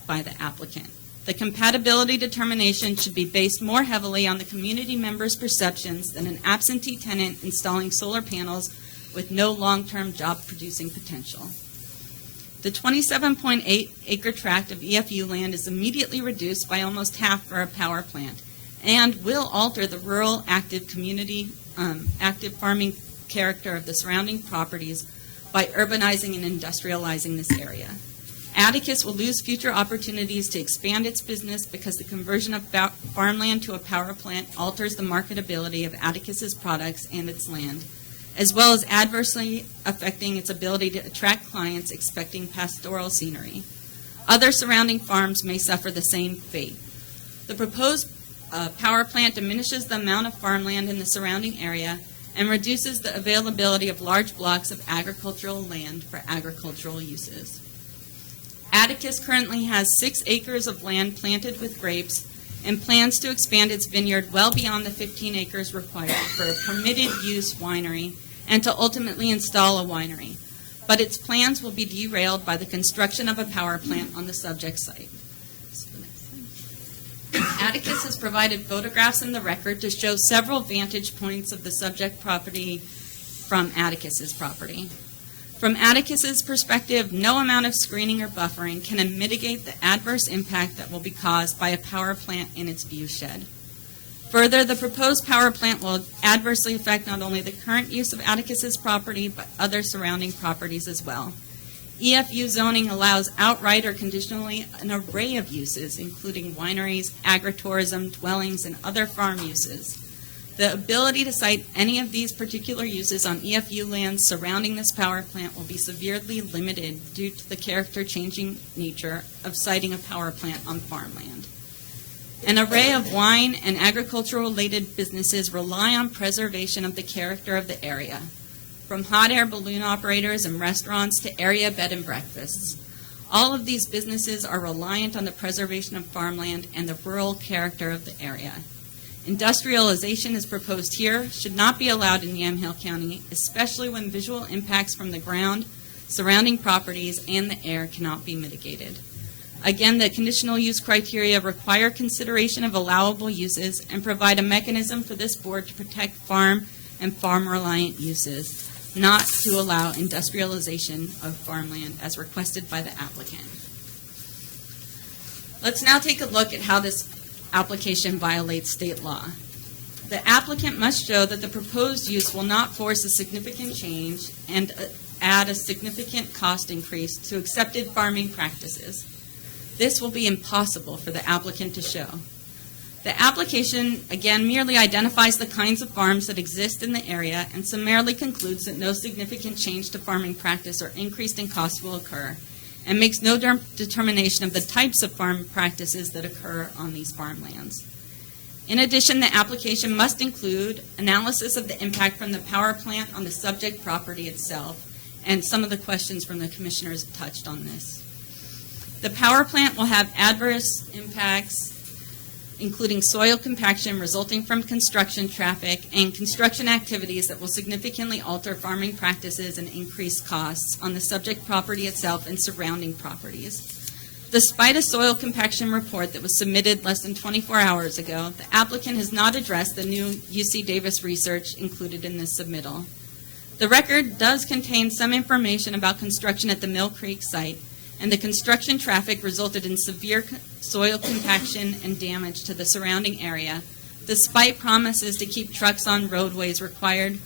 by the applicant. The compatibility determination should be based more heavily on the community members' perceptions than an absentee tenant installing solar panels with no long-term job-producing potential. The 27.8 acre tract of EFU land is immediately reduced by almost half for a power plant and will alter the rural active community, active farming character of the surrounding properties by urbanizing and industrializing this area. Atticus will lose future opportunities to expand its business because the conversion of farmland to a power plant alters the marketability of Atticus's products and its land, as well as adversely affecting its ability to attract clients expecting pastoral scenery. Other surrounding farms may suffer the same fate. The proposed power plant diminishes the amount of farmland in the surrounding area and reduces the availability of large blocks of agricultural land for agricultural uses. Atticus currently has 6 acres of land planted with grapes and plans to expand its vineyard well beyond the 15 acres required for a permitted use winery and to ultimately install a winery. But its plans will be derailed by the construction of a power plant on the subject site. Atticus has provided photographs in the record to show several vantage points of the subject property from Atticus's property. From Atticus's perspective, no amount of screening or buffering can mitigate the adverse impact that will be caused by a power plant in its view shed. Further, the proposed power plant will adversely affect not only the current use of Atticus's property, but other surrounding properties as well. EFU zoning allows outright or conditionally an array of uses, including wineries, agritourism, dwellings, and other farm uses. The ability to site any of these particular uses on EFU lands surrounding this power plant will be severely limited due to the character-changing nature of siting a power plant on farmland. An array of wine and agricultural-related businesses rely on preservation of the character of the area, from hot air balloon operators and restaurants to area bed and breakfasts. All of these businesses are reliant on the preservation of farmland and the rural character of the area. Industrialization as proposed here should not be allowed in Yamhill County, especially when visual impacts from the ground, surrounding properties, and the air cannot be mitigated. Again, the conditional use criteria require consideration of allowable uses and provide a mechanism for this board to protect farm and farm-reliant uses, not to allow industrialization of farmland as requested by the applicant. Let's now take a look at how this application violates state law. The applicant must show that the proposed use will not force a significant change and add a significant cost increase to accepted farming practices. This will be impossible for the applicant to show. The application, again, merely identifies the kinds of farms that exist in the area and summarily concludes that no significant change to farming practice or increase in cost will occur, and makes no determination of the types of farm practices that occur on these farmlands. In addition, the application must include analysis of the impact from the power plant on the subject property itself, and some of the questions from the commissioners touched on this. The power plant will have adverse impacts, including soil compaction resulting from construction traffic and construction activities that will significantly alter farming practices and increase costs on the subject property itself and surrounding properties. Despite a soil compaction report that was submitted less than 24 hours ago, the applicant has not addressed the new UC Davis research included in this submittal. The record does contain some information about construction at the Mill Creek site, and the construction traffic resulted in severe soil compaction and damage to the surrounding area, despite promises to keep trucks on roadways required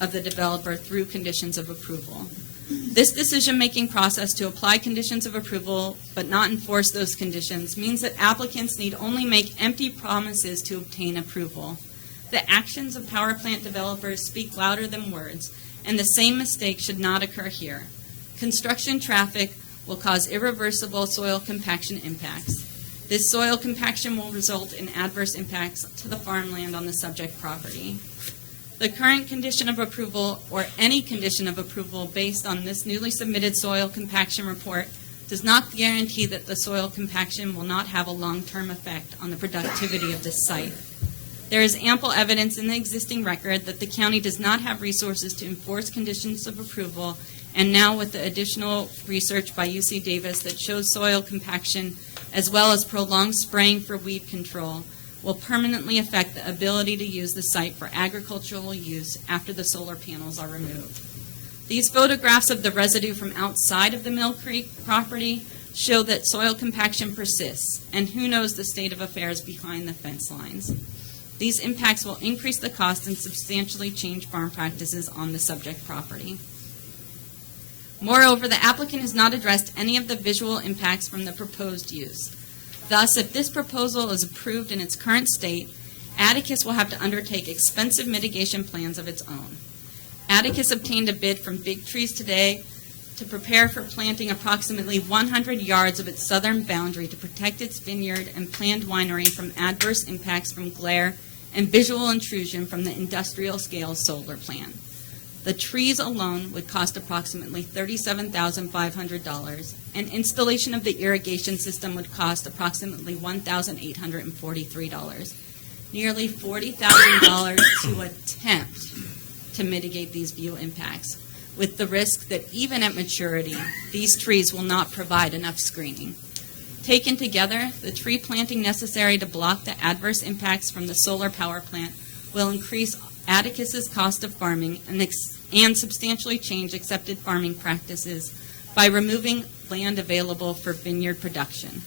of the developer through conditions of approval. This decision-making process to apply conditions of approval but not enforce those conditions means that applicants need only make empty promises to obtain approval. The actions of power plant developers speak louder than words, and the same mistake should not occur here. Construction traffic will cause irreversible soil compaction impacts. This soil compaction will result in adverse impacts to the farmland on the subject property. The current condition of approval, or any condition of approval based on this newly submitted soil compaction report, does not guarantee that the soil compaction will not have a long-term effect on the productivity of this site. There is ample evidence in the existing record that the county does not have resources to enforce conditions of approval, and now with the additional research by UC Davis that shows soil compaction as well as prolonged spraying for weed control will permanently affect the ability to use the site for agricultural use after the solar panels are removed. These photographs of the residue from outside of the Mill Creek property show that soil compaction persists, and who knows the state of affairs behind the fence lines. These impacts will increase the cost and substantially change farm practices on the subject property. Moreover, the applicant has not addressed any of the visual impacts from the proposed use. Thus, if this proposal is approved in its current state, Atticus will have to undertake expensive mitigation plans of its own. Atticus obtained a bid from Big Trees today to prepare for planting approximately 100 yards of its southern boundary to protect its vineyard and planned winery from adverse impacts from glare and visual intrusion from the industrial-scale solar plant. The trees alone would cost approximately $37,500, and installation of the irrigation system would cost approximately $1,843, nearly $40,000 to attempt to mitigate these view impacts, with the risk that even at maturity, these trees will not provide enough screening. Taken together, the tree planting necessary to block the adverse impacts from the solar power plant will increase Atticus's cost of farming and substantially change accepted farming practices by removing land available for vineyard production.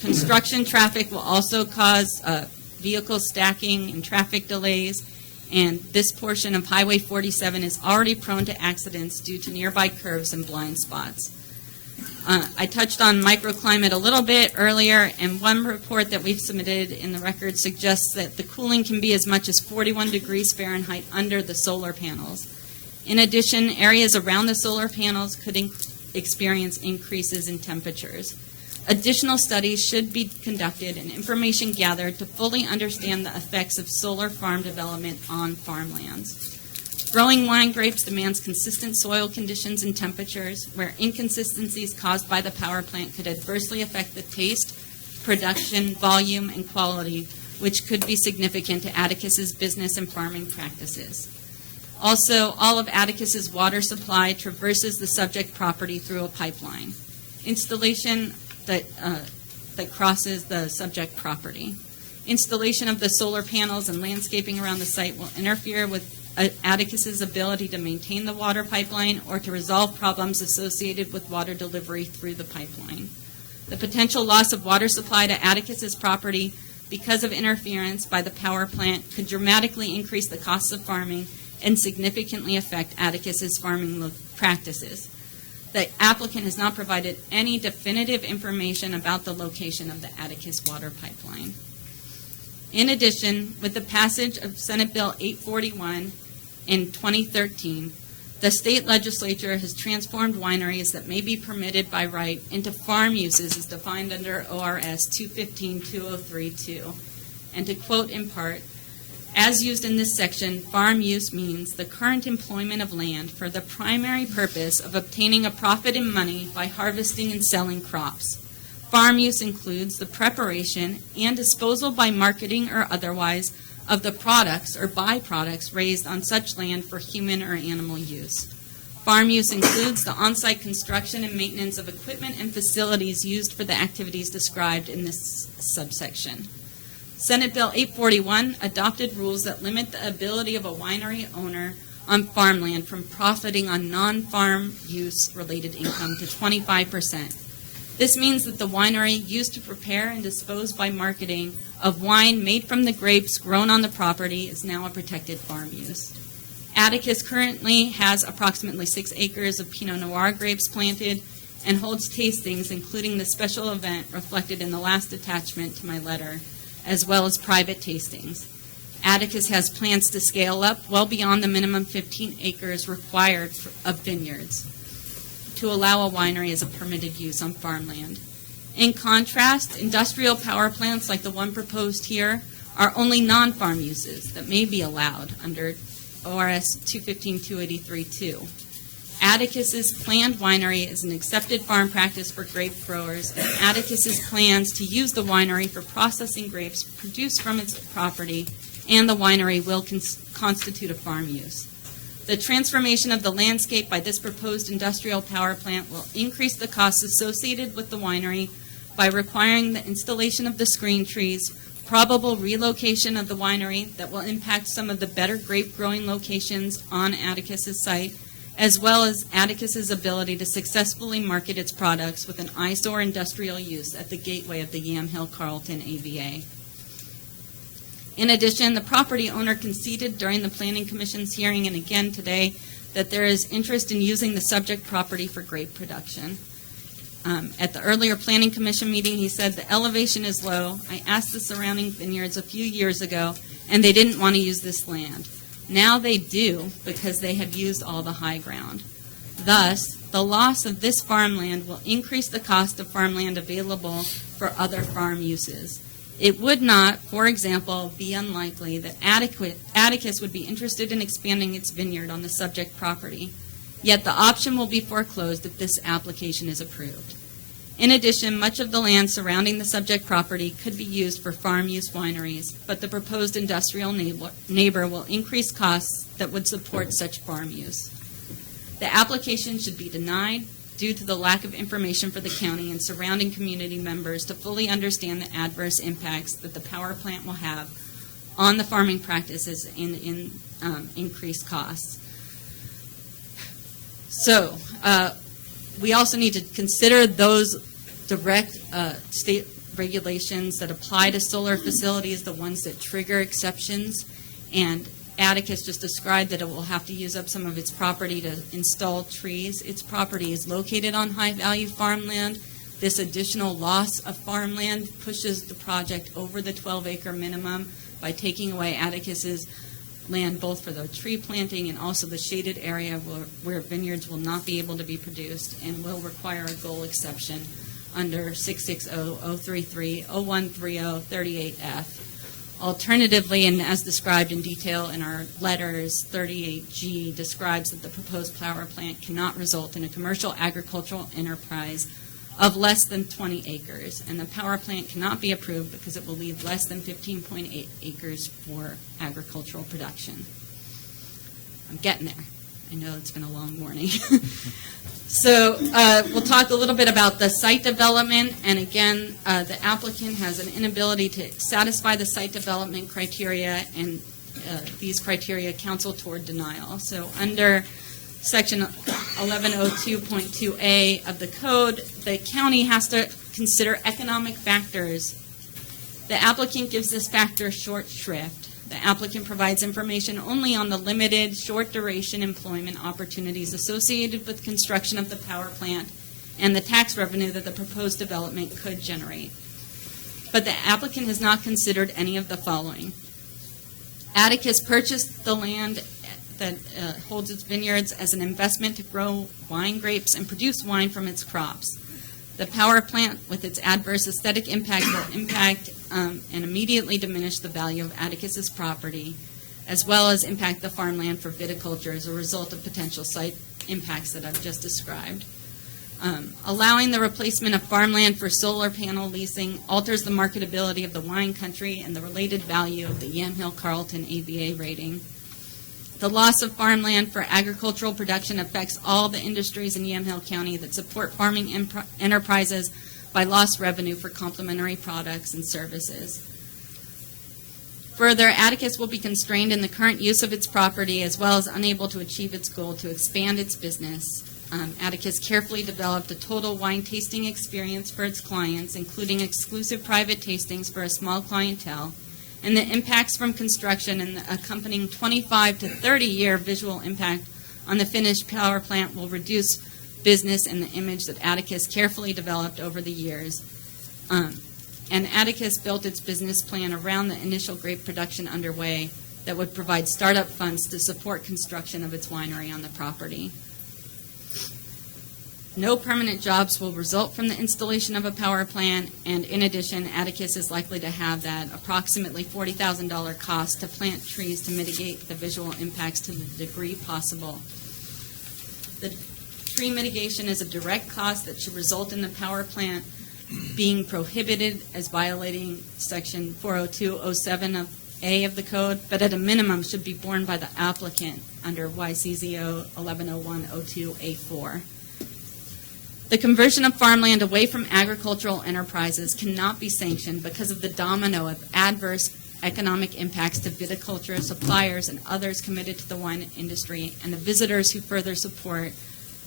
Construction traffic will also cause vehicle stacking and traffic delays, and this portion of Highway 47 is already prone to accidents due to nearby curves and blind spots. I touched on microclimate a little bit earlier, and one report that we've submitted in the record suggests that the cooling can be as much as 41 degrees Fahrenheit under the solar panels. In addition, areas around the solar panels could experience increases in temperatures. Additional studies should be conducted and information gathered to fully understand the effects of solar farm development on farmlands. Growing wine grapes demands consistent soil conditions and temperatures, where inconsistencies caused by the power plant could adversely affect the taste, production, volume, and quality, which could be significant to Atticus's business and farming practices. Also, all of Atticus's water supply traverses the subject property through a pipeline. Installation that crosses the subject property. Installation of the solar panels and landscaping around the site will interfere with Atticus's ability to maintain the water pipeline or to resolve problems associated with water delivery through the pipeline. The potential loss of water supply to Atticus's property because of interference by the power plant could dramatically increase the costs of farming and significantly affect Atticus's farming practices. The applicant has not provided any definitive information about the location of the Atticus water pipeline. In addition, with the passage of Senate Bill 841 in 2013, the state legislature has transformed wineries that may be permitted by right into farm uses as defined under ORS 215-2032. And to quote in part, as used in this section, farm use means the current employment of land for the primary purpose of obtaining a profit in money by harvesting and selling crops. Farm use includes the preparation and disposal by marketing or otherwise of the products or byproducts raised on such land for human or animal use. Farm use includes the on-site construction and maintenance of equipment and facilities used for the activities described in this subsection. Senate Bill 841 adopted rules that limit the ability of a winery owner on farmland from profiting on non-farm use related income to 25%. This means that the winery used to prepare and dispose by marketing of wine made from the grapes grown on the property is now a protected farm use. Atticus currently has approximately 6 acres of Pinot Noir grapes planted and holds tastings, including the special event reflected in the last attachment to my letter, as well as private tastings. Atticus has plans to scale up well beyond the minimum 15 acres required of vineyards to allow a winery as a permitted use on farmland. In contrast, industrial power plants like the one proposed here are only non-farm uses that may be allowed under ORS 215-283-2. Atticus's planned winery is an accepted farm practice for grape growers, and Atticus's plans to use the winery for processing grapes produced from its property and the winery will constitute a farm use. The transformation of the landscape by this proposed industrial power plant will increase the costs associated with the winery by requiring the installation of the screen trees, probable relocation of the winery that will impact some of the better grape growing locations on Atticus's site, as well as Atticus's ability to successfully market its products with an eyesore industrial use at the gateway of the Yamhill Carlton AVA. In addition, the property owner conceded during the Planning Commission's hearing and again today that there is interest in using the subject property for grape production. At the earlier Planning Commission meeting, he said the elevation is low. I asked the surrounding vineyards a few years ago, and they didn't want to use this land. Now they do because they have used all the high ground. Thus, the loss of this farmland will increase the cost of farmland available for other farm uses. It would not, for example, be unlikely that Atticus would be interested in expanding its vineyard on the subject property. Yet the option will be foreclosed if this application is approved. In addition, much of the land surrounding the subject property could be used for farm use wineries, but the proposed industrial neighbor will increase costs that would support such farm use. The application should be denied due to the lack of information for the county and surrounding community members to fully understand the adverse impacts that the power plant will have on the farming practices and in increased costs. So we also need to consider those direct state regulations that apply to solar facilities, the ones that trigger exceptions, and Atticus just described that it will have to use up some of its property to install trees. Its property is located on high-value farmland. This additional loss of farmland pushes the project over the 12-acre minimum by taking away Atticus's land both for the tree planting and also the shaded area where vineyards will not be able to be produced and will require a goal exception under 660-033-0130-38F. Alternatively, and as described in detail in our letters, 38G describes that the proposed power plant cannot result in a commercial agricultural enterprise of less than 20 acres, and the power plant cannot be approved because it will leave less than 15.8 acres for agricultural production. I'm getting there. I know it's been a long morning. So we'll talk a little bit about the site development, and again, the applicant has an inability to satisfy the site development criteria, and these criteria counsel toward denial. So under Section 1102.2A of the code, the county has to consider economic factors. The applicant gives this factor short shrift. The applicant provides information only on the limited, short-duration employment opportunities associated with construction of the power plant and the tax revenue that the proposed development could generate. But the applicant has not considered any of the following. Atticus purchased the land that holds its vineyards as an investment to grow wine grapes and produce wine from its crops. The power plant, with its adverse aesthetic impact, will impact and immediately diminish the value of Atticus's property, as well as impact the farmland for viticulture as a result of potential site impacts that I've just described. Allowing the replacement of farmland for solar panel leasing alters the marketability of the wine country and the related value of the Yamhill Carlton AVA rating. The loss of farmland for agricultural production affects all the industries in Yamhill County that support farming enterprises by lost revenue for complementary products and services. Further, Atticus will be constrained in the current use of its property as well as unable to achieve its goal to expand its business. Atticus carefully developed a total wine tasting experience for its clients, including exclusive private tastings for a small clientele, and the impacts from construction and the accompanying 25 to 30-year visual impact on the finished power plant will reduce business and the image that Atticus carefully developed over the years. And Atticus built its business plan around the initial grape production underway that would provide startup funds to support construction of its winery on the property. No permanent jobs will result from the installation of a power plant, and in addition, Atticus is likely to have that approximately $40,000 cost to plant trees to mitigate the visual impacts to the degree possible. The tree mitigation is a direct cost that should result in the power plant being prohibited as violating Section 40207 of A of the code, but at a minimum should be borne by the applicant under YCZO 110102A4. The conversion of farmland away from agricultural enterprises cannot be sanctioned because of the domino of adverse economic impacts to viticulture suppliers and others committed to the wine industry and the visitors who further support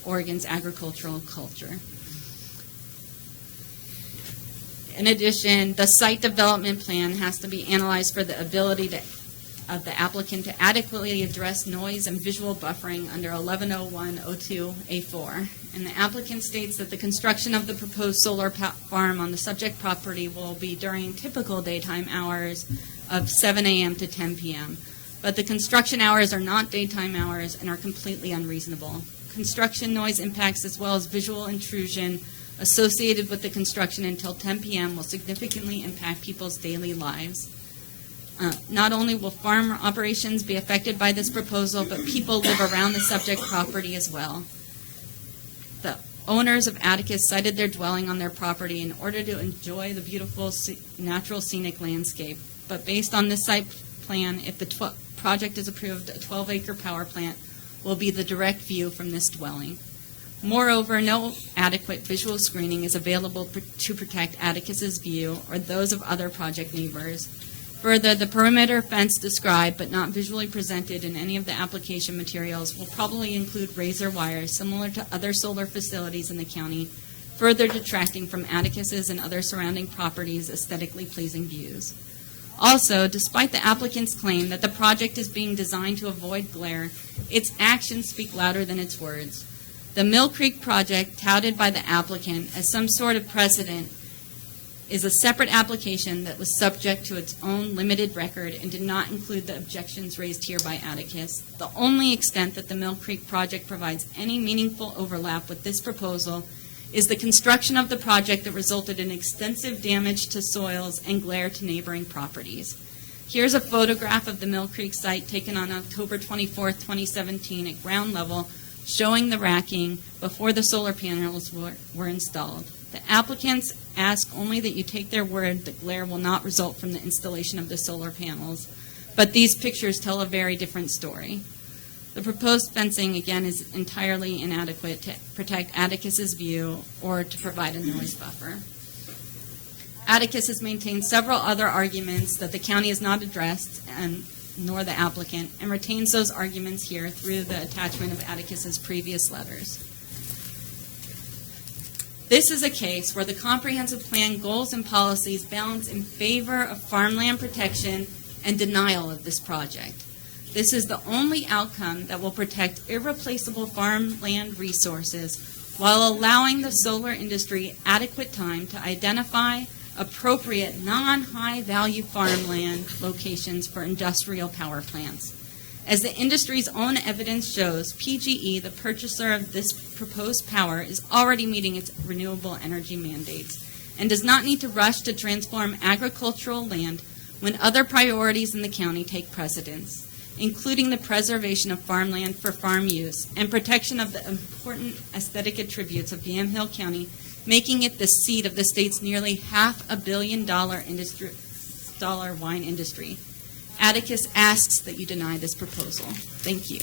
Oregon's agricultural culture. In addition, the site development plan has to be analyzed for the ability of the applicant to adequately address noise and visual buffering under 110102A4. And the applicant states that the construction of the proposed solar farm on the subject property will be during typical daytime hours of 7 a.m. to 10 p.m. But the construction hours are not daytime hours and are completely unreasonable. Construction noise impacts as well as visual intrusion associated with the construction until 10 p.m. will significantly impact people's daily lives. Not only will farm operations be affected by this proposal, but people live around the subject property as well. The owners of Atticus sited their dwelling on their property in order to enjoy the beautiful natural scenic landscape. But based on this site plan, if the project is approved, a 12-acre power plant will be the direct view from this dwelling. Moreover, no adequate visual screening is available to protect Atticus's view or those of other project neighbors. Further, the perimeter fence described but not visually presented in any of the application materials will probably include razor wires similar to other solar facilities in the county, further detracting from Atticus's and other surrounding properties' aesthetically pleasing views. Also, despite the applicant's claim that the project is being designed to avoid glare, its actions speak louder than its words. The Mill Creek project, touted by the applicant as some sort of precedent, is a separate application that was subject to its own limited record and did not include the objections raised here by Atticus. The only extent that the Mill Creek project provides any meaningful overlap with this proposal is the construction of the project that resulted in extensive damage to soils and glare to neighboring properties. Here's a photograph of the Mill Creek site taken on October 24, 2017 at ground level, showing the racking before the solar panels were installed. The applicants ask only that you take their word that glare will not result from the installation of the solar panels, but these pictures tell a very different story. The proposed fencing, again, is entirely inadequate to protect Atticus's view or to provide a noise buffer. Atticus has maintained several other arguments that the county has not addressed, nor the applicant, and retains those arguments here through the attachment of Atticus's previous letters. This is a case where the comprehensive plan goals and policies balance in favor of farmland protection and denial of this project. This is the only outcome that will protect irreplaceable farmland resources while allowing the solar industry adequate time to identify appropriate non-high-value farmland locations for industrial power plants. As the industry's own evidence shows, PGE, the purchaser of this proposed power, is already meeting its renewable energy mandates and does not need to rush to transform agricultural land when other priorities in the county take precedence, including the preservation of farmland for farm use and protection of the important aesthetic attributes of Yamhill County, making it the seat of the state's nearly $500 million wine industry. Atticus asks that you deny this proposal. Thank you.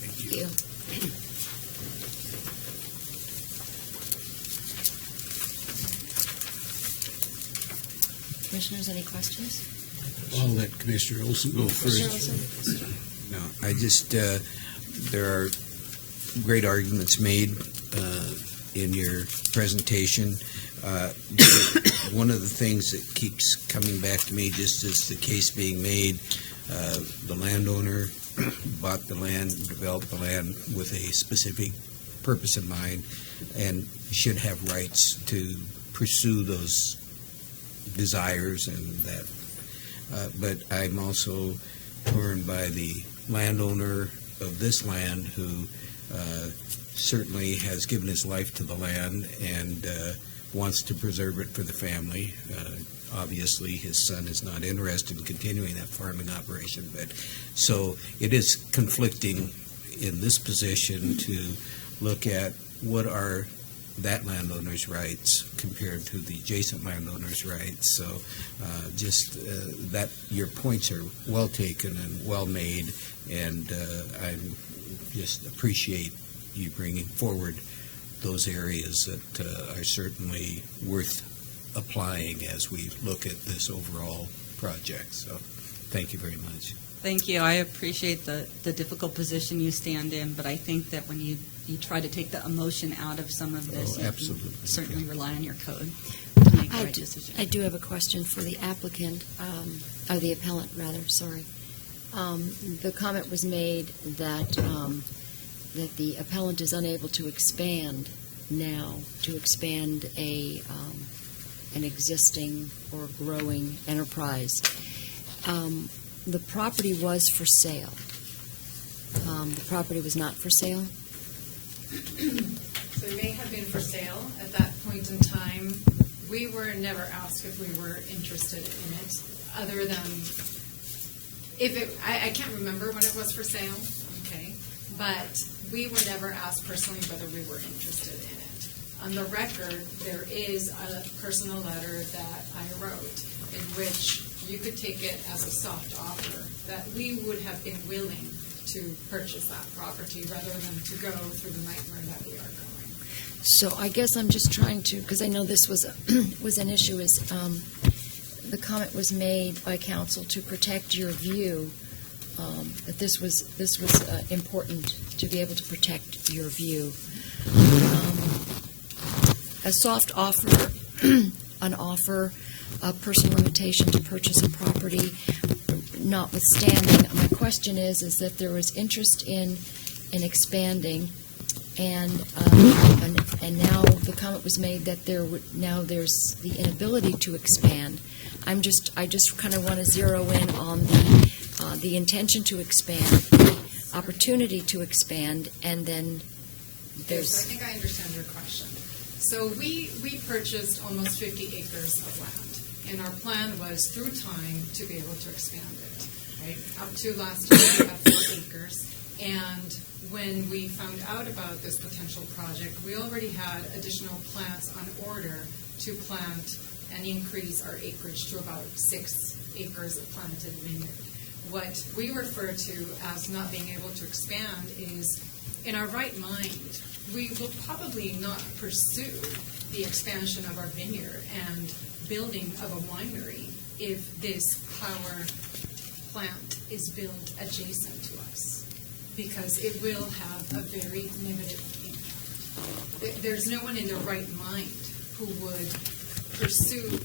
Thank you. Commissioners, any questions? I'll let Commissioner Olson go Commissioner first. Olson? No, I just, there are great arguments made in your presentation. One of the things that keeps coming back to me, just as the case being made, the landowner bought the land, developed the land with a specific purpose in mind, and should have rights to pursue those desires and that. But I'm also torn by the landowner of this land who certainly has given his life to the land and wants to preserve it for the family. Obviously, his son is not interested in continuing that farming operation, but so it is conflicting in this position to look at what are that landowner's rights compared to the adjacent landowner's rights. So that your points are well taken and well made, and I just appreciate you bringing forward those areas that are certainly worth applying as we look at this overall project. So thank you very much. Thank you. I appreciate the difficult position you stand in, but I think that when you try to take the emotion out of some of this, you absolutely. can certainly rely on your code to make the right decision. I do have a question for the applicant, or the appellant, rather, sorry. The comment was made that that the appellant is unable to expand now, to expand an existing or growing enterprise. The property was for sale. The property was not for sale? So it may have been for sale at that point in time. We were never asked if we were interested in it, other than if it, I can't remember when it was for sale, okay, but we were never asked personally whether we were interested in it. On the record, there is a personal letter that I wrote in which you could take it as a soft offer, that we would have been willing to purchase that property rather than to go through the nightmare that we are going. So I guess I'm just trying to, because I know this was was an issue, is the comment was made by council to protect your view, that this was important to be able to protect your view. A soft offer, an offer, a personal limitation to purchase a property, notwithstanding, my question is that there was interest in expanding, and now the comment was made that there's the inability to expand. I just kind of want to zero in on the intention to expand, the opportunity to expand, and then there's. Yes, I think I understand your question. So we purchased almost 50 acres of land, and our plan was through time to be able to expand it. Right? Up to last year, we had 4 acres, and when we found out about this potential project, we already had additional plants on order to plant and increase our acreage to about 6 acres of planted vineyard. What we refer to as not being able to expand is, in our right mind, we will probably not pursue the expansion of our vineyard and building of a winery if this power plant is built adjacent to us, because it will have a very negative impact. There's no one in their right mind who would pursue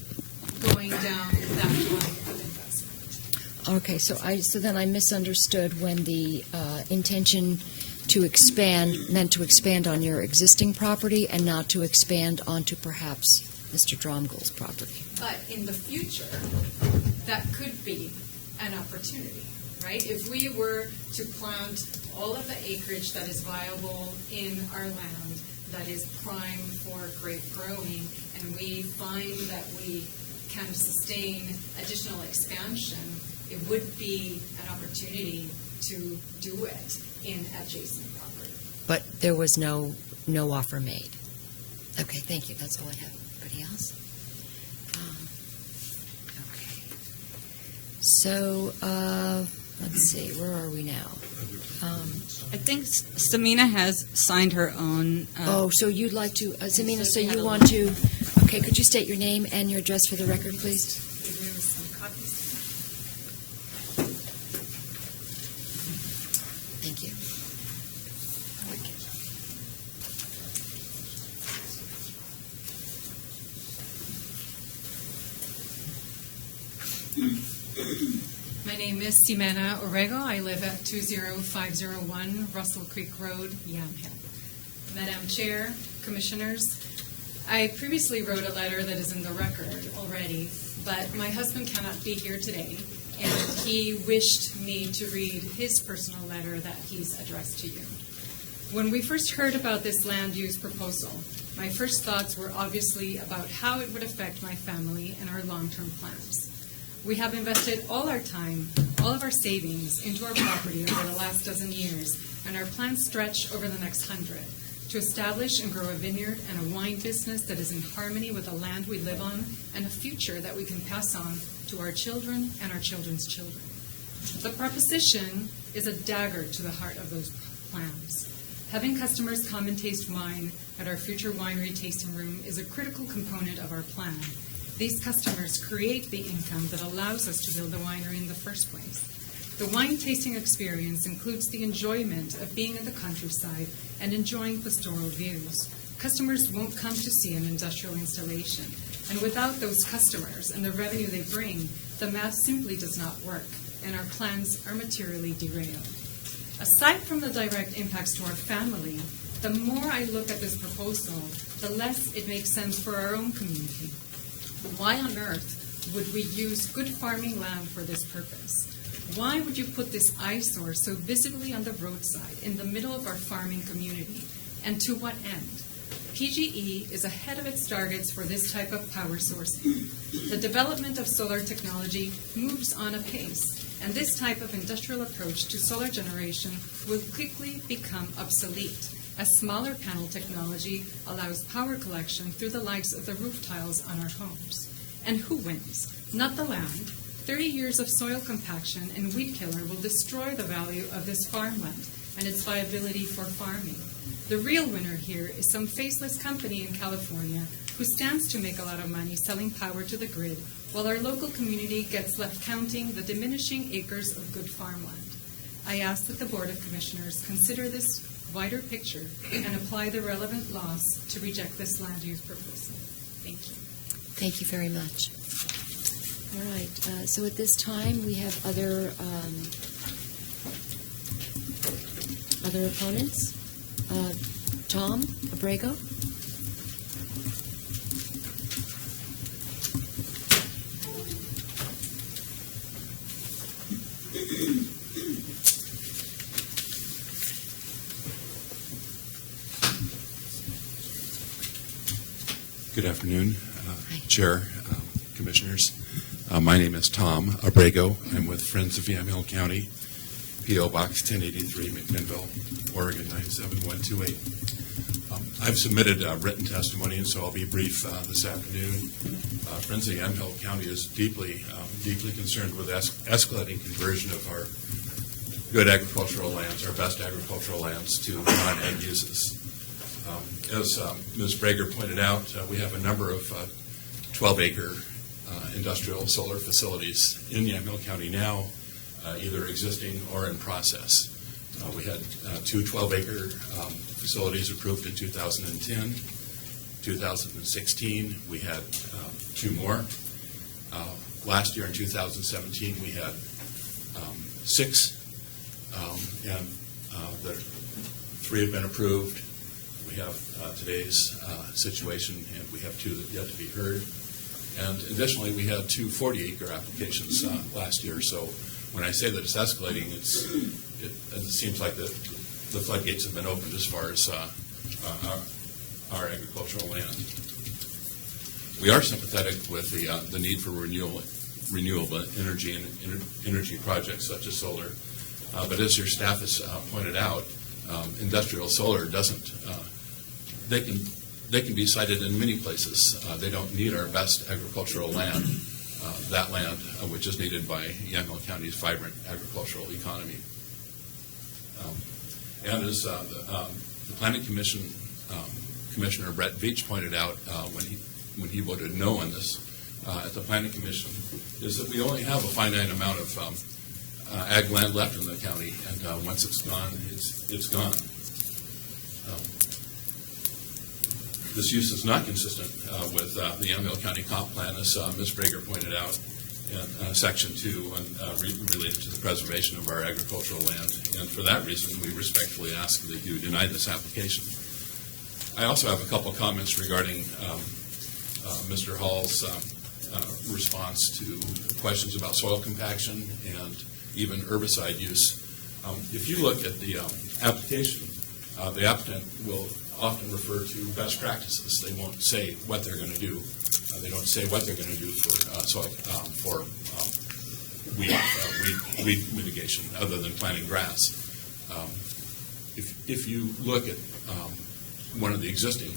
going down that line of investment. Okay, so then I misunderstood when the intention to expand meant to expand on your existing property and not to expand onto perhaps Mr. Dromgold's property. But in the future, that could be an opportunity, right? If we were to plant all of the acreage that is viable in our land, that is prime for grape growing, and we find that we can sustain additional expansion, it would be an opportunity to do it in adjacent property. But there was no offer made. Okay, thank you. That's all I have. Anybody else? Okay. So, let's see, where are we now? I think Samina has signed her own. So you'd like to, Samina, so she had you a want to, okay, could you state your name and your address for the record, please? Thank you. My name is Ximena Orego. I live at 20501 Russell Creek Road, Yamhill. Madam Chair, Commissioners, I previously wrote a letter that is in the record already, but my husband cannot be here today, and he wished me to read his personal letter that he's addressed to you. When we first heard about this land use proposal, my first thoughts were obviously about how it would affect my family and our long-term plans. We have invested all our time, all of our savings into our property over the last dozen years, and our plans stretch over the next 100 to establish and grow a vineyard and a wine business that is in harmony with the land we live on and a future that we can pass on to our children and our children's children. The proposition is a dagger to the heart of those plans. Having customers come and taste wine at our future winery tasting room is a critical component of our plan. These customers create the income that allows us to build the winery in the first place. The wine tasting experience includes the enjoyment of being in the countryside and enjoying pastoral views. Customers won't come to see an industrial installation, and without those customers and the revenue they bring, the math simply does not work, and our plans are materially derailed. Aside from the direct impacts to our family, the more I look at this proposal, the less it makes sense for our own community. Why on earth would we use good farming land for this purpose? Why would you put this eyesore so visibly on the roadside in the middle of our farming community? And to what end? PGE is ahead of its targets for this type of power sourcing. The development of solar technology moves on apace, and this type of industrial approach to solar generation will quickly become obsolete, as smaller panel technology allows power collection through the likes of the roof tiles on our homes. And who wins? Not the land. 30 years of soil compaction and weed killer will destroy the value of this farmland and its viability for farming. The real winner here is some faceless company in California who stands to make a lot of money selling power to the grid, while our local community gets left counting the diminishing acres of good farmland. I ask that the Board of Commissioners consider this wider picture and apply the relevant laws to reject this land use proposal. Thank you. Thank you very much. All right, so at this time, we have other opponents. Tom Abrego. Good afternoon, Chair, Commissioners. My name is Tom Abrego. I'm with Friends of Yamhill County, P.O. Box 1083, McMinnville, Oregon 97128. I've submitted written testimony, and so I'll be brief this afternoon. Friends of Yamhill County is deeply concerned with escalating conversion of our good agricultural lands, our best agricultural lands, to non-ag uses. As Ms. Brager pointed out, we have a number of 12-acre industrial solar facilities in Yamhill County now, either existing or in process. We had two 12-acre facilities approved in 2010. 2016, we had two more. Last year in 2017, we had six, and the three have been approved. We have today's situation, and we have two that yet to be heard. And additionally, we had two 40-acre applications last year. So when I say that it's escalating, it seems like the floodgates have been opened as far as our agricultural land. We are sympathetic with the need for renewable energy and energy projects such as solar. But as your staff has pointed out, industrial solar doesn't. They can be sited in many places. They don't need our best agricultural land. that land, which is needed by Yamhill County's vibrant agricultural economy. And as the Planning Commission Commissioner Brett Veach pointed out when he voted no on this at the Planning Commission, is that we only have a finite amount of ag land left in the county, and once it's gone, it's gone. This use is not consistent with the Yamhill County Comp Plan, as Ms. Brager pointed out in Section 2 related to the preservation of our agricultural land. And for that reason, we respectfully ask that you deny this application. I also have a couple comments regarding Mr. Hall's response to questions about soil compaction and even herbicide use. If you look at the application, the applicant will often refer to best practices. They won't say what they're going to do. They don't say what they're going to do for weed mitigation, other than planting grass. If you look at one of the existing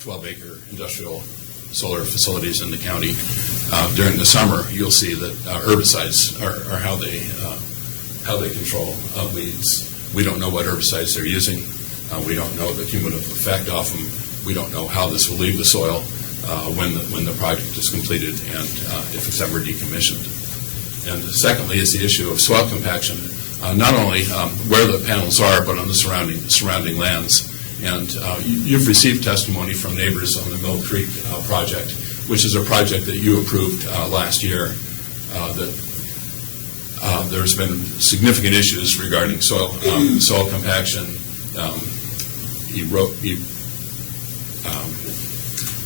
12-acre industrial solar facilities in the county, during the summer, you'll see that herbicides are how they control weeds. We don't know what herbicides they're using. We don't know the cumulative effect of them. We don't know how this will leave the soil when the project is completed and if it's ever decommissioned. And secondly is the issue of soil compaction, not only where the panels are, but on the surrounding lands. And you've received testimony from neighbors on the Mill Creek project, which is a project that you approved last year, that there's been significant issues regarding soil compaction,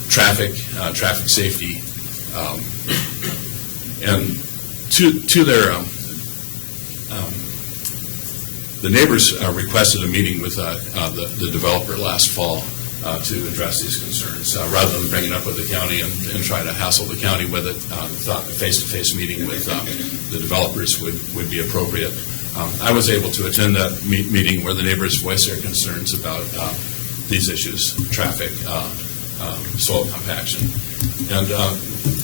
traffic safety, and to their the neighbors requested a meeting with the developer last fall to address these concerns. Rather than bring it up with the county and try to hassle the county with it, thought a face-to-face meeting with the developers would be appropriate. I was able to attend that meeting where the neighbors voiced their concerns about these issues, traffic, soil compaction. And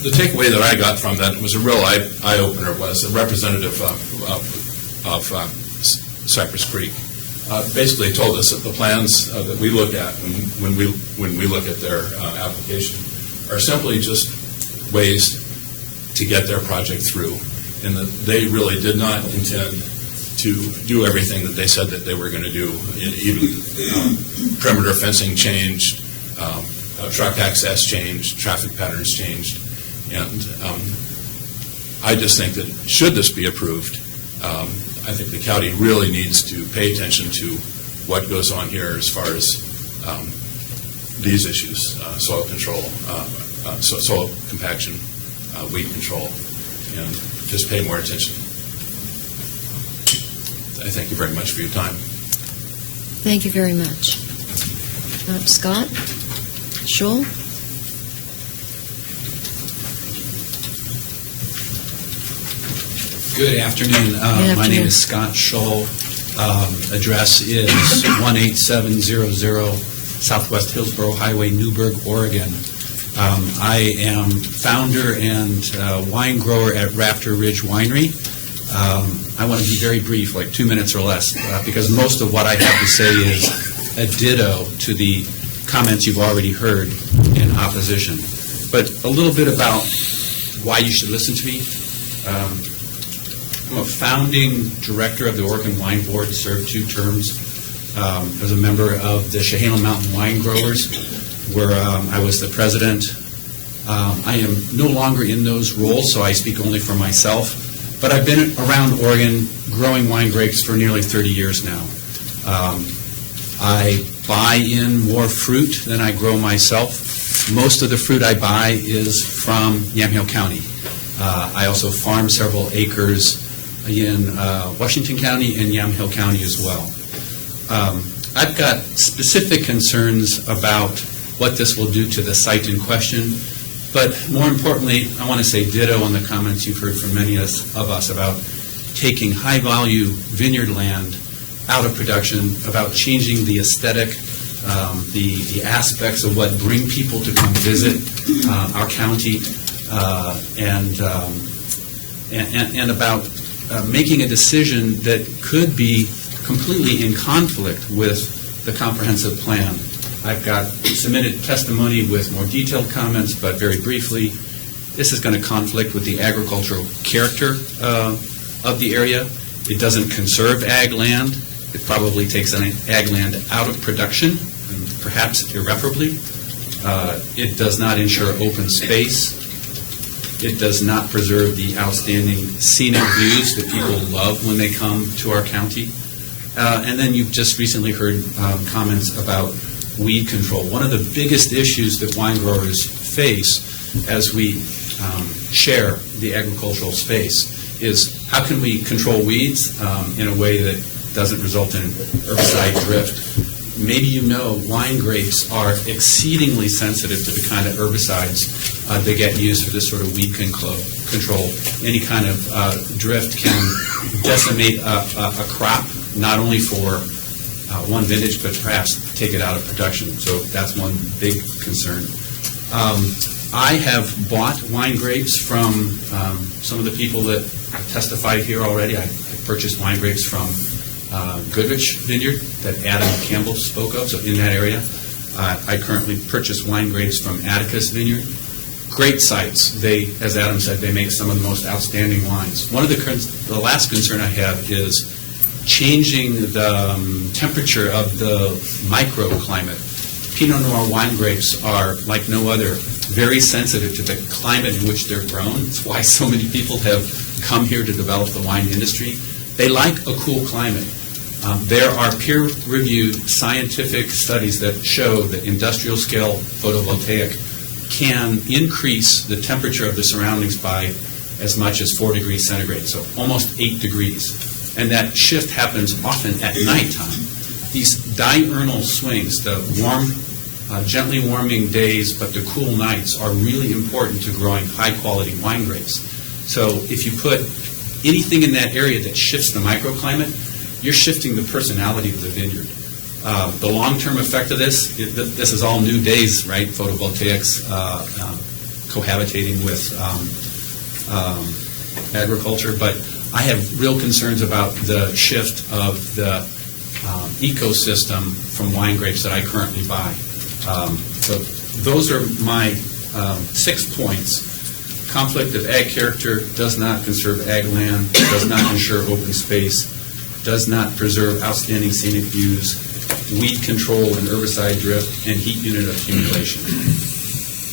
the takeaway that I got from that, it was a real eye-opener, was a representative of Cypress Creek basically told us that the plans that we look at when we look at their application are simply just ways to get their project through, and that they really did not intend to do everything that they said that they were going to do. Even perimeter fencing changed, truck access changed, traffic patterns changed, and I just think that should this be approved, I think the county really needs to pay attention to what goes on here as far as these issues, soil control, soil compaction, weed control, and just pay more attention. I thank you very much for your time. Thank you very much. Scott? Scholl? Good afternoon. My name is Scott Scholl. Address is 18700 Southwest Hillsborough Highway, Newburgh, Oregon. I am founder and wine grower at Raptor Ridge Winery. I want to be very brief, like 2 minutes or less, because most of what I have to say is a ditto to the comments you've already heard in opposition. But a little bit about why you should listen to me. I'm a founding director of the Oregon Wine Board, served 2 terms as a member of the Chehalis Mountain Wine Growers, where I was the president. I am no longer in those roles, so I speak only for myself. But I've been around Oregon growing wine grapes for nearly 30 years now. I buy in more fruit than I grow myself. Most of the fruit I buy is from Yamhill County. I also farm several acres in Washington County and Yamhill County as well. I've got specific concerns about what this will do to the site in question, but more importantly, I want to say ditto on the comments you've heard from many of us about taking high-value vineyard land out of production, about changing the aesthetic, the aspects of what bring people to come visit our county. and about making a decision that could be completely in conflict with the comprehensive plan. I've got submitted testimony with more detailed comments, but very briefly, this is going to conflict with the agricultural character of the area. It doesn't conserve ag land. It probably takes ag land out of production, and perhaps irreparably. It does not ensure open space. It does not preserve the outstanding scenic views that people love when they come to our county. And then you've just recently heard comments about weed control. One of the biggest issues that wine growers face as we share the agricultural space is how can we control weeds in a way that doesn't result in herbicide drift. Maybe you know wine grapes are exceedingly sensitive to the kind of herbicides that get used for this sort of weed control. Any kind of drift can decimate a crop, not only for one vintage, but perhaps take it out of production. So that's one big concern. I have bought wine grapes from some of the people that testified here already. I purchased wine grapes from Goodrich Vineyard that Adam Campbell spoke of, so in that area. I currently purchase wine grapes from Atticus Vineyard. Great sites. They, as Adam said, they make some of the most outstanding wines. One of the last concern I have is changing the temperature of the microclimate. Pinot Noir wine grapes are, like no other, very sensitive to the climate in which they're grown. It's why so many people have come here to develop the wine industry. They like a cool climate. There are peer-reviewed scientific studies that show that industrial-scale photovoltaic can increase the temperature of the surroundings by as much as 4 degrees centigrade, so almost 8 degrees. And that shift happens often at nighttime. These diurnal swings, the warm, gently warming days, but the cool nights are really important to growing high-quality wine grapes. So if you put anything in that area that shifts the microclimate, you're shifting the personality of the vineyard. The long-term effect of this is all new days, right? Photovoltaics, cohabitating with agriculture, but I have real concerns about the shift of the ecosystem from wine grapes that I currently buy. So those are my 6 points. Conflict of ag character, does not conserve ag land, does not ensure open space, does not preserve outstanding scenic views, weed control and herbicide drift, and heat unit accumulation.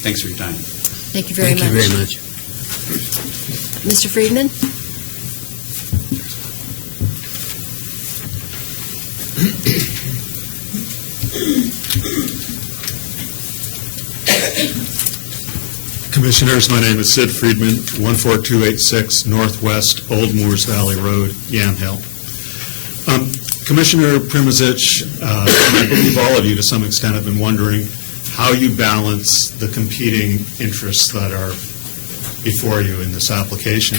Thanks for your time. Thank you very much. Thank you very much. Mr. Friedman? Commissioners, my name is Sid Friedman, 14286 Northwest Old Moores Valley Road, Yamhill. Commissioner Primozic, I believe all of you to some extent have been wondering how you balance the competing interests that are before you in this application.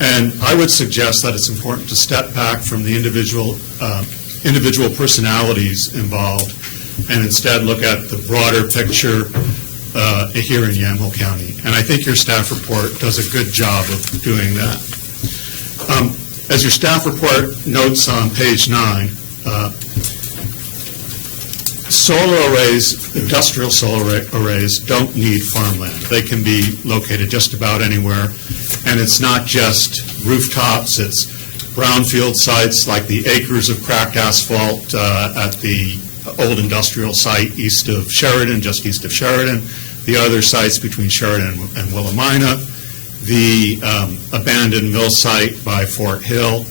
And I would suggest that it's important to step back from the individual personalities involved and instead look at the broader picture here in Yamhill County. And I think your staff report does a good job of doing that. As your staff report notes on page 9, solar arrays, industrial solar arrays, don't need farmland. They can be located just about anywhere. And it's not just rooftops, it's brownfield sites like the acres of cracked asphalt at the old industrial site east of Sheridan, just east of Sheridan, the other sites between Sheridan and Willamina, the abandoned mill site by Fort Hill.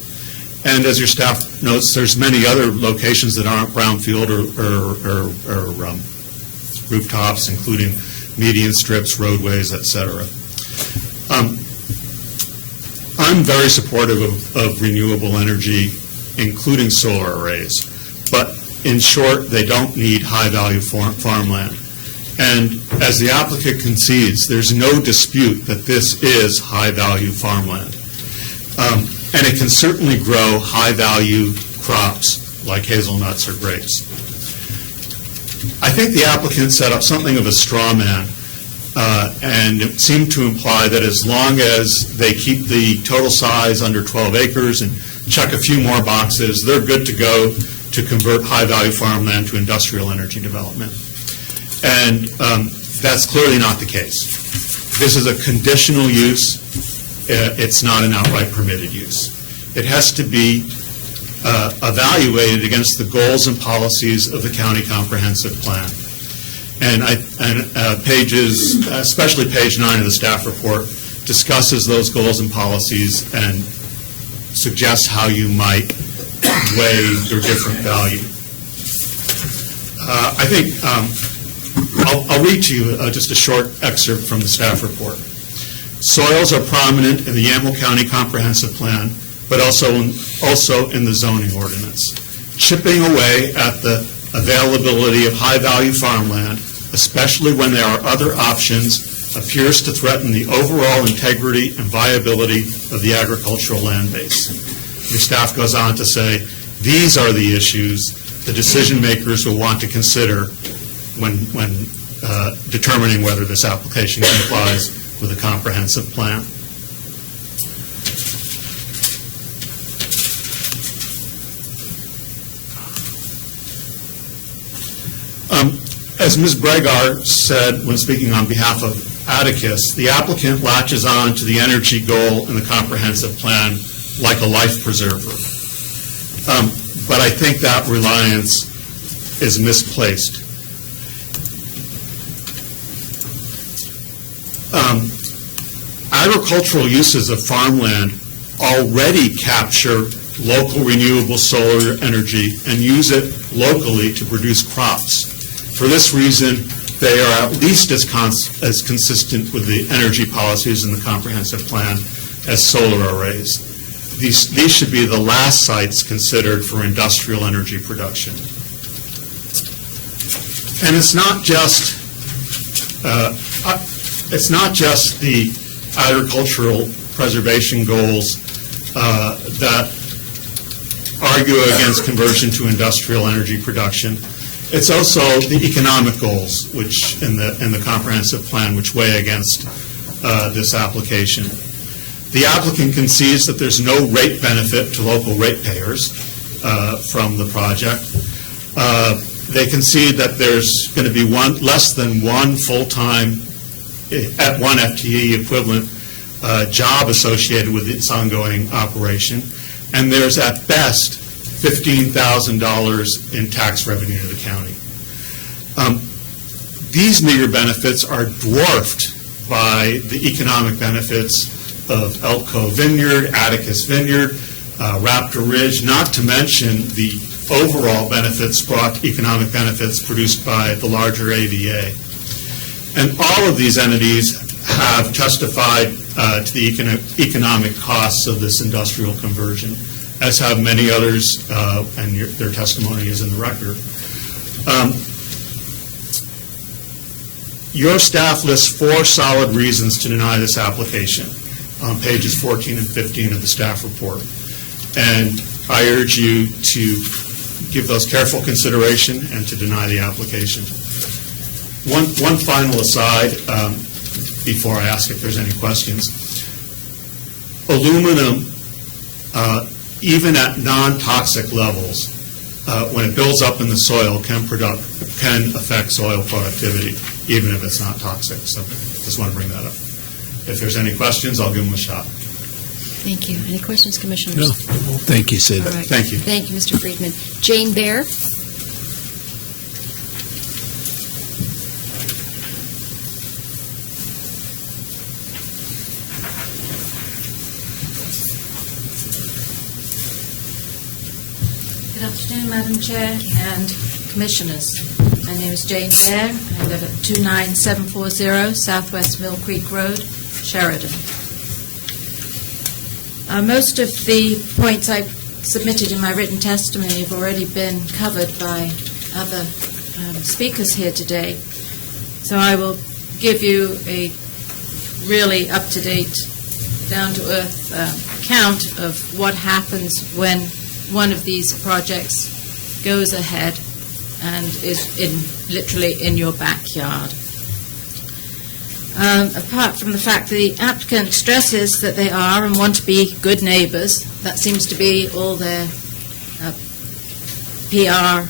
And as your staff notes, there's many other locations that aren't brownfield or rooftops, including median strips, roadways, et cetera. I'm very supportive of renewable energy, including solar arrays. But in short, they don't need high-value farmland. And as the applicant concedes, there's no dispute that this is high-value farmland. And it can certainly grow high-value crops like hazelnuts or grapes. I think the applicant set up something of a straw man and it seemed to imply that as long as they keep the total size under 12 acres and check a few more boxes, they're good to go to convert high-value farmland to industrial energy development. And that's clearly not the case. This is a conditional use. It's not an outright permitted use. It has to be evaluated against the goals and policies of the county comprehensive plan. And pages, especially page 9 of the staff report, discusses those goals and policies and suggests how you might weigh their different value. I think I'll read to you just a short excerpt from the staff report. Soils are prominent in the Yamhill County Comprehensive Plan, but also in the zoning ordinance. Chipping away at the availability of high-value farmland, especially when there are other options, appears to threaten the overall integrity and viability of the agricultural land base. The staff goes on to say, these are the issues the decision makers will want to consider when determining whether this application complies with a comprehensive plan. As Ms. Bregar said when speaking on behalf of Atticus, the applicant latches on to the energy goal in the comprehensive plan like a life preserver. But I think that reliance is misplaced. Agricultural uses of farmland already capture local renewable solar energy and use it locally to produce crops. For this reason, they are at least as consistent with the energy policies in the comprehensive plan as solar arrays. These should be the last sites considered for industrial energy production. And it's not just the agricultural preservation goals that argue against conversion to industrial energy production. It's also the economic goals, which in the comprehensive plan, which weigh against this application. The applicant concedes that there's no rate benefit to local ratepayers from the project. They concede that there's going to be less than one full-time, at one FTE equivalent job associated with its ongoing operation, and there's at best $15,000 in tax revenue to the county. These meager benefits are dwarfed by the economic benefits of Elk Cove Vineyard, Atticus Vineyard, Raptor Ridge, not to mention the overall economic benefits produced by the larger AVA. And all of these entities have testified to the economic costs of this industrial conversion, as have many others, and their testimony is in the record. Your staff lists 4 solid reasons to deny this application on pages 14 and 15 of the staff report. And I urge you to give those careful consideration and to deny the application. One final aside before I ask if there's any questions. Aluminum, even at non-toxic levels, when it builds up in the soil, can affect soil productivity, even if it's not toxic. So just want to bring that up. If there's any questions, I'll give them a shot. Thank you. Any questions, Commissioners? No. Thank you, Sid. All right. Thank you. Thank you, Mr. Friedman. Jane Baer. Good afternoon, Madam Chair and Commissioners. My name is Jane Baer. I live at 29740 Southwest Mill Creek Road, Sheridan. Most of the points I submitted in my written testimony have already been covered by other speakers here today. So I will give you a really up-to-date, down-to-earth account of what happens when one of these projects goes ahead and is literally in your backyard. apart from the fact that the applicant stresses that they are and want to be good neighbours. That seems to be all their PR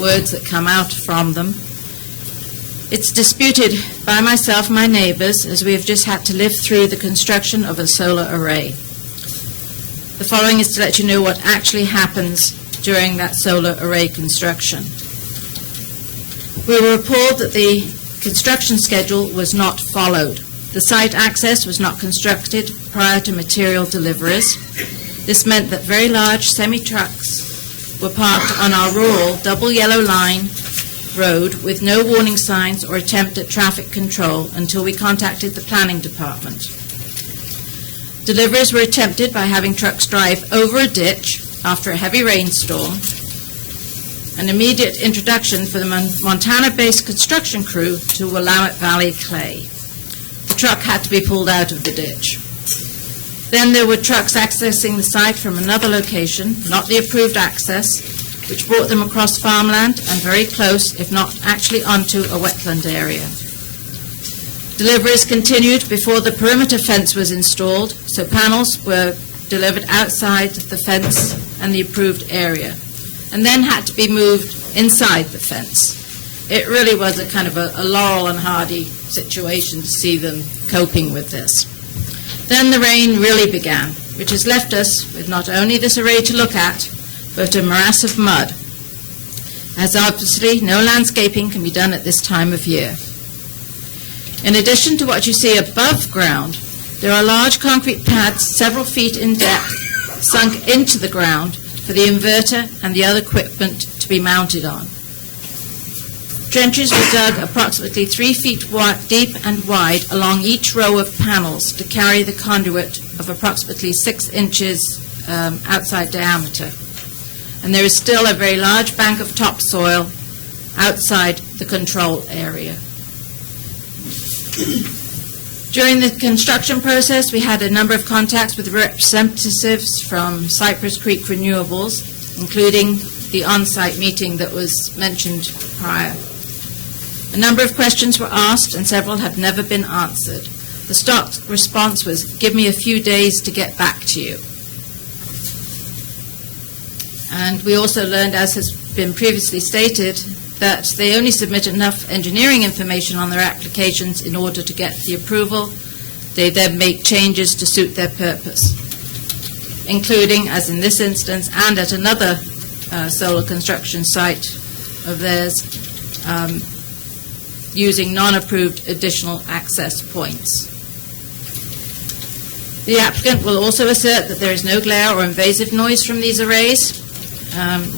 words that come out from them. It's disputed by myself and my neighbours, as we have just had to live through the construction of a solar array. The following is to let you know what actually happens during that solar array construction. We were appalled that the construction schedule was not followed. The site access was not constructed prior to material deliveries. This meant that very large semi-trucks were parked on our rural double yellow line road with no warning signs or attempt at traffic control until we contacted the planning department. Deliveries were attempted by having trucks drive over a ditch after a heavy rainstorm. An immediate introduction for the Montana-based construction crew to Willamette Valley clay. The truck had to be pulled out of the ditch. Then there were trucks accessing the site from another location, not the approved access, which brought them across farmland and very close, if not actually onto a wetland area. Deliveries continued before the perimeter fence was installed, so panels were delivered outside the fence and the approved area, and then had to be moved inside the fence. It really was a kind of a Laurel and Hardy situation to see them coping with this. Then the rain really began, which has left us with not only this array to look at, but a morass of mud, as obviously no landscaping can be done at this time of year. In addition to what you see above ground, there are large concrete pads several feet in depth sunk into the ground for the inverter and the other equipment to be mounted on. Trenches were dug approximately 3 feet deep and wide along each row of panels to carry the conduit of approximately 6 inches outside diameter. And there is still a very large bank of topsoil outside the control area. During the construction process, we had a number of contacts with representatives from Cypress Creek Renewables, including the on-site meeting that was mentioned prior. A number of questions were asked, and several have never been answered. The stock response was, "Give me a few days to get back to you." And we also learned, as has been previously stated, that they only submit enough engineering information on their applications in order to get the approval. They then make changes to suit their purpose, including, as in this instance, and at another solar construction site of theirs, using non-approved additional access points. The applicant will also assert that there is no glare or invasive noise from these arrays.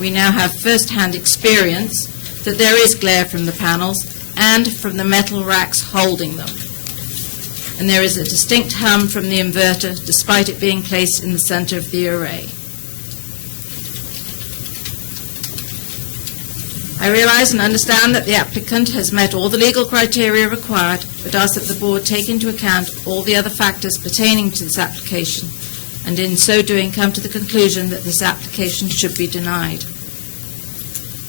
We now have first-hand experience that there is glare from the panels and from the metal racks holding them. And there is a distinct hum from the inverter, despite it being placed in the center of the array. I realize and understand that the applicant has met all the legal criteria required, but ask that the board take into account all the other factors pertaining to this application, and in so doing come to the conclusion that this application should be denied.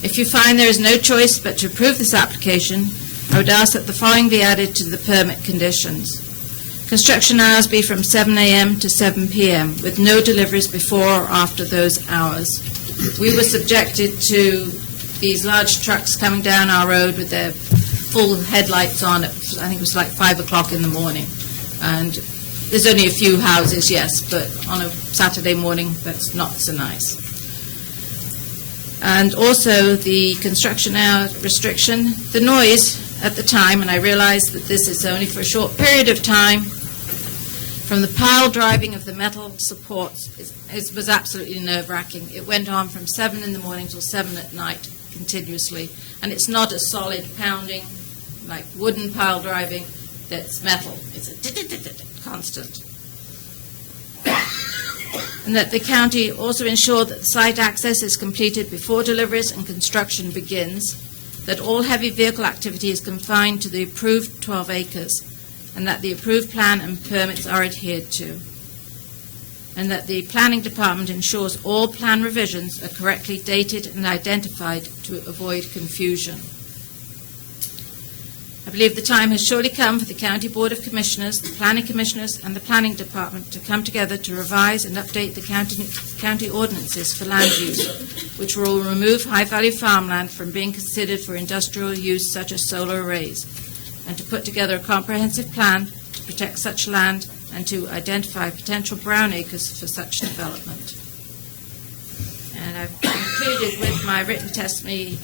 If you find there is no choice but to approve this application, I would ask that the following be added to the permit conditions. Construction hours be from 7 a.m. to 7 p.m., with no deliveries before or after those hours. We were subjected to these large trucks coming down our road with their full headlights on at, I think it was like 5 o'clock in the morning. And there's only a few houses, yes, but on a Saturday morning, that's not so nice. And also the construction hour restriction, the noise at the time, and I realize that this is only for a short period of time, from the pile driving of the metal supports was absolutely nerve-wracking. It went on from 7 in the morning till 7 at night continuously, and it's not a solid pounding like wooden pile driving that's metal. It's a constant. And that the county also ensured that the site access is completed before deliveries and construction begins, that all heavy vehicle activity is confined to the approved 12 acres, and that the approved plan and permits are adhered to, and that the planning department ensures all plan revisions are correctly dated and identified to avoid confusion. I believe the time has surely come for the County Board of Commissioners, the Planning Commissioners, and the Planning Department to come together to revise and update the county ordinances for land use, which will remove high-value farmland from being considered for industrial use such as solar arrays, and to put together a comprehensive plan to protect such land and to identify potential brown acres for such development. And I've included with my written testimony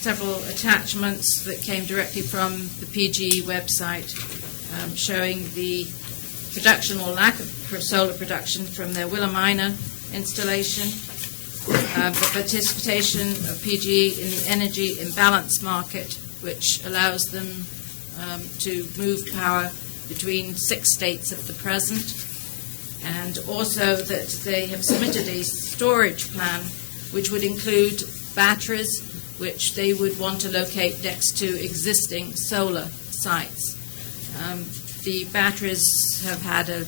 several attachments that came directly from the PG website showing the production or lack of solar production from their Willamina installation, the participation of PG in the energy imbalance market, which allows them to move power between 6 states at the present, and also that they have submitted a storage plan which would include batteries which they would want to locate next to existing solar sites. The batteries have had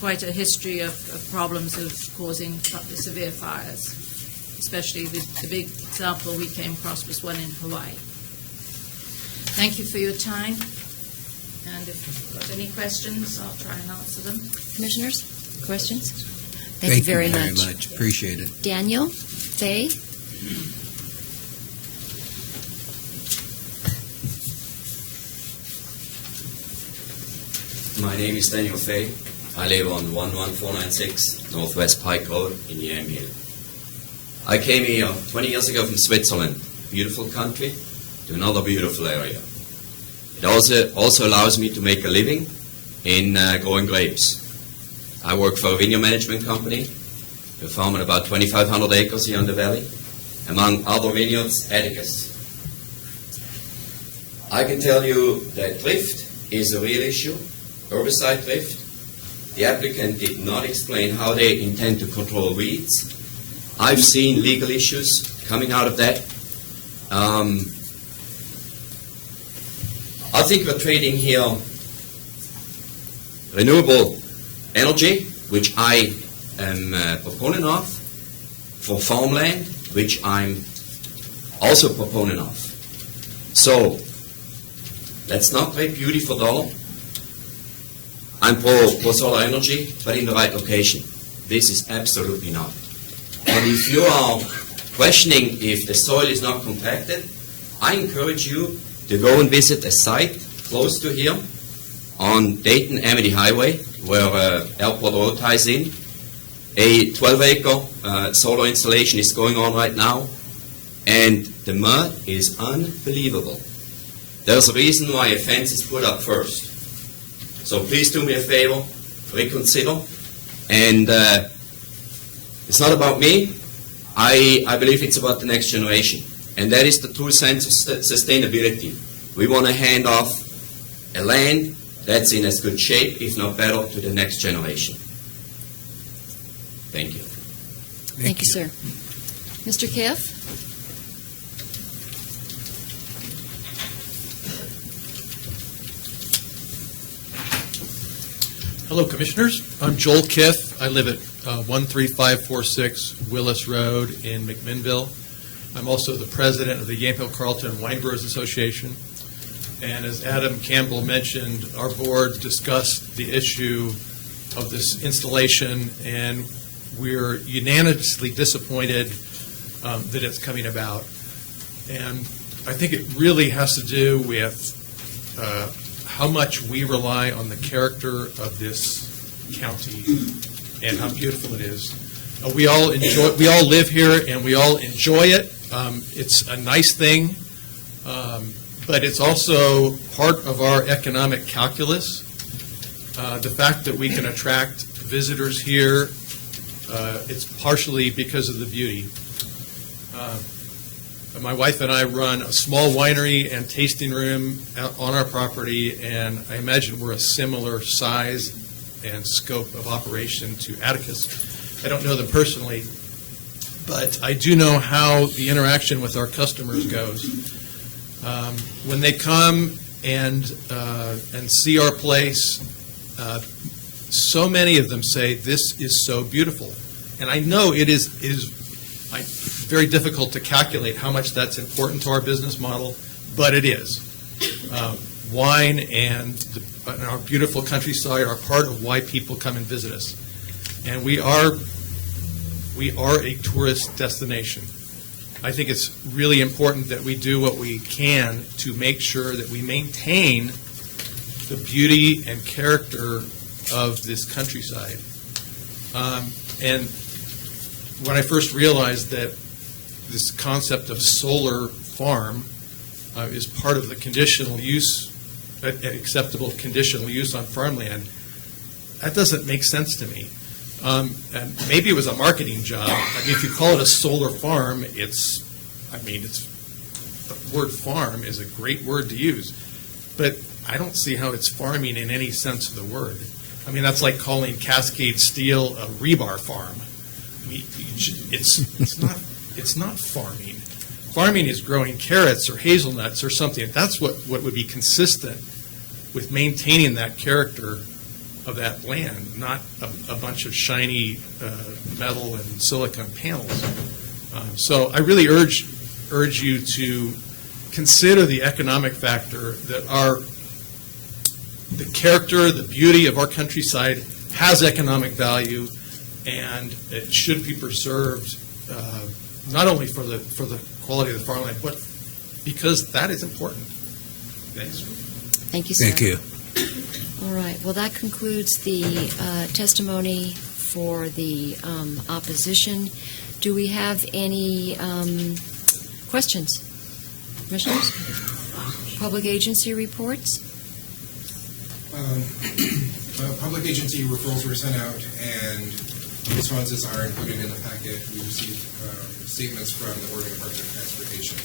quite a history of problems of causing severe fires, especially the big example we came across was one in Hawaii. Thank you for your time, and if you've got any questions, I'll try and answer them. Commissioners, questions? Thank you very much. Appreciate it. Daniel, Faye? My name is Daniel Fay. I live on 11496 Northwest Pike Road in Yamhill. I came here 20 years ago from Switzerland, beautiful country, to another beautiful area. It also allows me to make a living in growing grapes. I work for a vineyard management company. We're farming about 2,500 acres here in the valley, among other vineyards, Atticus. I can tell you that thrift is a real issue, herbicide thrift. The applicant did not explain how they intend to control weeds. I've seen legal issues coming out of that. I think we're trading here renewable energy, which I am a proponent of, for farmland, which I'm also a proponent of. So, let's not trade beauty for dollar. I'm pro solar energy, but in the right location. This is absolutely not. And if you are questioning if the soil is not compacted, I encourage you to go and visit a site close to here on Dayton-Amity Highway, where Airport Road ties in. A 12-acre solar installation is going on right now, and the mud is unbelievable. There's a reason why a fence is put up first. So please do me a favor, reconsider. And it's not about me. I believe it's about the next generation. And that is the true sense of sustainability. We want to hand off a land that's in as good shape, if not better, to the next generation. Thank you. Thank you, sir. Mr. Kiff? Hello, Commissioners. I'm Joel Kiff. I live at 13546 Willis Road in McMinnville. I'm also the president of the Yamhill Carlton Wine Growers Association. And as Adam Campbell mentioned, our board discussed the issue of this installation, and we're unanimously disappointed that it's coming about. And I think it really has to do with how much we rely on the character of this county and how beautiful it is. We all live here and we all enjoy it. It's a nice thing, but it's also part of our economic calculus. The fact that we can attract visitors here, it's partially because of the beauty. My wife and I run a small winery and tasting room on our property, and I imagine we're a similar size and scope of operation to Atticus. I don't know them personally, but I do know how the interaction with our customers goes. When they come and see our place, so many of them say, "This is so beautiful," and I know it is very difficult to calculate how much that's important to our business model, but it is. wine and our beautiful countryside are part of why people come and visit us. And we are a tourist destination. I think it's really important that we do what we can to make sure that we maintain the beauty and character of this countryside. And when I first realized that this concept of solar farm is part of the conditional use, acceptable conditional use on farmland, that doesn't make sense to me. And maybe it was a marketing job. I mean, if you call it a solar farm, the word farm is a great word to use. But I don't see how it's farming in any sense of the word. I mean, that's like calling Cascade Steel a rebar farm. I mean, it's not farming. Farming is growing carrots or hazelnuts or something. That's what would be consistent with maintaining that character of that land, not a bunch of shiny metal and silicon panels. So I really urge you to consider the economic factor that the character, the beauty of our countryside has economic value, and it should be preserved not only for the quality of the farmland, but because that is important. Thanks. Thank you, sir. Thank you. All right. Well, that concludes the testimony for the opposition. Do we have any questions? Commissioners? Public agency reports? Public agency referrals were sent out, and responses are included in the packet. We received statements from the Oregon Department of Transportation,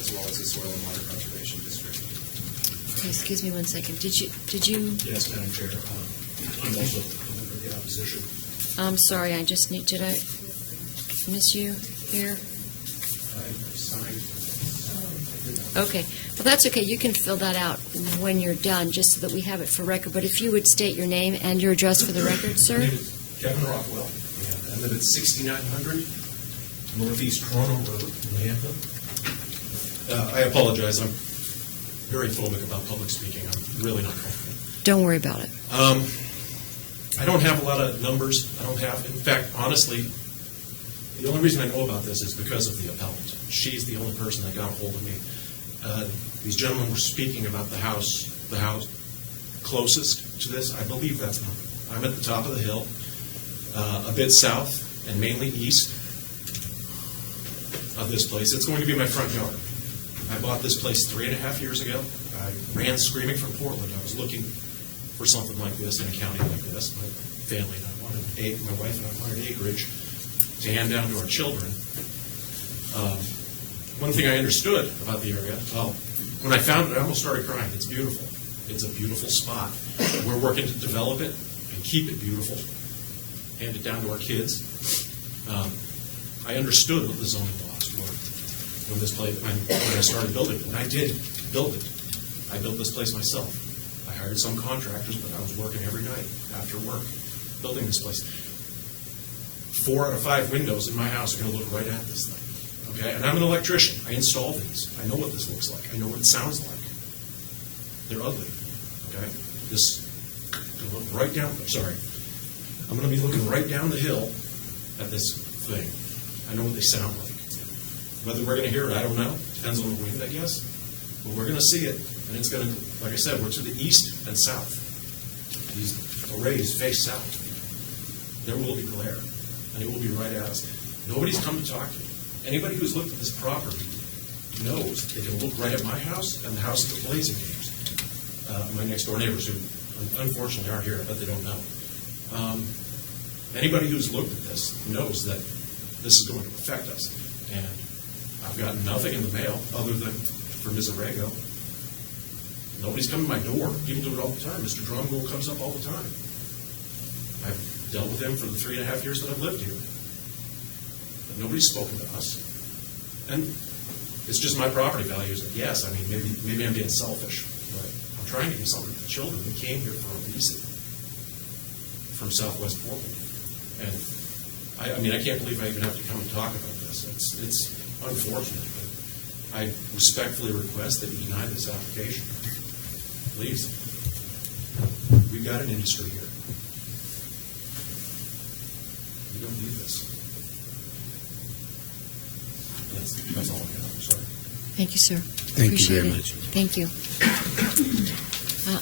as well as the Soil and Water Conservation District. Okay, excuse me one second. Did you? Yes, Madam Chair. I'm also a member of the opposition. I'm sorry. Did I miss you here? Okay. Well, that's okay. You can fill that out when you're done, just so that we have it for record. But if you would state your name and your address for the record, sir. My name is Kevin Rockwell, and I live at 6900 Northeast Toronto Road in Yamhill. I apologize. I'm very phobic about public speaking. I'm really not confident. Don't worry about it. I don't have a lot of numbers. In fact, honestly, the only reason I know about this is because of the appellant. She's the only person that got a hold of me. These gentlemen were speaking about the house closest to this. I believe that's not. I'm at the top of the hill, a bit south and mainly east of this place. It's going to be my front yard. I bought this place 3.5 years ago. I ran screaming from Portland. I was looking for something like this in a county like this. My family and I wanted my wife and I wanted acreage to hand down to our children. One thing I understood about the area, when I found it, I almost started crying. It's beautiful. It's a beautiful spot. We're working to develop it and keep it beautiful, hand it down to our kids. I understood what the zoning laws were when I started building it, and I did build it. I built this place myself. I hired some contractors, but I was working every night after work building this place. 4 out of 5 windows in my house are going to look right at this thing. Okay, and I'm an electrician. I install these. I know what this looks like. I know what it sounds like. They're ugly. Okay, look right down. I'm going to be looking right down the hill at this thing. I know what they sound like. Whether we're going to hear it, I don't know. Depends on the wind, I guess. But we're going to see it, and it's going to, like I said, we're to the east and south. These arrays face south. There will be glare, and it will be right at us. Nobody's come to talk to me. Anybody who's looked at this property knows they can look right at my house and the house of the Blazing Games. My next door neighbors who unfortunately aren't here, but they don't know. Anybody who's looked at this knows that this is going to affect us. And I've gotten nothing in the mail other than for Ms. Arrego. Nobody's come to my door. People do it all the time. Mr. Drumgold comes up all the time. I've dealt with him for the 3.5 years that I've lived here. But nobody's spoken to us. And it's just my property values. Yes, I mean, maybe I'm being selfish, but I'm trying to do something for the children. We came here for a reason from Southwest Portland. And I can't believe I even have to come and talk about this. It's unfortunate, but I respectfully request that you deny this application. Please. We've got an industry here. We don't need this. That's all I have. I'm sorry. Thank you, sir. Thank you Appreciate very it. much. Thank you.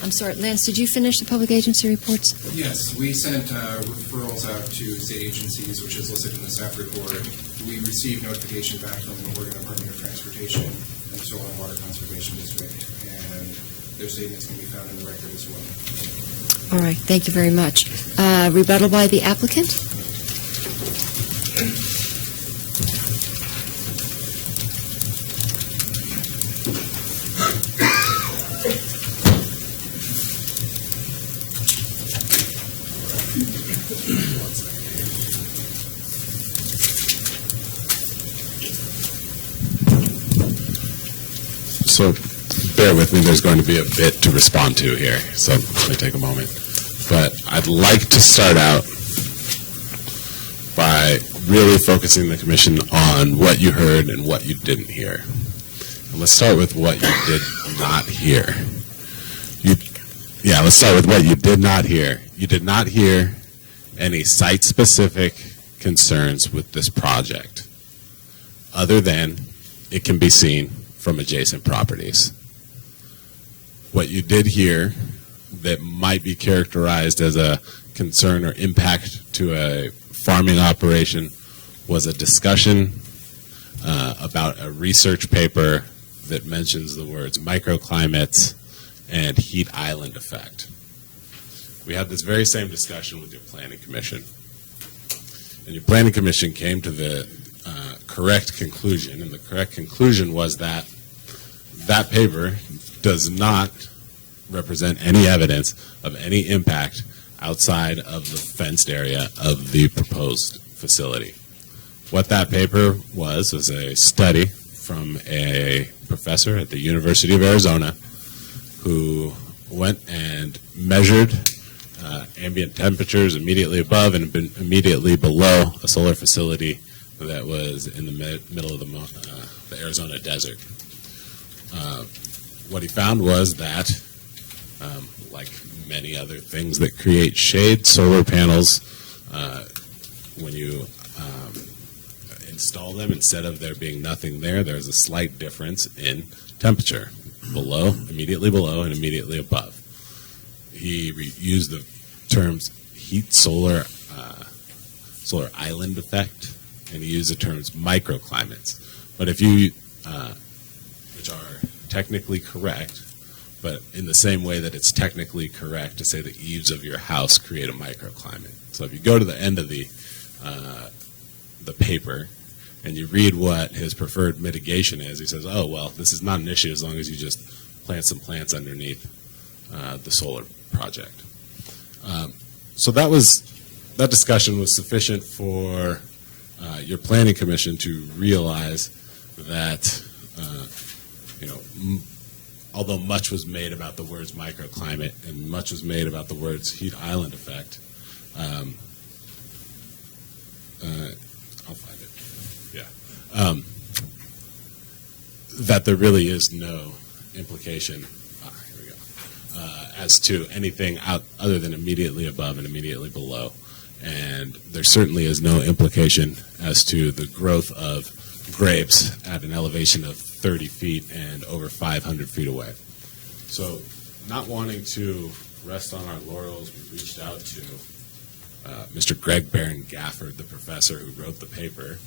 I'm sorry, Lance, did you finish the public agency reports? Yes, we sent referrals out to state agencies, which is listed in the staff report. We received notification back from the Oregon Department of Transportation and Soil and Water Conservation District, and their statements can be found in the record as well. All right, thank you very much. Rebuttal by the applicant? So bear with me, there's going to be a bit to respond to here, so let me take a moment. But I'd like to start out by really focusing the commission on what you heard and what you didn't hear. And let's start with what you did not hear. Let's start with what you did not hear. You did not hear any site-specific concerns with this project, other than it can be seen from adjacent properties. What you did hear that might be characterized as a concern or impact to a farming operation was a discussion about a research paper that mentions the words microclimates and heat island effect. We had this very same discussion with your planning commission. And your planning commission came to the correct conclusion, and the correct conclusion was that that paper does not represent any evidence of any impact outside of the fenced area of the proposed facility. What that paper was a study from a professor at the University of Arizona who went and measured ambient temperatures immediately above and immediately below a solar facility that was in the middle of the Arizona desert. What he found was that, like many other things that create shade, solar panels, when you install them, instead of there being nothing there, there's a slight difference in temperature, immediately below and immediately above. He used the terms solar island effect, and he used the terms microclimates. But if you, which are technically correct, but in the same way that it's technically correct to say the eaves of your house create a microclimate. So if you go to the end of the paper and you read what his preferred mitigation is, he says, oh, well, this is not an issue as long as you just plant some plants underneath the solar project. So that discussion was sufficient for your planning commission to realize that, although much was made about the words microclimate and much was made about the words heat island effect, I'll find it. Yeah. That there really is no implication. Here we go. As to anything other than immediately above and immediately below. And there certainly is no implication as to the growth of grapes at an elevation of 30 feet and over 500 feet away. So, not wanting to rest on our laurels, we reached out to Mr. Greg Barron Gafford, the professor who wrote the paper,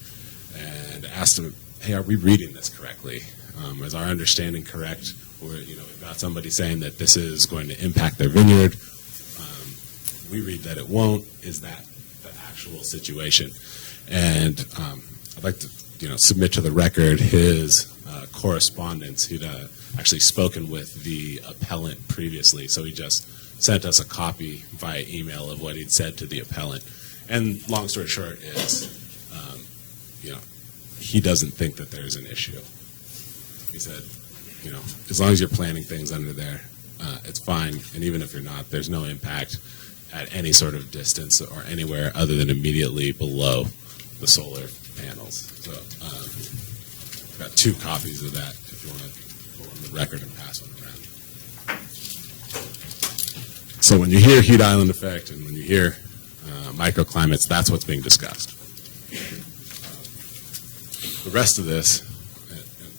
and asked him, hey, are we reading this correctly? Is our understanding correct? Or, we've got somebody saying that this is going to impact their vineyard. We read that it won't. Is that the actual situation? And I'd like to, submit to the record his correspondence. He'd actually spoken with the appellant previously, so he just sent us a copy via email of what he'd said to the appellant. And long story short is, he doesn't think that there's an issue. He said, as long as you're planting things under there, it's fine. And even if you're not, there's no impact at any sort of distance or anywhere other than immediately below the solar panels. So I've got two copies of that if you want to go on the record and pass one around. So when you hear heat island effect and when you hear microclimates, that's what's being discussed. The rest of this,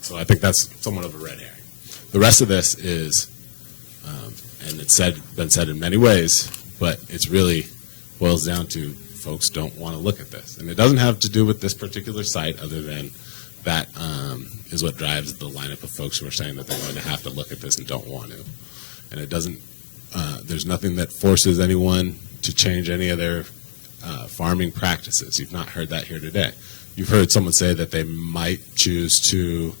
so I think that's somewhat of a red herring. The rest of this is, and it's been said in many ways, but it's really boils down to folks don't want to look at this. And it doesn't have to do with this particular site other than that is what drives the lineup of folks who are saying that they're going to have to look at this and don't want to. And it doesn't, there's nothing that forces anyone to change any of their farming practices. You've not heard that here today. You've heard someone say that they might choose to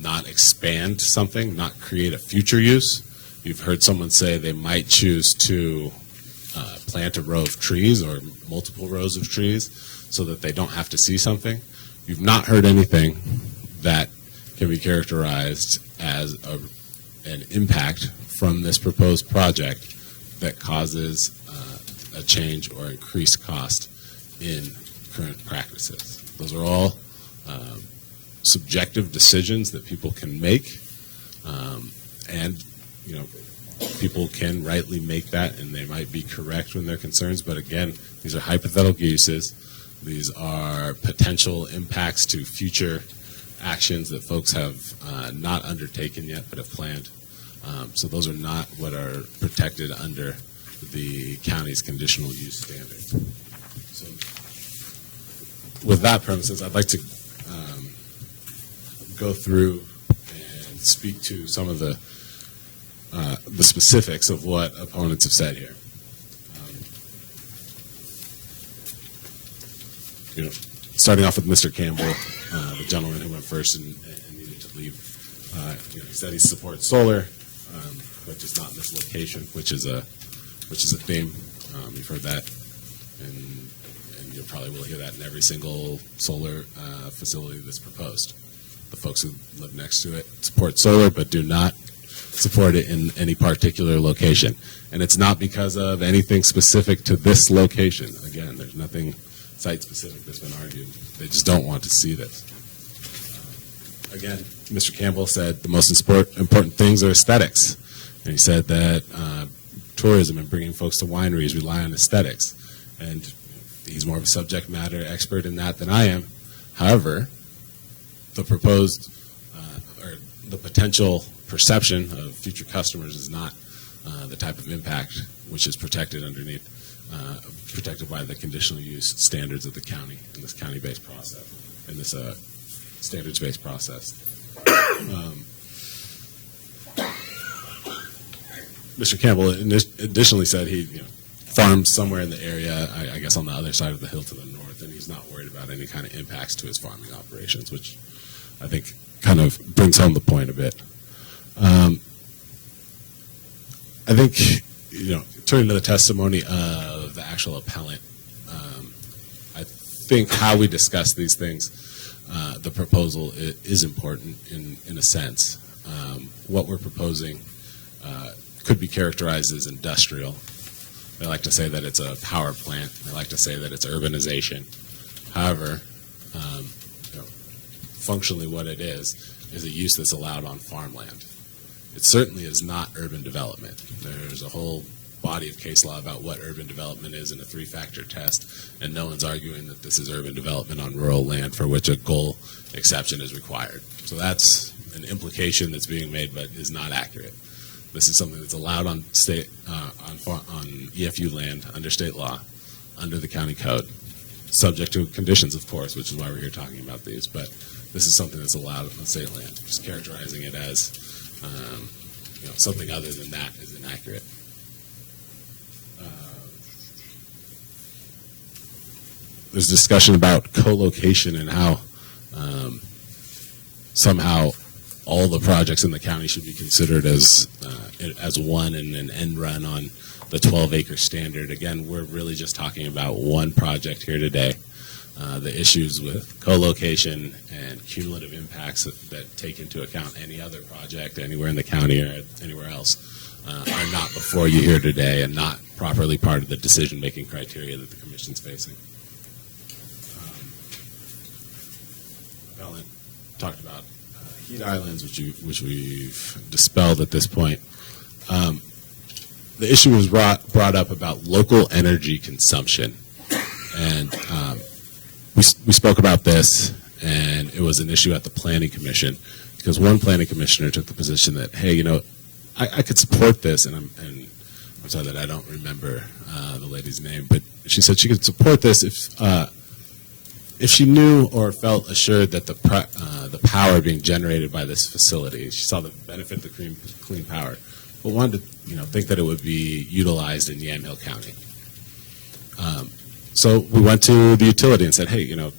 not expand something, not create a future use. You've heard someone say they might choose to plant a row of trees or multiple rows of trees so that they don't have to see something. You've not heard anything that can be characterized as an impact from this proposed project that causes a change or increased cost in current practices. Those are all subjective decisions that people can make, and people can rightly make that, and they might be correct when they're concerns. But again, these are hypothetical uses. These are potential impacts to future actions that folks have not undertaken yet but have planned. So those are not what are protected under the county's conditional use standards. So with that premises, I'd like to go through and speak to some of the specifics of what opponents have said here. Starting off with Mr. Campbell, the gentleman who went first and needed to leave. He said he supports solar, but just not in this location, which is a theme. You've heard that, and you probably will hear that in every single solar facility that's proposed. The folks who live next to it support solar, but do not support it in any particular location. And it's not because of anything specific to this location. Again, there's nothing site-specific that's been argued. They just don't want to see this. Again, Mr. Campbell said the most important things are aesthetics. And he said that tourism and bringing folks to wineries rely on aesthetics. And he's more of a subject matter expert in that than I am. However, the proposed or the potential perception of future customers is not the type of impact which is protected underneath, protected by the conditional use standards of the county in this county-based process, in this standards-based process. Mr. Campbell additionally said he farms somewhere in the area, I guess on the other side of the hill to the north, and he's not worried about any kind of impacts to his farming operations, which I think kind of brings home the point a bit. I think, turning to the testimony of the actual appellant, I think how we discuss these things, the proposal is important in a sense. What we're proposing could be characterized as industrial. They like to say that it's a power plant. They like to say that it's urbanization. However, functionally what it is a use that's allowed on farmland. It certainly is not urban development. There's a whole body of case law about what urban development is in a three-factor test, and no one's arguing that this is urban development on rural land for which a goal exception is required. So that's an implication that's being made but is not accurate. This is something that's allowed on state, on EFU land under state law, under the county code, subject to conditions, of course, which is why we're here talking about these. But this is something that's allowed on state land. Just characterizing it as something other than that is inaccurate. There's discussion about co-location and how somehow all the projects in the county should be considered as one and an end run on the 12-acre standard. Again, we're really just talking about one project here today. The issues with co-location and cumulative impacts that take into account any other project anywhere in the county or anywhere else are not before you here today and not properly part of the decision-making criteria that the Commission's facing. Ellen talked about heat islands, which we've dispelled at this point. the issue was brought up about local energy consumption. And we spoke about this, and it was an issue at the Planning Commission, because one planning commissioner took the position that, hey, you know, I could support this, and I'm sorry that I don't remember the lady's name, but she said she could support this if she knew or felt assured that the power being generated by this facility, she saw the benefit of the clean power, but wanted to, you know, think that it would be utilized in Yamhill County. So we went to the utility and said, hey, you know,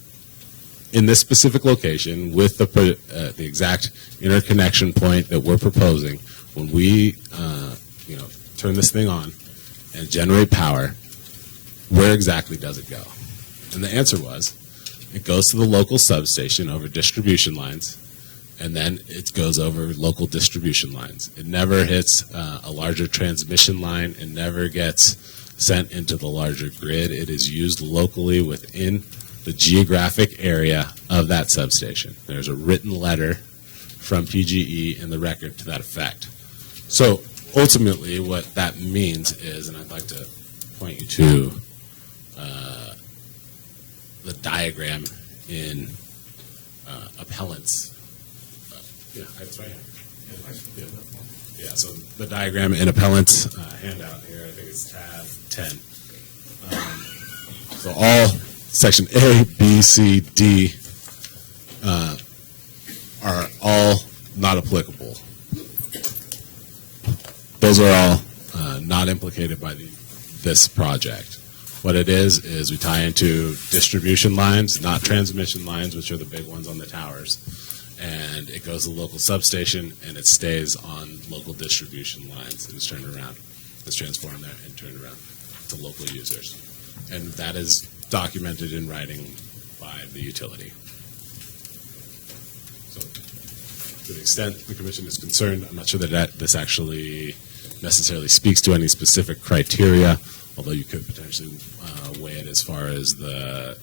in this specific location with the exact interconnection point that we're proposing, when we you know, turn this thing on and generate power, where exactly does it go? And the answer was, it goes to the local substation over distribution lines, and then it goes over local distribution lines. It never hits a larger transmission line. It never gets sent into the larger grid. It is used locally within the geographic area of that substation. There's a written letter from PGE in the record to that effect. So ultimately what that means is, and I'd like to point you to the diagram in appellant's, yeah, it's right here. Yeah, so the diagram in appellant's handout here, I think it's tab 10. So all section A, B, C, D are all not applicable. Those are all not implicated by this project. What it is we tie into distribution lines, not transmission lines, which are the big ones on the towers. And it goes to the local substation, and it stays on local distribution lines, and it's turned around. It's transformed there and turned around to local users. And that is documented in writing by the utility. So to the extent the commission is concerned, I'm not sure that this actually necessarily speaks to any specific criteria, although you could potentially weigh it as far as the,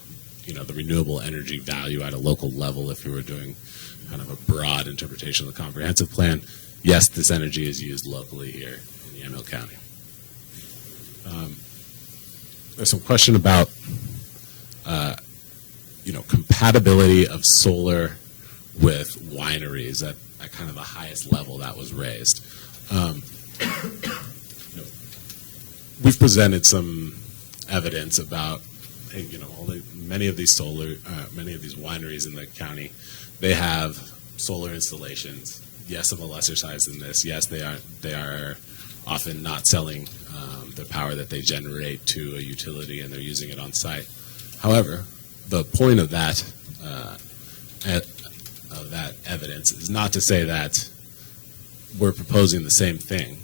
you know, the renewable energy value at a local level if you were doing kind of a broad interpretation of the comprehensive plan. Yes, this energy is used locally here in Yamhill County. There's some question about, you know, compatibility of solar with wineries at kind of the highest level that was raised. You know, we've presented some evidence about, hey, you know, many of these wineries in the county, they have solar installations. Yes, of a lesser size than this. Yes, they are often not selling the power that they generate to a utility, and they're using it on site. However, the point of that evidence is not to say that we're proposing the same thing,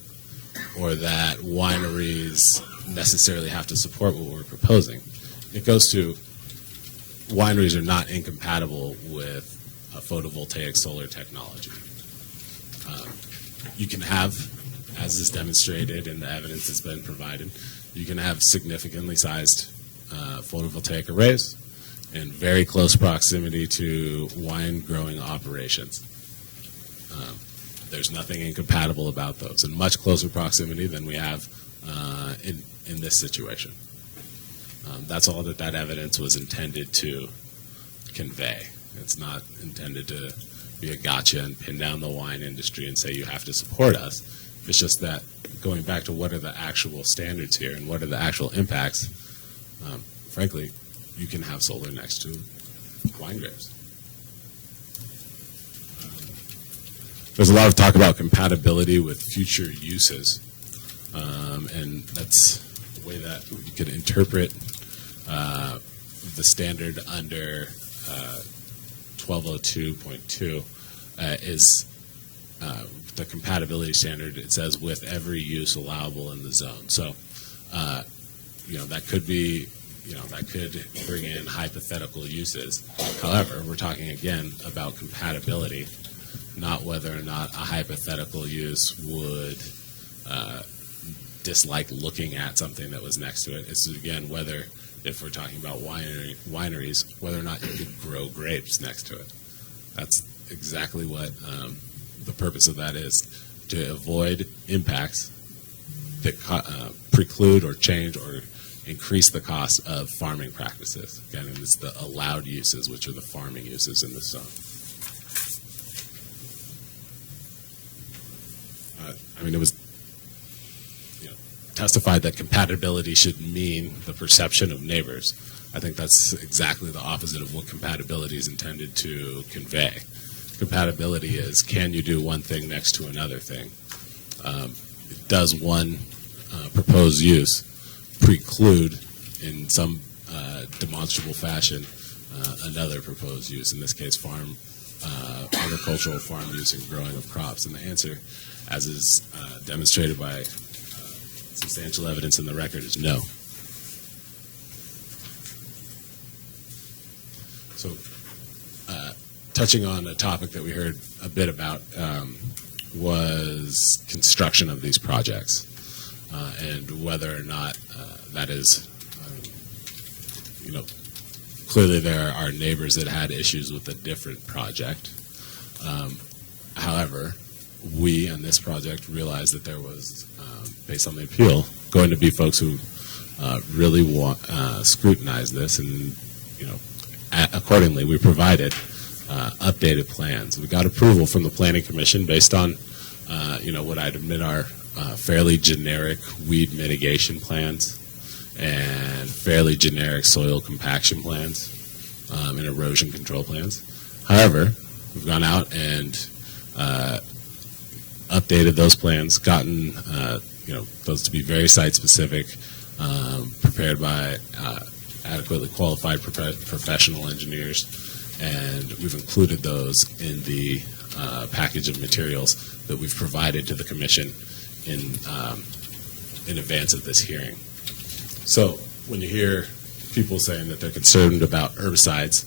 or that wineries necessarily have to support what we're proposing. It goes to, wineries are not incompatible with a photovoltaic solar technology. You can have, as is demonstrated in the evidence that's been provided, you can have significantly sized photovoltaic arrays in very close proximity to wine growing operations. There's nothing incompatible about those, in much closer proximity than we have in this situation. That's all that evidence was intended to convey. It's not intended to be a gotcha and pin down the wine industry and say you have to support us. It's just that, going back to what are the actual standards here and what are the actual impacts, frankly, you can have solar next to wine grapes. There's a lot of talk about compatibility with future uses, and that's the way that you could interpret the standard under 1202.2 is the compatibility standard. It says with every use allowable in the zone. So, you know, that could be, you know, that could bring in hypothetical uses. However, we're talking again about compatibility, not whether or not a hypothetical use would dislike looking at something that was next to it. It's again whether, if we're talking about wineries, whether or not you could grow grapes next to it. That's exactly what the purpose of that is, to avoid impacts that preclude or change or increase the cost of farming practices. Again, and it's the allowed uses, which are the farming uses in this zone. I mean, it was testified that compatibility should mean the perception of neighbors. I think that's exactly the opposite of what compatibility is intended to convey. Compatibility is, can you do one thing next to another thing? Does one proposed use preclude in some demonstrable fashion another proposed use, in this case agricultural farm use and growing of crops? And the answer, as is demonstrated by substantial evidence in the record, is no. So touching on a topic that we heard a bit about was construction of these projects and whether or not that is, clearly there are neighbors that had issues with a different project. However, we on this project realized that there was, based on the appeal, going to be folks who really scrutinize this, and accordingly we provided updated plans. We got approval from the Planning Commission based on what I'd admit are fairly generic weed mitigation plans and fairly generic soil compaction plans and erosion control plans. However, we've gone out and updated those plans, gotten those to be very site-specific, prepared by adequately qualified professional engineers, and we've included those in the package of materials that we've provided to the Commission in advance of this hearing. So when you hear people saying that they're concerned about herbicides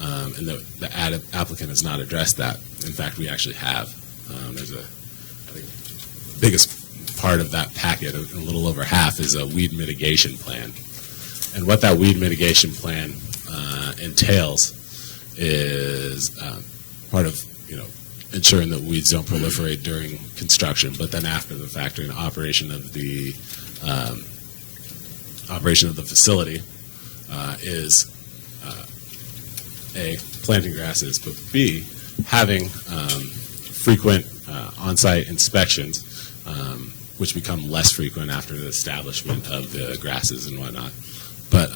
and the applicant has not addressed that, in fact, we actually have. There's I think the biggest part of that packet, a little over half, is a weed mitigation plan. And what that weed mitigation plan entails is part of ensuring that weeds don't proliferate during construction, but then after the fact, during operation of the facility, is A, planting grasses, but B, having frequent on-site inspections, which become less frequent after the establishment of the grasses and whatnot, but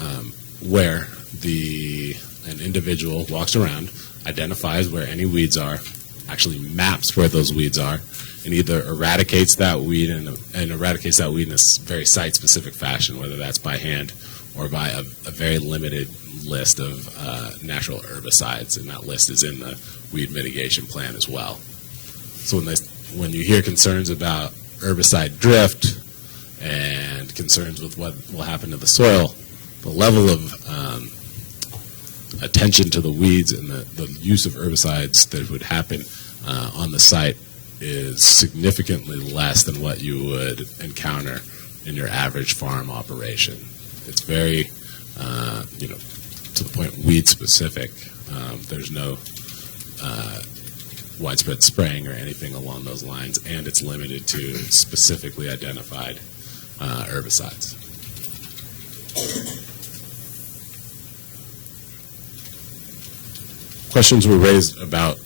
where an individual walks around, identifies where any weeds are, actually maps where those weeds are, and either eradicates that weed in a very site-specific fashion, whether that's by hand or by a very limited list of natural herbicides, and that list is in the weed mitigation plan as well. So when you hear concerns about herbicide drift and concerns with what will happen to the soil, the level of attention to the weeds and the use of herbicides that would happen on the site is significantly less than what you would encounter in your average farm operation. It's very, to the point, weed specific. There's no widespread spraying or anything along those lines, and it's limited to specifically identified herbicides. Questions were raised about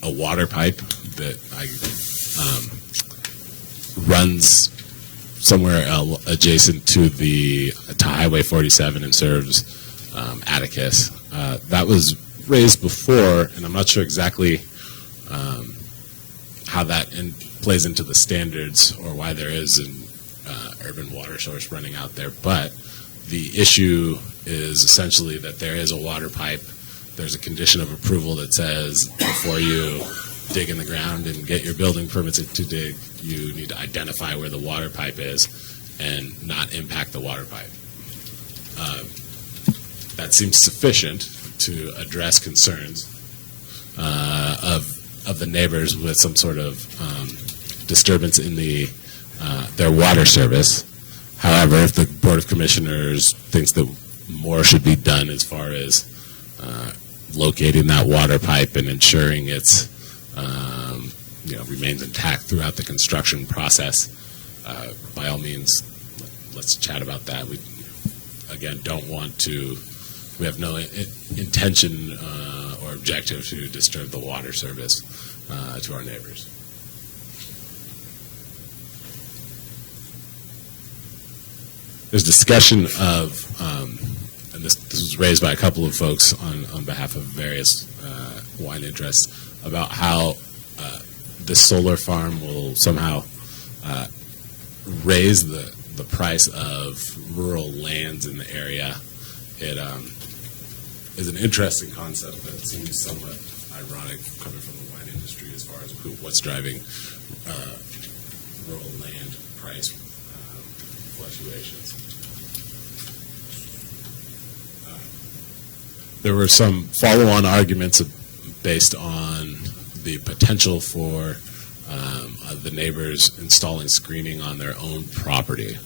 a water pipe that runs somewhere adjacent to Highway 47 and serves Atticus. That was raised before, and I'm not sure exactly how that plays into the standards or why there is an urban water source running out there, but the issue is essentially that there is a water pipe. There's a condition of approval that says before you dig in the ground and get your building permits to dig, you need to identify where the water pipe is and not impact the water pipe. That seems sufficient to address concerns of the neighbors with some sort of disturbance in their water service. However, if the Board of Commissioners thinks that more should be done as far as locating that water pipe and ensuring it's remains intact throughout the construction process, by all means, let's chat about that. We, again, don't want to, we have no intention or objective to disturb the water service to our neighbors. There's discussion of, and this was raised by a couple of folks on behalf of various wine interests, about how this solar farm will somehow raise the price of rural lands in the area. It is an interesting concept that seems somewhat ironic coming from the wine industry as far as what's driving rural land price fluctuations. There were some follow-on arguments based on the potential for the neighbors installing screening on their own property.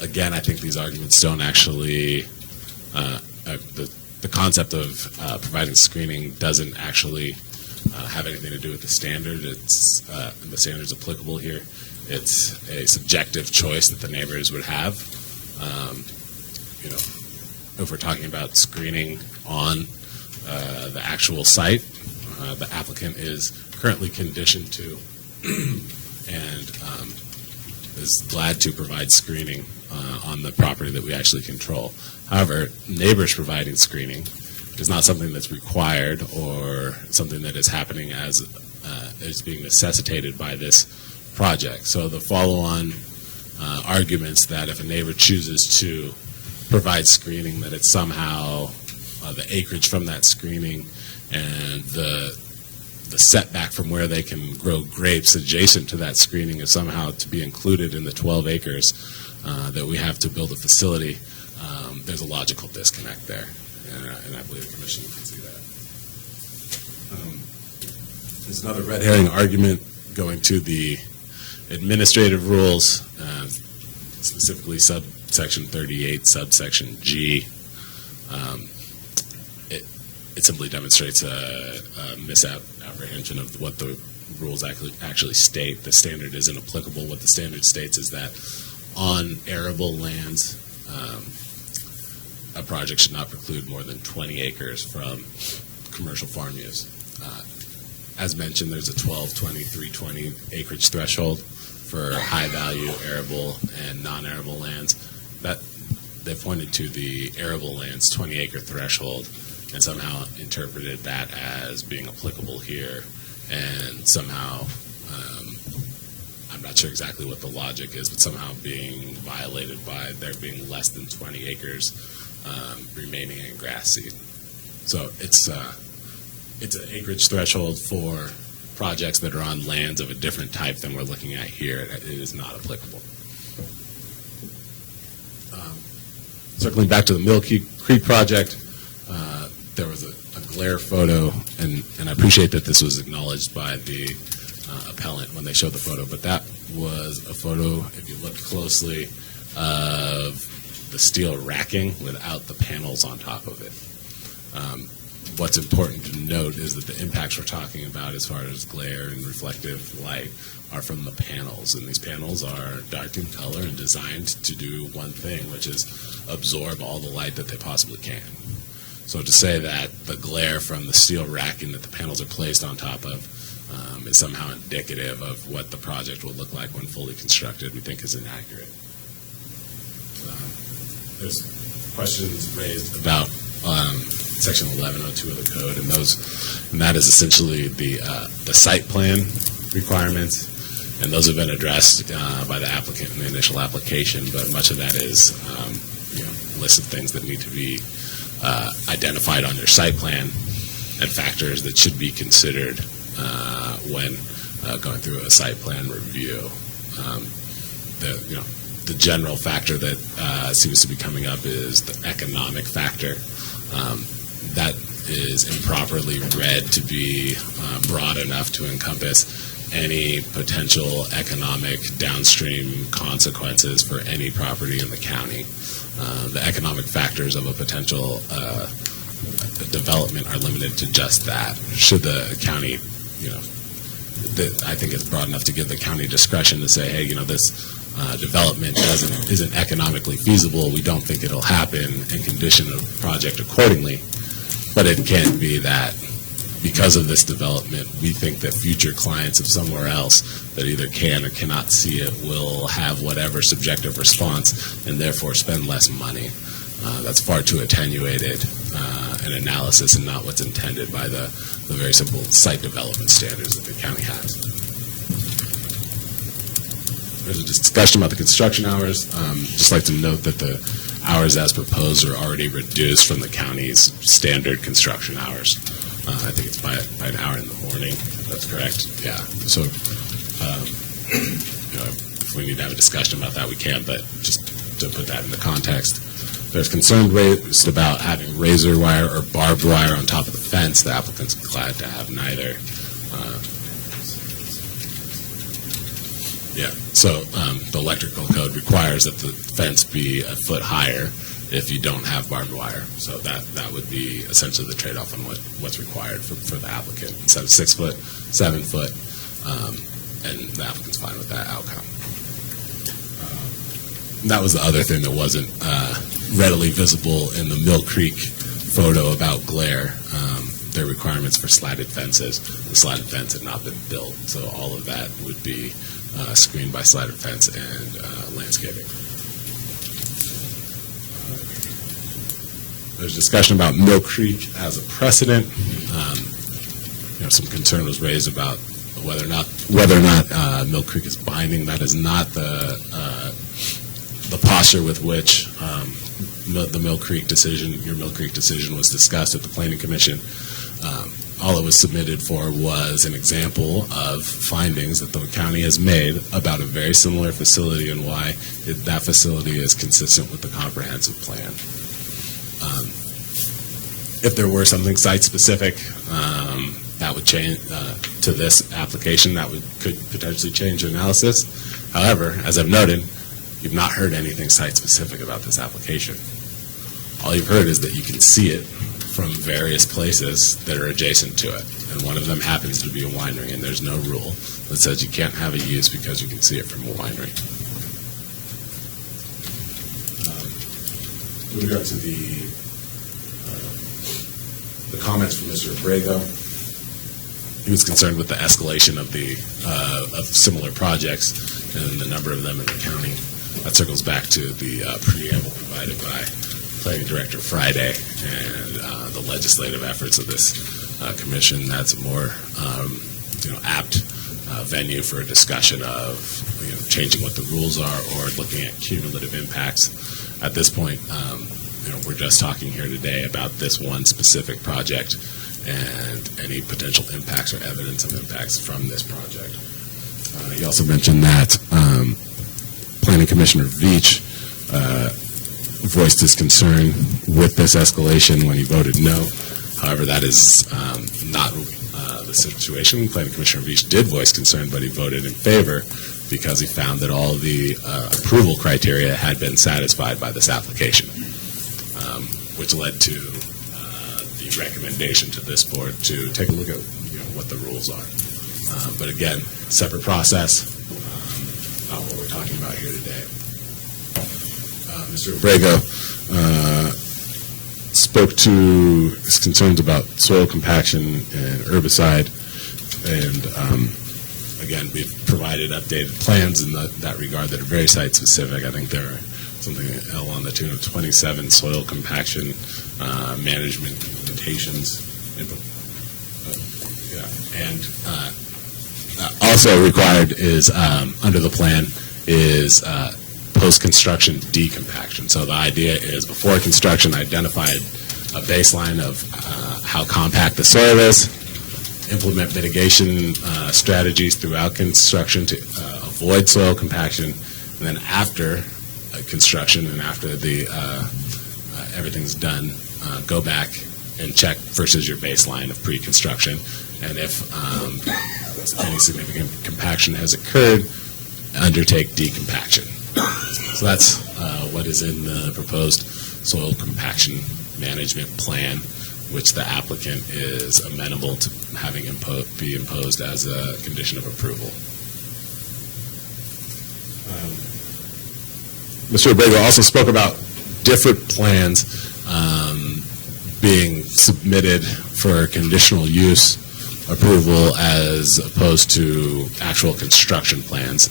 Again, I think these arguments don't actually, the concept of providing screening doesn't actually have anything to do with the standard. It's the standard's applicable here. It's a subjective choice that the neighbors would have. If we're talking about screening on the actual site, the applicant is currently conditioned to and is glad to provide screening on the property that we actually control. However, neighbors providing screening is not something that's required or something that is happening as is being necessitated by this project. So the follow-on arguments that if a neighbor chooses to provide screening, that it's somehow the acreage from that screening and the setback from where they can grow grapes adjacent to that screening is somehow to be included in the 12 acres that we have to build a facility. There's a logical disconnect there, and I believe the Commission can see that. There's another red herring argument going to the administrative rules, specifically subsection 38, subsection G. It simply demonstrates a misapprehension of what the rules actually state. The standard isn't applicable. What the standard states is that on arable lands, a project should not preclude more than 20 acres from commercial farm use. As mentioned, there's a 12, 20, 320 acreage threshold for high-value arable and non-arable lands. That they've pointed to the arable lands 20-acre threshold and somehow interpreted that as being applicable here, and somehow I'm not sure exactly what the logic is, but somehow being violated by there being less than 20 acres remaining in grass seed. So it's an acreage threshold for projects that are on lands of a different type than we're looking at here. It is not applicable. Circling back to the Mill Creek project, there was a glare photo, and I appreciate that this was acknowledged by the appellant when they showed the photo, but that was a photo, if you look closely, of the steel racking without the panels on top of it. What's important to note is that the impacts we're talking about as far as glare and reflective light are from the panels, and these panels are dark in color and designed to do one thing, which is absorb all the light that they possibly can. So to say that the glare from the steel racking that the panels are placed on top of is somehow indicative of what the project will look like when fully constructed, we think is inaccurate. There's questions raised about Section 1102 of the code, and that is essentially the site plan requirements, and those have been addressed by the applicant in the initial application, but much of that is a list of things that need to be identified on your site plan and factors that should be considered when going through a site plan review. The general factor that seems to be coming up is the economic factor. That is improperly read to be broad enough to encompass any potential economic downstream consequences for any property in the county. The economic factors of a potential development are limited to just that. Should the county, that I think it's broad enough to give the county discretion to say, hey, this development isn't economically feasible. We don't think it'll happen, and condition a project accordingly. But it can be that because of this development, we think that future clients of somewhere else that either can or cannot see it will have whatever subjective response and therefore spend less money. That's far too attenuated an analysis and not what's intended by the very simple site development standards that the county has. There's a discussion about the construction hours. Just like to note that the hours as proposed are already reduced from the county's standard construction hours. I think it's by an hour in the morning. That's correct. Yeah. So, if we need to have a discussion about that, we can. But just to put that into context, there's concern raised about having razor wire or barbed wire on top of the fence. The applicant's glad to have neither. So the electrical code requires that the fence be a foot higher if you don't have barbed wire. So that would be essentially the trade-off on what's required for the applicant. Instead of 6 foot, 7 foot, and the applicant's fine with that outcome. That was the other thing that wasn't readily visible in the Mill Creek photo about glare. Their requirements for slatted fences. The slatted fence had not been built, so all of that would be screened by slatted fence and landscaping. There's discussion about Mill Creek as a precedent. Some concern was raised about whether or not Mill Creek is binding. That is not the posture with which the Mill Creek decision, your Mill Creek decision, was discussed at the Planning Commission. All it was submitted for was an example of findings that the county has made about a very similar facility and why that facility is consistent with the comprehensive plan. If there were something site-specific that would change to this application, that could potentially change your analysis. However, as I've noted, you've not heard anything site-specific about this application. All you've heard is that you can see it from various places that are adjacent to it. And one of them happens to be a winery, and there's no rule that says you can't have a use because you can see it from a winery. With regard to the comments from Mr. Abrego, he was concerned with the escalation of similar projects and the number of them in the county. That circles back to the preamble provided by Planning Director Friday and the legislative efforts of this commission. That's a more apt venue for a discussion of changing what the rules are or looking at cumulative impacts. At this point, we're just talking here today about this one specific project and any potential impacts or evidence of impacts from this project. He also mentioned that Planning Commissioner Veach voiced his concern with this escalation when he voted no. However, that is not the situation. Planning Commissioner Veach did voice concern, but he voted in favor because he found that all the approval criteria had been satisfied by this application, which led to the recommendation to this board to take a look at what the rules are. But again, separate process, not what we're talking about here today. Mr. Abrego spoke to his concerns about soil compaction and herbicide, and again, we've provided updated plans in that regard that are very site-specific. I think there are something on the tune of 27 soil compaction management implementations. And also required is, under the plan, is post-construction decompaction. So the idea is before construction, identify a baseline of how compact the soil is, implement mitigation strategies throughout construction to avoid soil compaction, and then after construction and after the everything's done, go back and check versus your baseline of pre-construction, and if any significant compaction has occurred, undertake decompaction. So that's what is in the proposed soil compaction management plan. which the applicant is amenable to having be imposed as a condition of approval. Mr. Abrego also spoke about different plans being submitted for conditional use approval as opposed to actual construction plans.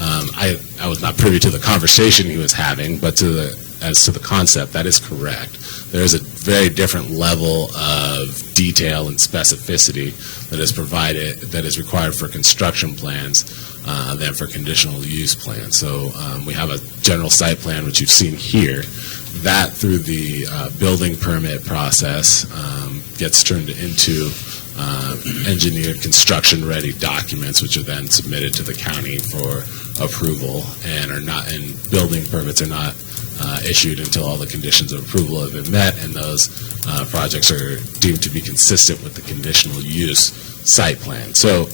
I was not privy to the conversation he was having, but as to the concept, that is correct. There is a very different level of detail and specificity that is provided, that is required for construction plans than for conditional use plans. So we have a general site plan, which you've seen here. That, through the building permit process, gets turned into engineered construction-ready documents, which are then submitted to the county for approval, and building permits are not issued until all the conditions of approval have been met, and those projects are deemed to be consistent with the conditional use site plan. So,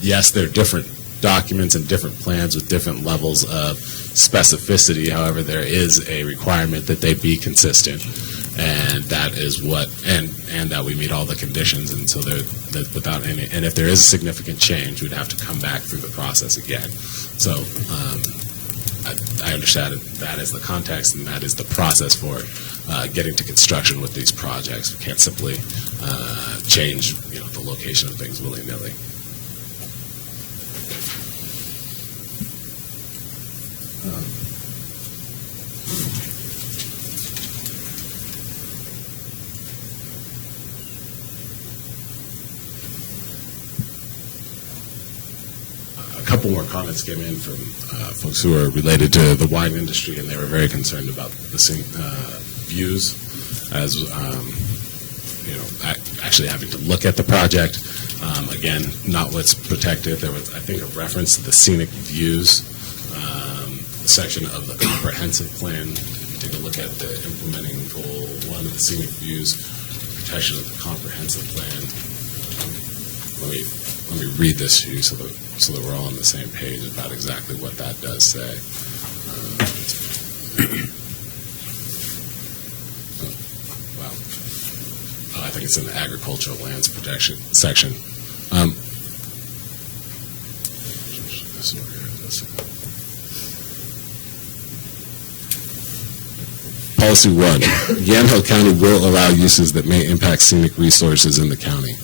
yes, there are different documents and different plans with different levels of specificity. However, there is a requirement that they be consistent, and that is what, and that we meet all the conditions. And so without any, and if there is a significant change, we'd have to come back through the process again. So I understand that is the context, and that is the process for getting to construction with these projects. We can't simply change, the location of things willy-nilly. A couple more comments came in from folks who are related to the wine industry, and they were very concerned about the views as actually having to look at the project. Again, not what's protected. There was, I think, a reference to the scenic views section of the comprehensive plan. Take a look at the implementing goal 1 of the scenic views, protection of the comprehensive plan. Let me read this to you so that we're all on the same page about exactly what that does say. I think it's in the agricultural lands protection section. Policy 1, Yamhill County will allow uses that may impact scenic resources in the county,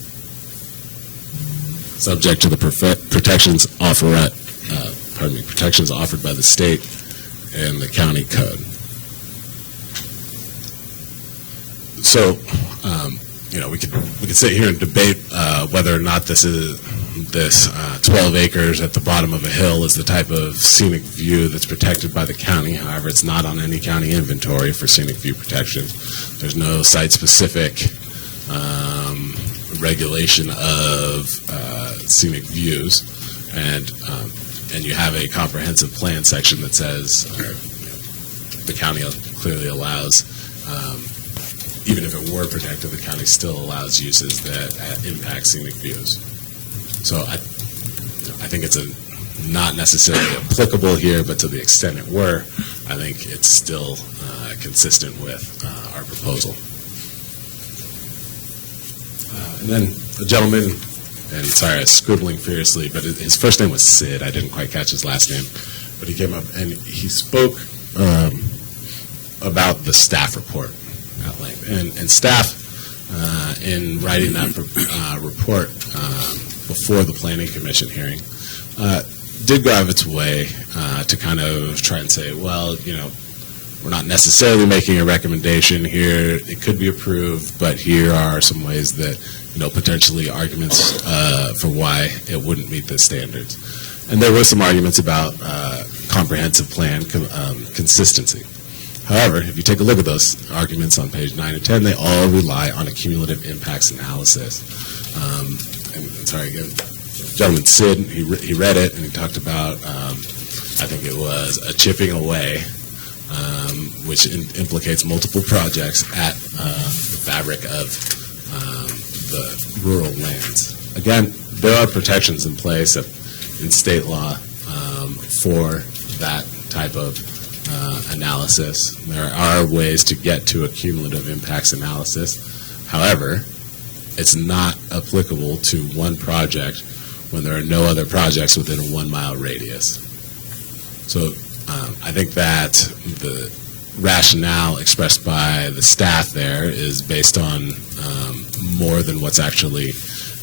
subject to the protections offered by the state and the county code. So, we could sit here and debate whether or not this 12 acres at the bottom of a hill is the type of scenic view that's protected by the county. However, it's not on any county inventory for scenic view protection. There's no site-specific regulation of scenic views, and you have a comprehensive plan section that says the county clearly allows. Even if it were protected, the county still allows uses that impact scenic views. So I think it's not necessarily applicable here, but to the extent it were, I think it's still consistent with our proposal. And then a gentleman, and sorry, I was scribbling furiously, but his first name was Sid. I didn't quite catch his last name, but he came up and he spoke about the staff report at length. And staff, in writing that report before the Planning Commission hearing, did go out of its way to kind of try and say, well, we're not necessarily making a recommendation here. It could be approved, but here are some ways that, potentially arguments for why it wouldn't meet the standards. And there were some arguments about comprehensive plan consistency. However, if you take a look at those arguments on page 9 and 10, they all rely on a cumulative impacts analysis. And sorry, again, gentleman Sid, he read it and he talked about, I think it was a chipping away, which implicates multiple projects at the fabric of the rural lands. Again, there are protections in place in state law for that type of analysis. There are ways to get to a cumulative impacts analysis. However, it's not applicable to one project when there are no other projects within a 1 mile radius. So I think that the rationale expressed by the staff there is based on more than what's actually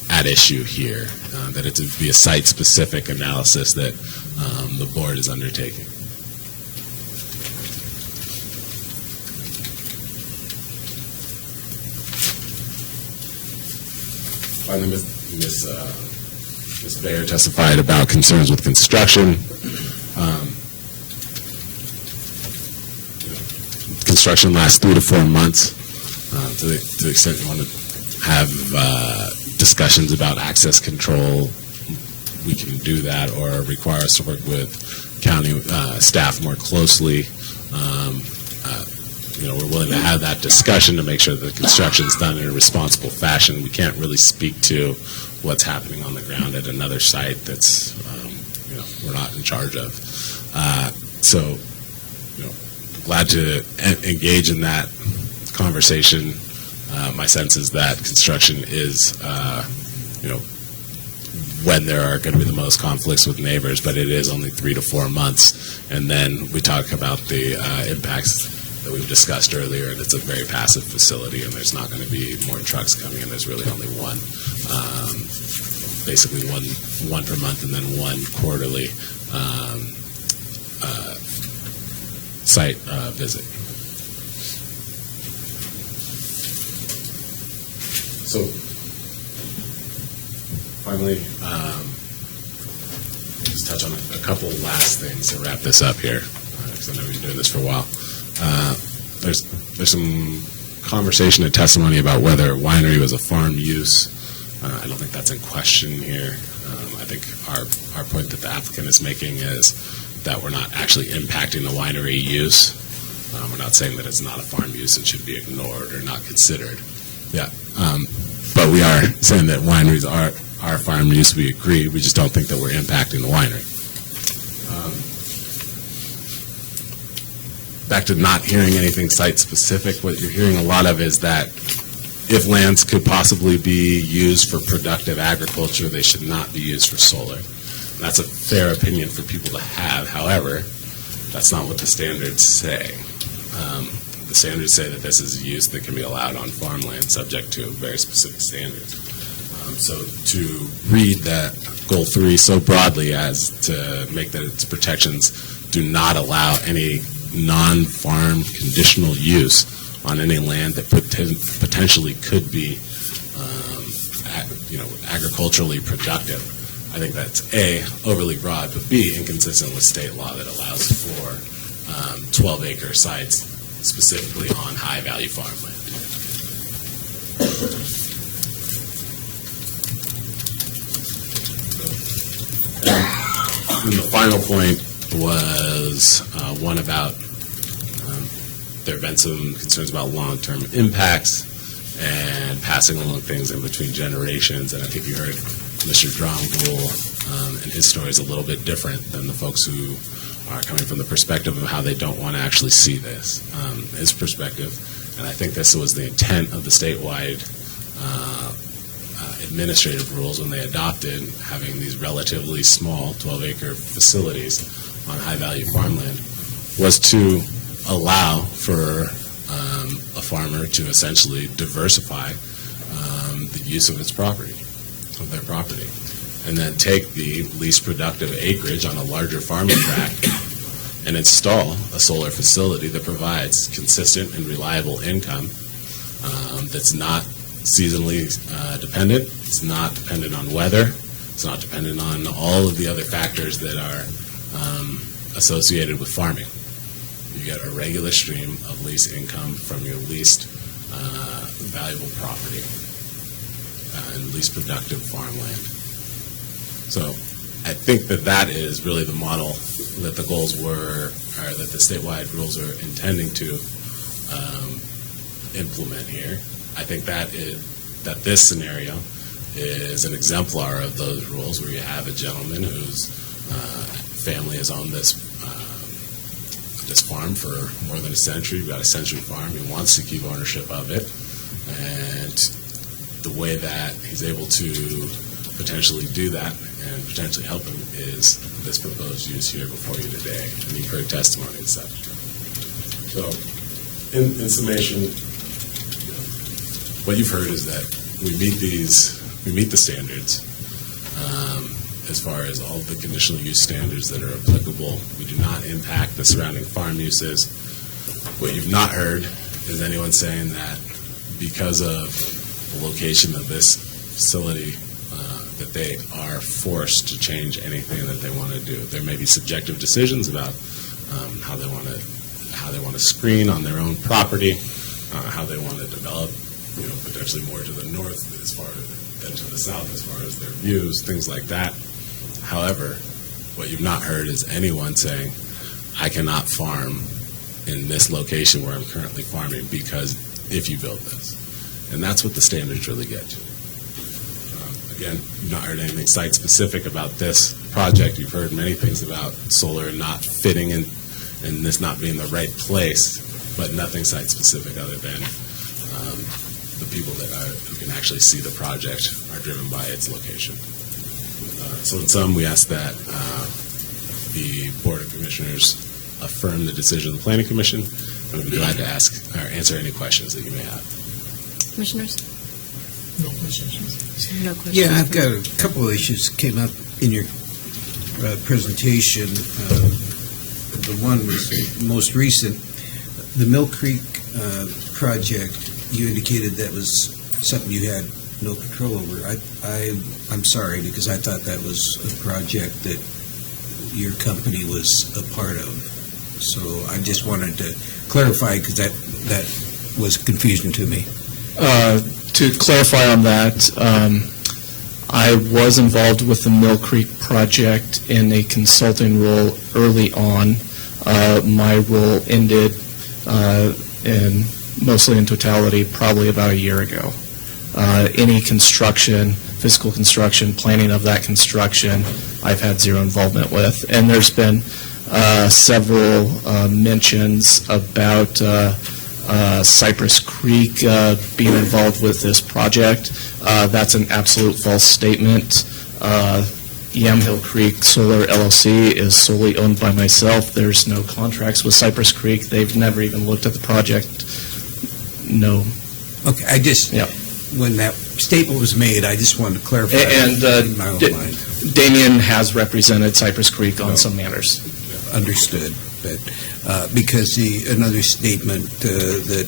at issue here, that it would be a site-specific analysis that the board is undertaking. Finally, Ms. Bayer testified about concerns with construction. Construction lasts 3 to 4 months. To the extent you want to have discussions about access control, we can do that, or require us to work with county staff more closely. We're willing to have that discussion to make sure that the construction is done in a responsible fashion. We can't really speak to what's happening on the ground at another site that's, we're not in charge of. So, glad to engage in that conversation. My sense is that construction is, when there are going to be the most conflicts with neighbors, but it is only 3 to 4 months. And then we talk about the impacts that we've discussed earlier, and it's a very passive facility, and there's not going to be more trucks coming in. There's really only one, basically one per month, and then one quarterly site visit. So finally, just touch on a couple last things to wrap this up here, because I know we've been doing this for a while. There's some conversation and testimony about whether winery was a farm use. I don't think that's in question here. I think our point that the applicant is making is that we're not actually impacting the winery use. We're not saying that it's not a farm use and should be ignored or not considered. Yeah, but we are saying that wineries are farm use. We agree. We just don't think that we're impacting the winery. Back to not hearing anything site-specific, what you're hearing a lot of is that if lands could possibly be used for productive agriculture, they should not be used for solar. And that's a fair opinion for people to have. However, that's not what the standards say. The standards say that this is a use that can be allowed on farmland subject to very specific standards. So to read that Goal 3 so broadly as to make that its protections do not allow any non-farm conditional use on any land that potentially could be, agriculturally productive. I think that's A, overly broad, but B, inconsistent with state law that allows for 12-acre sites specifically on high-value farmland. And the final point was one about there have been some concerns about long-term impacts and passing along things in between generations. And I think you heard Mr. Dromgoole, and his story is a little bit different than the folks who are coming from the perspective of how they don't want to actually see this. His perspective, and I think this was the intent of the statewide administrative rules when they adopted having these relatively small 12-acre facilities on high-value farmland, was to allow for a farmer to essentially diversify the use of its property, of their property, and then take the least productive acreage on a larger farming tract and install a solar facility that provides consistent and reliable income that's not seasonally dependent. It's not dependent on weather. It's not dependent on all of the other factors that are associated with farming. You get a regular stream of lease income from your least valuable property and least productive farmland. So I think that is really the model that the goals were, or that the statewide rules are intending to implement here. I think that this scenario is an exemplar of those rules, where you have a gentleman whose family has owned this farm for more than a century. We've got a century farm. He wants to keep ownership of it. And the way that he's able to potentially do that and potentially help him is this proposed use here before you today. And you've heard testimony and such. So, in summation, what you've heard is that we meet the standards as far as all the conditional use standards that are applicable. We do not impact the surrounding farm uses. What you've not heard is anyone saying that because of the location of this facility, that they are forced to change anything that they want to do. There may be subjective decisions about how they want to screen on their own property, how they want to develop, potentially more to the north as far than to the south as far as their views, things like that. However, what you've not heard is anyone saying, I cannot farm in this location where I'm currently farming because if you build this. And that's what the standards really get to. Again, you've not heard anything site-specific about this project. You've heard many things about solar not fitting in and this not being the right place, but nothing site-specific other than the people who can actually see the project are driven by its location. So in sum, we ask that the Board of Commissioners affirm the decision of the Planning Commission, and we'd be glad to answer any questions that you may have. Commissioners? No questions. No questions. Yeah, I've got a couple of issues that came up in your presentation. The one was most recent, the Mill Creek project. You indicated that was something you had no control over. I'm sorry, because I thought that was a project that your company was a part of. So I just wanted to clarify, because that was confusion to me. To clarify on that, I was involved with the Mill Creek project in a consulting role early on. My role ended mostly in totality probably about a year ago. Any construction, physical construction, planning of that construction, I've had zero involvement with. And there's been several mentions about Cypress Creek being involved with this project. That's an absolute false statement. Yamhill Creek Solar LLC is solely owned by myself. There's no contracts with Cypress Creek. They've never even looked at the project. No. Okay, when that statement was made, I just wanted to clarify and in my own mind. Damien has represented Cypress Creek on some matters. Understood, but because another statement that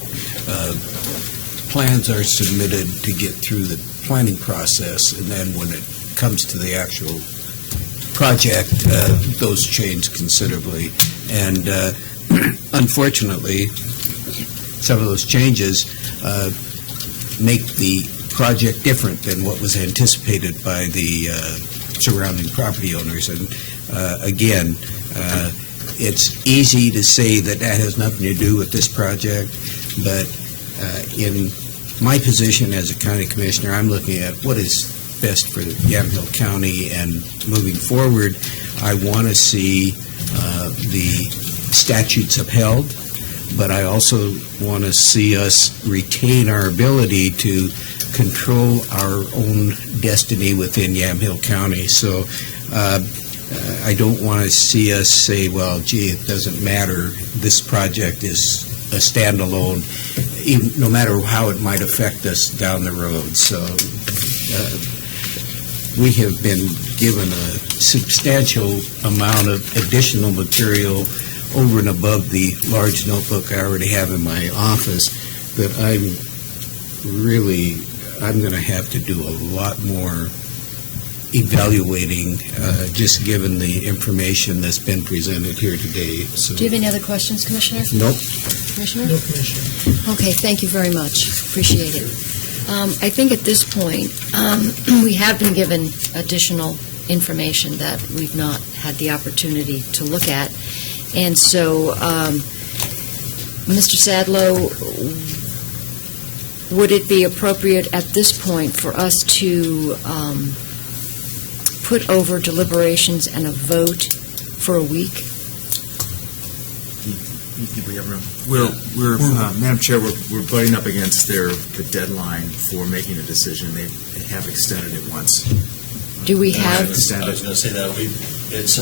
plans are submitted to get through the planning process, and then when it comes to the actual project, those change considerably. And unfortunately, some of those changes make the project different than what was anticipated by the surrounding property owners. And again, it's easy to say that has nothing to do with this project, but in my position as a county commissioner, I'm looking at what is best for Yamhill County, and moving forward, I want to see the statutes upheld, but I also want to see us retain our ability to control our own destiny within Yamhill County. So I don't want to see us say, well, gee, it doesn't matter, this project is a standalone, even, no matter how it might affect us down the road. So we have been given a substantial amount of additional material over and above the large notebook I already have in my office, that I'm going to have to do a lot more evaluating, just given the information that's been presented here today. So, do you have any other questions, Commissioner? Nope. Commissioner? No, Commissioner. Okay, thank you very much. Appreciate it. I think at this point, we have been given additional information that we've not had the opportunity to look at. And so, Mr. Sadlow, would it be appropriate at this point for us to put over deliberations and a vote for a week? You think we have room? We're Madam Chair, we're butting up against the deadline for making a decision. They have extended it once. Do we have? I was going to say that it's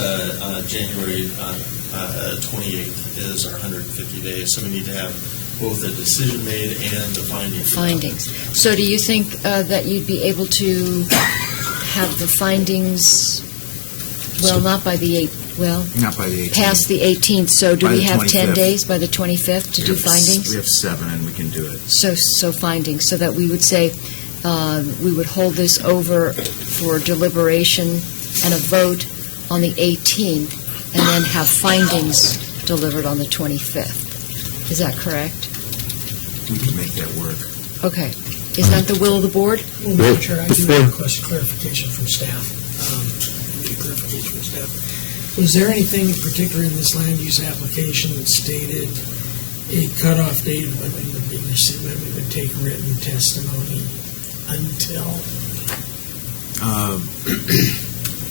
January 28th is our 150 days, so we need to have both the decision made and the findings. Findings. So do you think that you'd be able to have the findings, well, not by the 8th, well, Not by the 18th. past the 18th, so do By we the have 10 25th. days by the 25th to do findings? We have 7, and we can do it. So findings, so that we would say, we would hold this over for deliberation and a vote on the 18th, and then have findings delivered on the 25th. Is that correct? We can make that work. Okay. Is that the will of the board? Well, Madam Chair, I do have a question, clarification from staff. Clarification from staff. Was there anything in particular in this land use application that stated a cutoff date of when we would be received, when we would take written testimony until?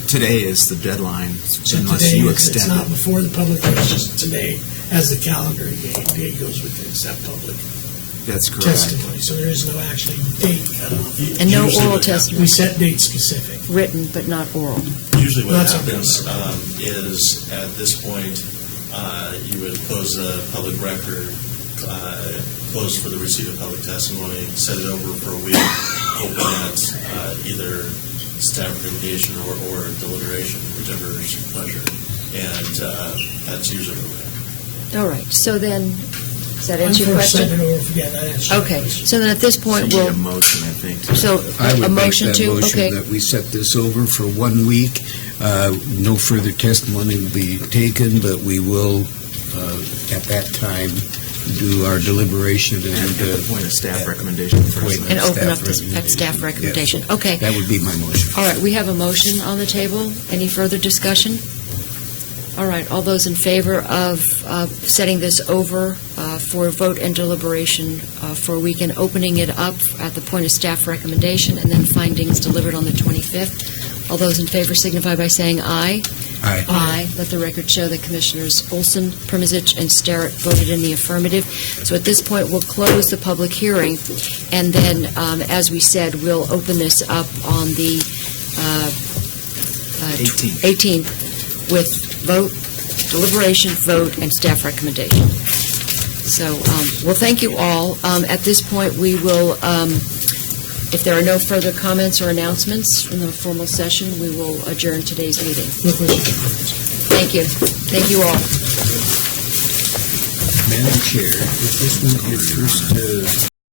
Today is the deadline, So unless today, you it's extend not it. before the public, it's just today, as the calendar date goes with it, that public That's correct. testimony. So there is no actually date cutoff. And no Usually oral what testimony? We set date specific. Written, but not oral. Usually what That's happens is, at this point, you would close the public record, close for the receipt of public testimony, set it over for a week, open at either staff recommendation or deliberation, whichever is your pleasure. And that's usually what we have. All right, so then, does that answer I'm your for question? second or, yeah, that answers your Okay, question. so then at this point, So you we'll, need a motion, I think. so I would a make motion that to, motion okay. that we set this over for 1 week. No further testimony will be taken, but we will, at that time, do our deliberation and At the point of staff recommendation first. And open up at staff recommendation. Okay. That would be my motion. All right, we have a motion on the table. Any further discussion? All right, all those in favor of setting this over for vote and deliberation for a week and opening it up at the point of staff recommendation and then findings delivered on the 25th? All those in favor signify by saying aye. Aye. Aye. Let the record show that Commissioners Olson, Primizich, and Starrett voted in the affirmative. So at this point, we'll close the public hearing, and then, as we said, we'll open this up on the 18th with vote, deliberation, vote, and staff recommendation. So, well, thank you all. At this point, we will, if there are no further comments or announcements from the formal session, we will adjourn today's meeting. Thank you. Thank you all. Madam Chair, is this one your first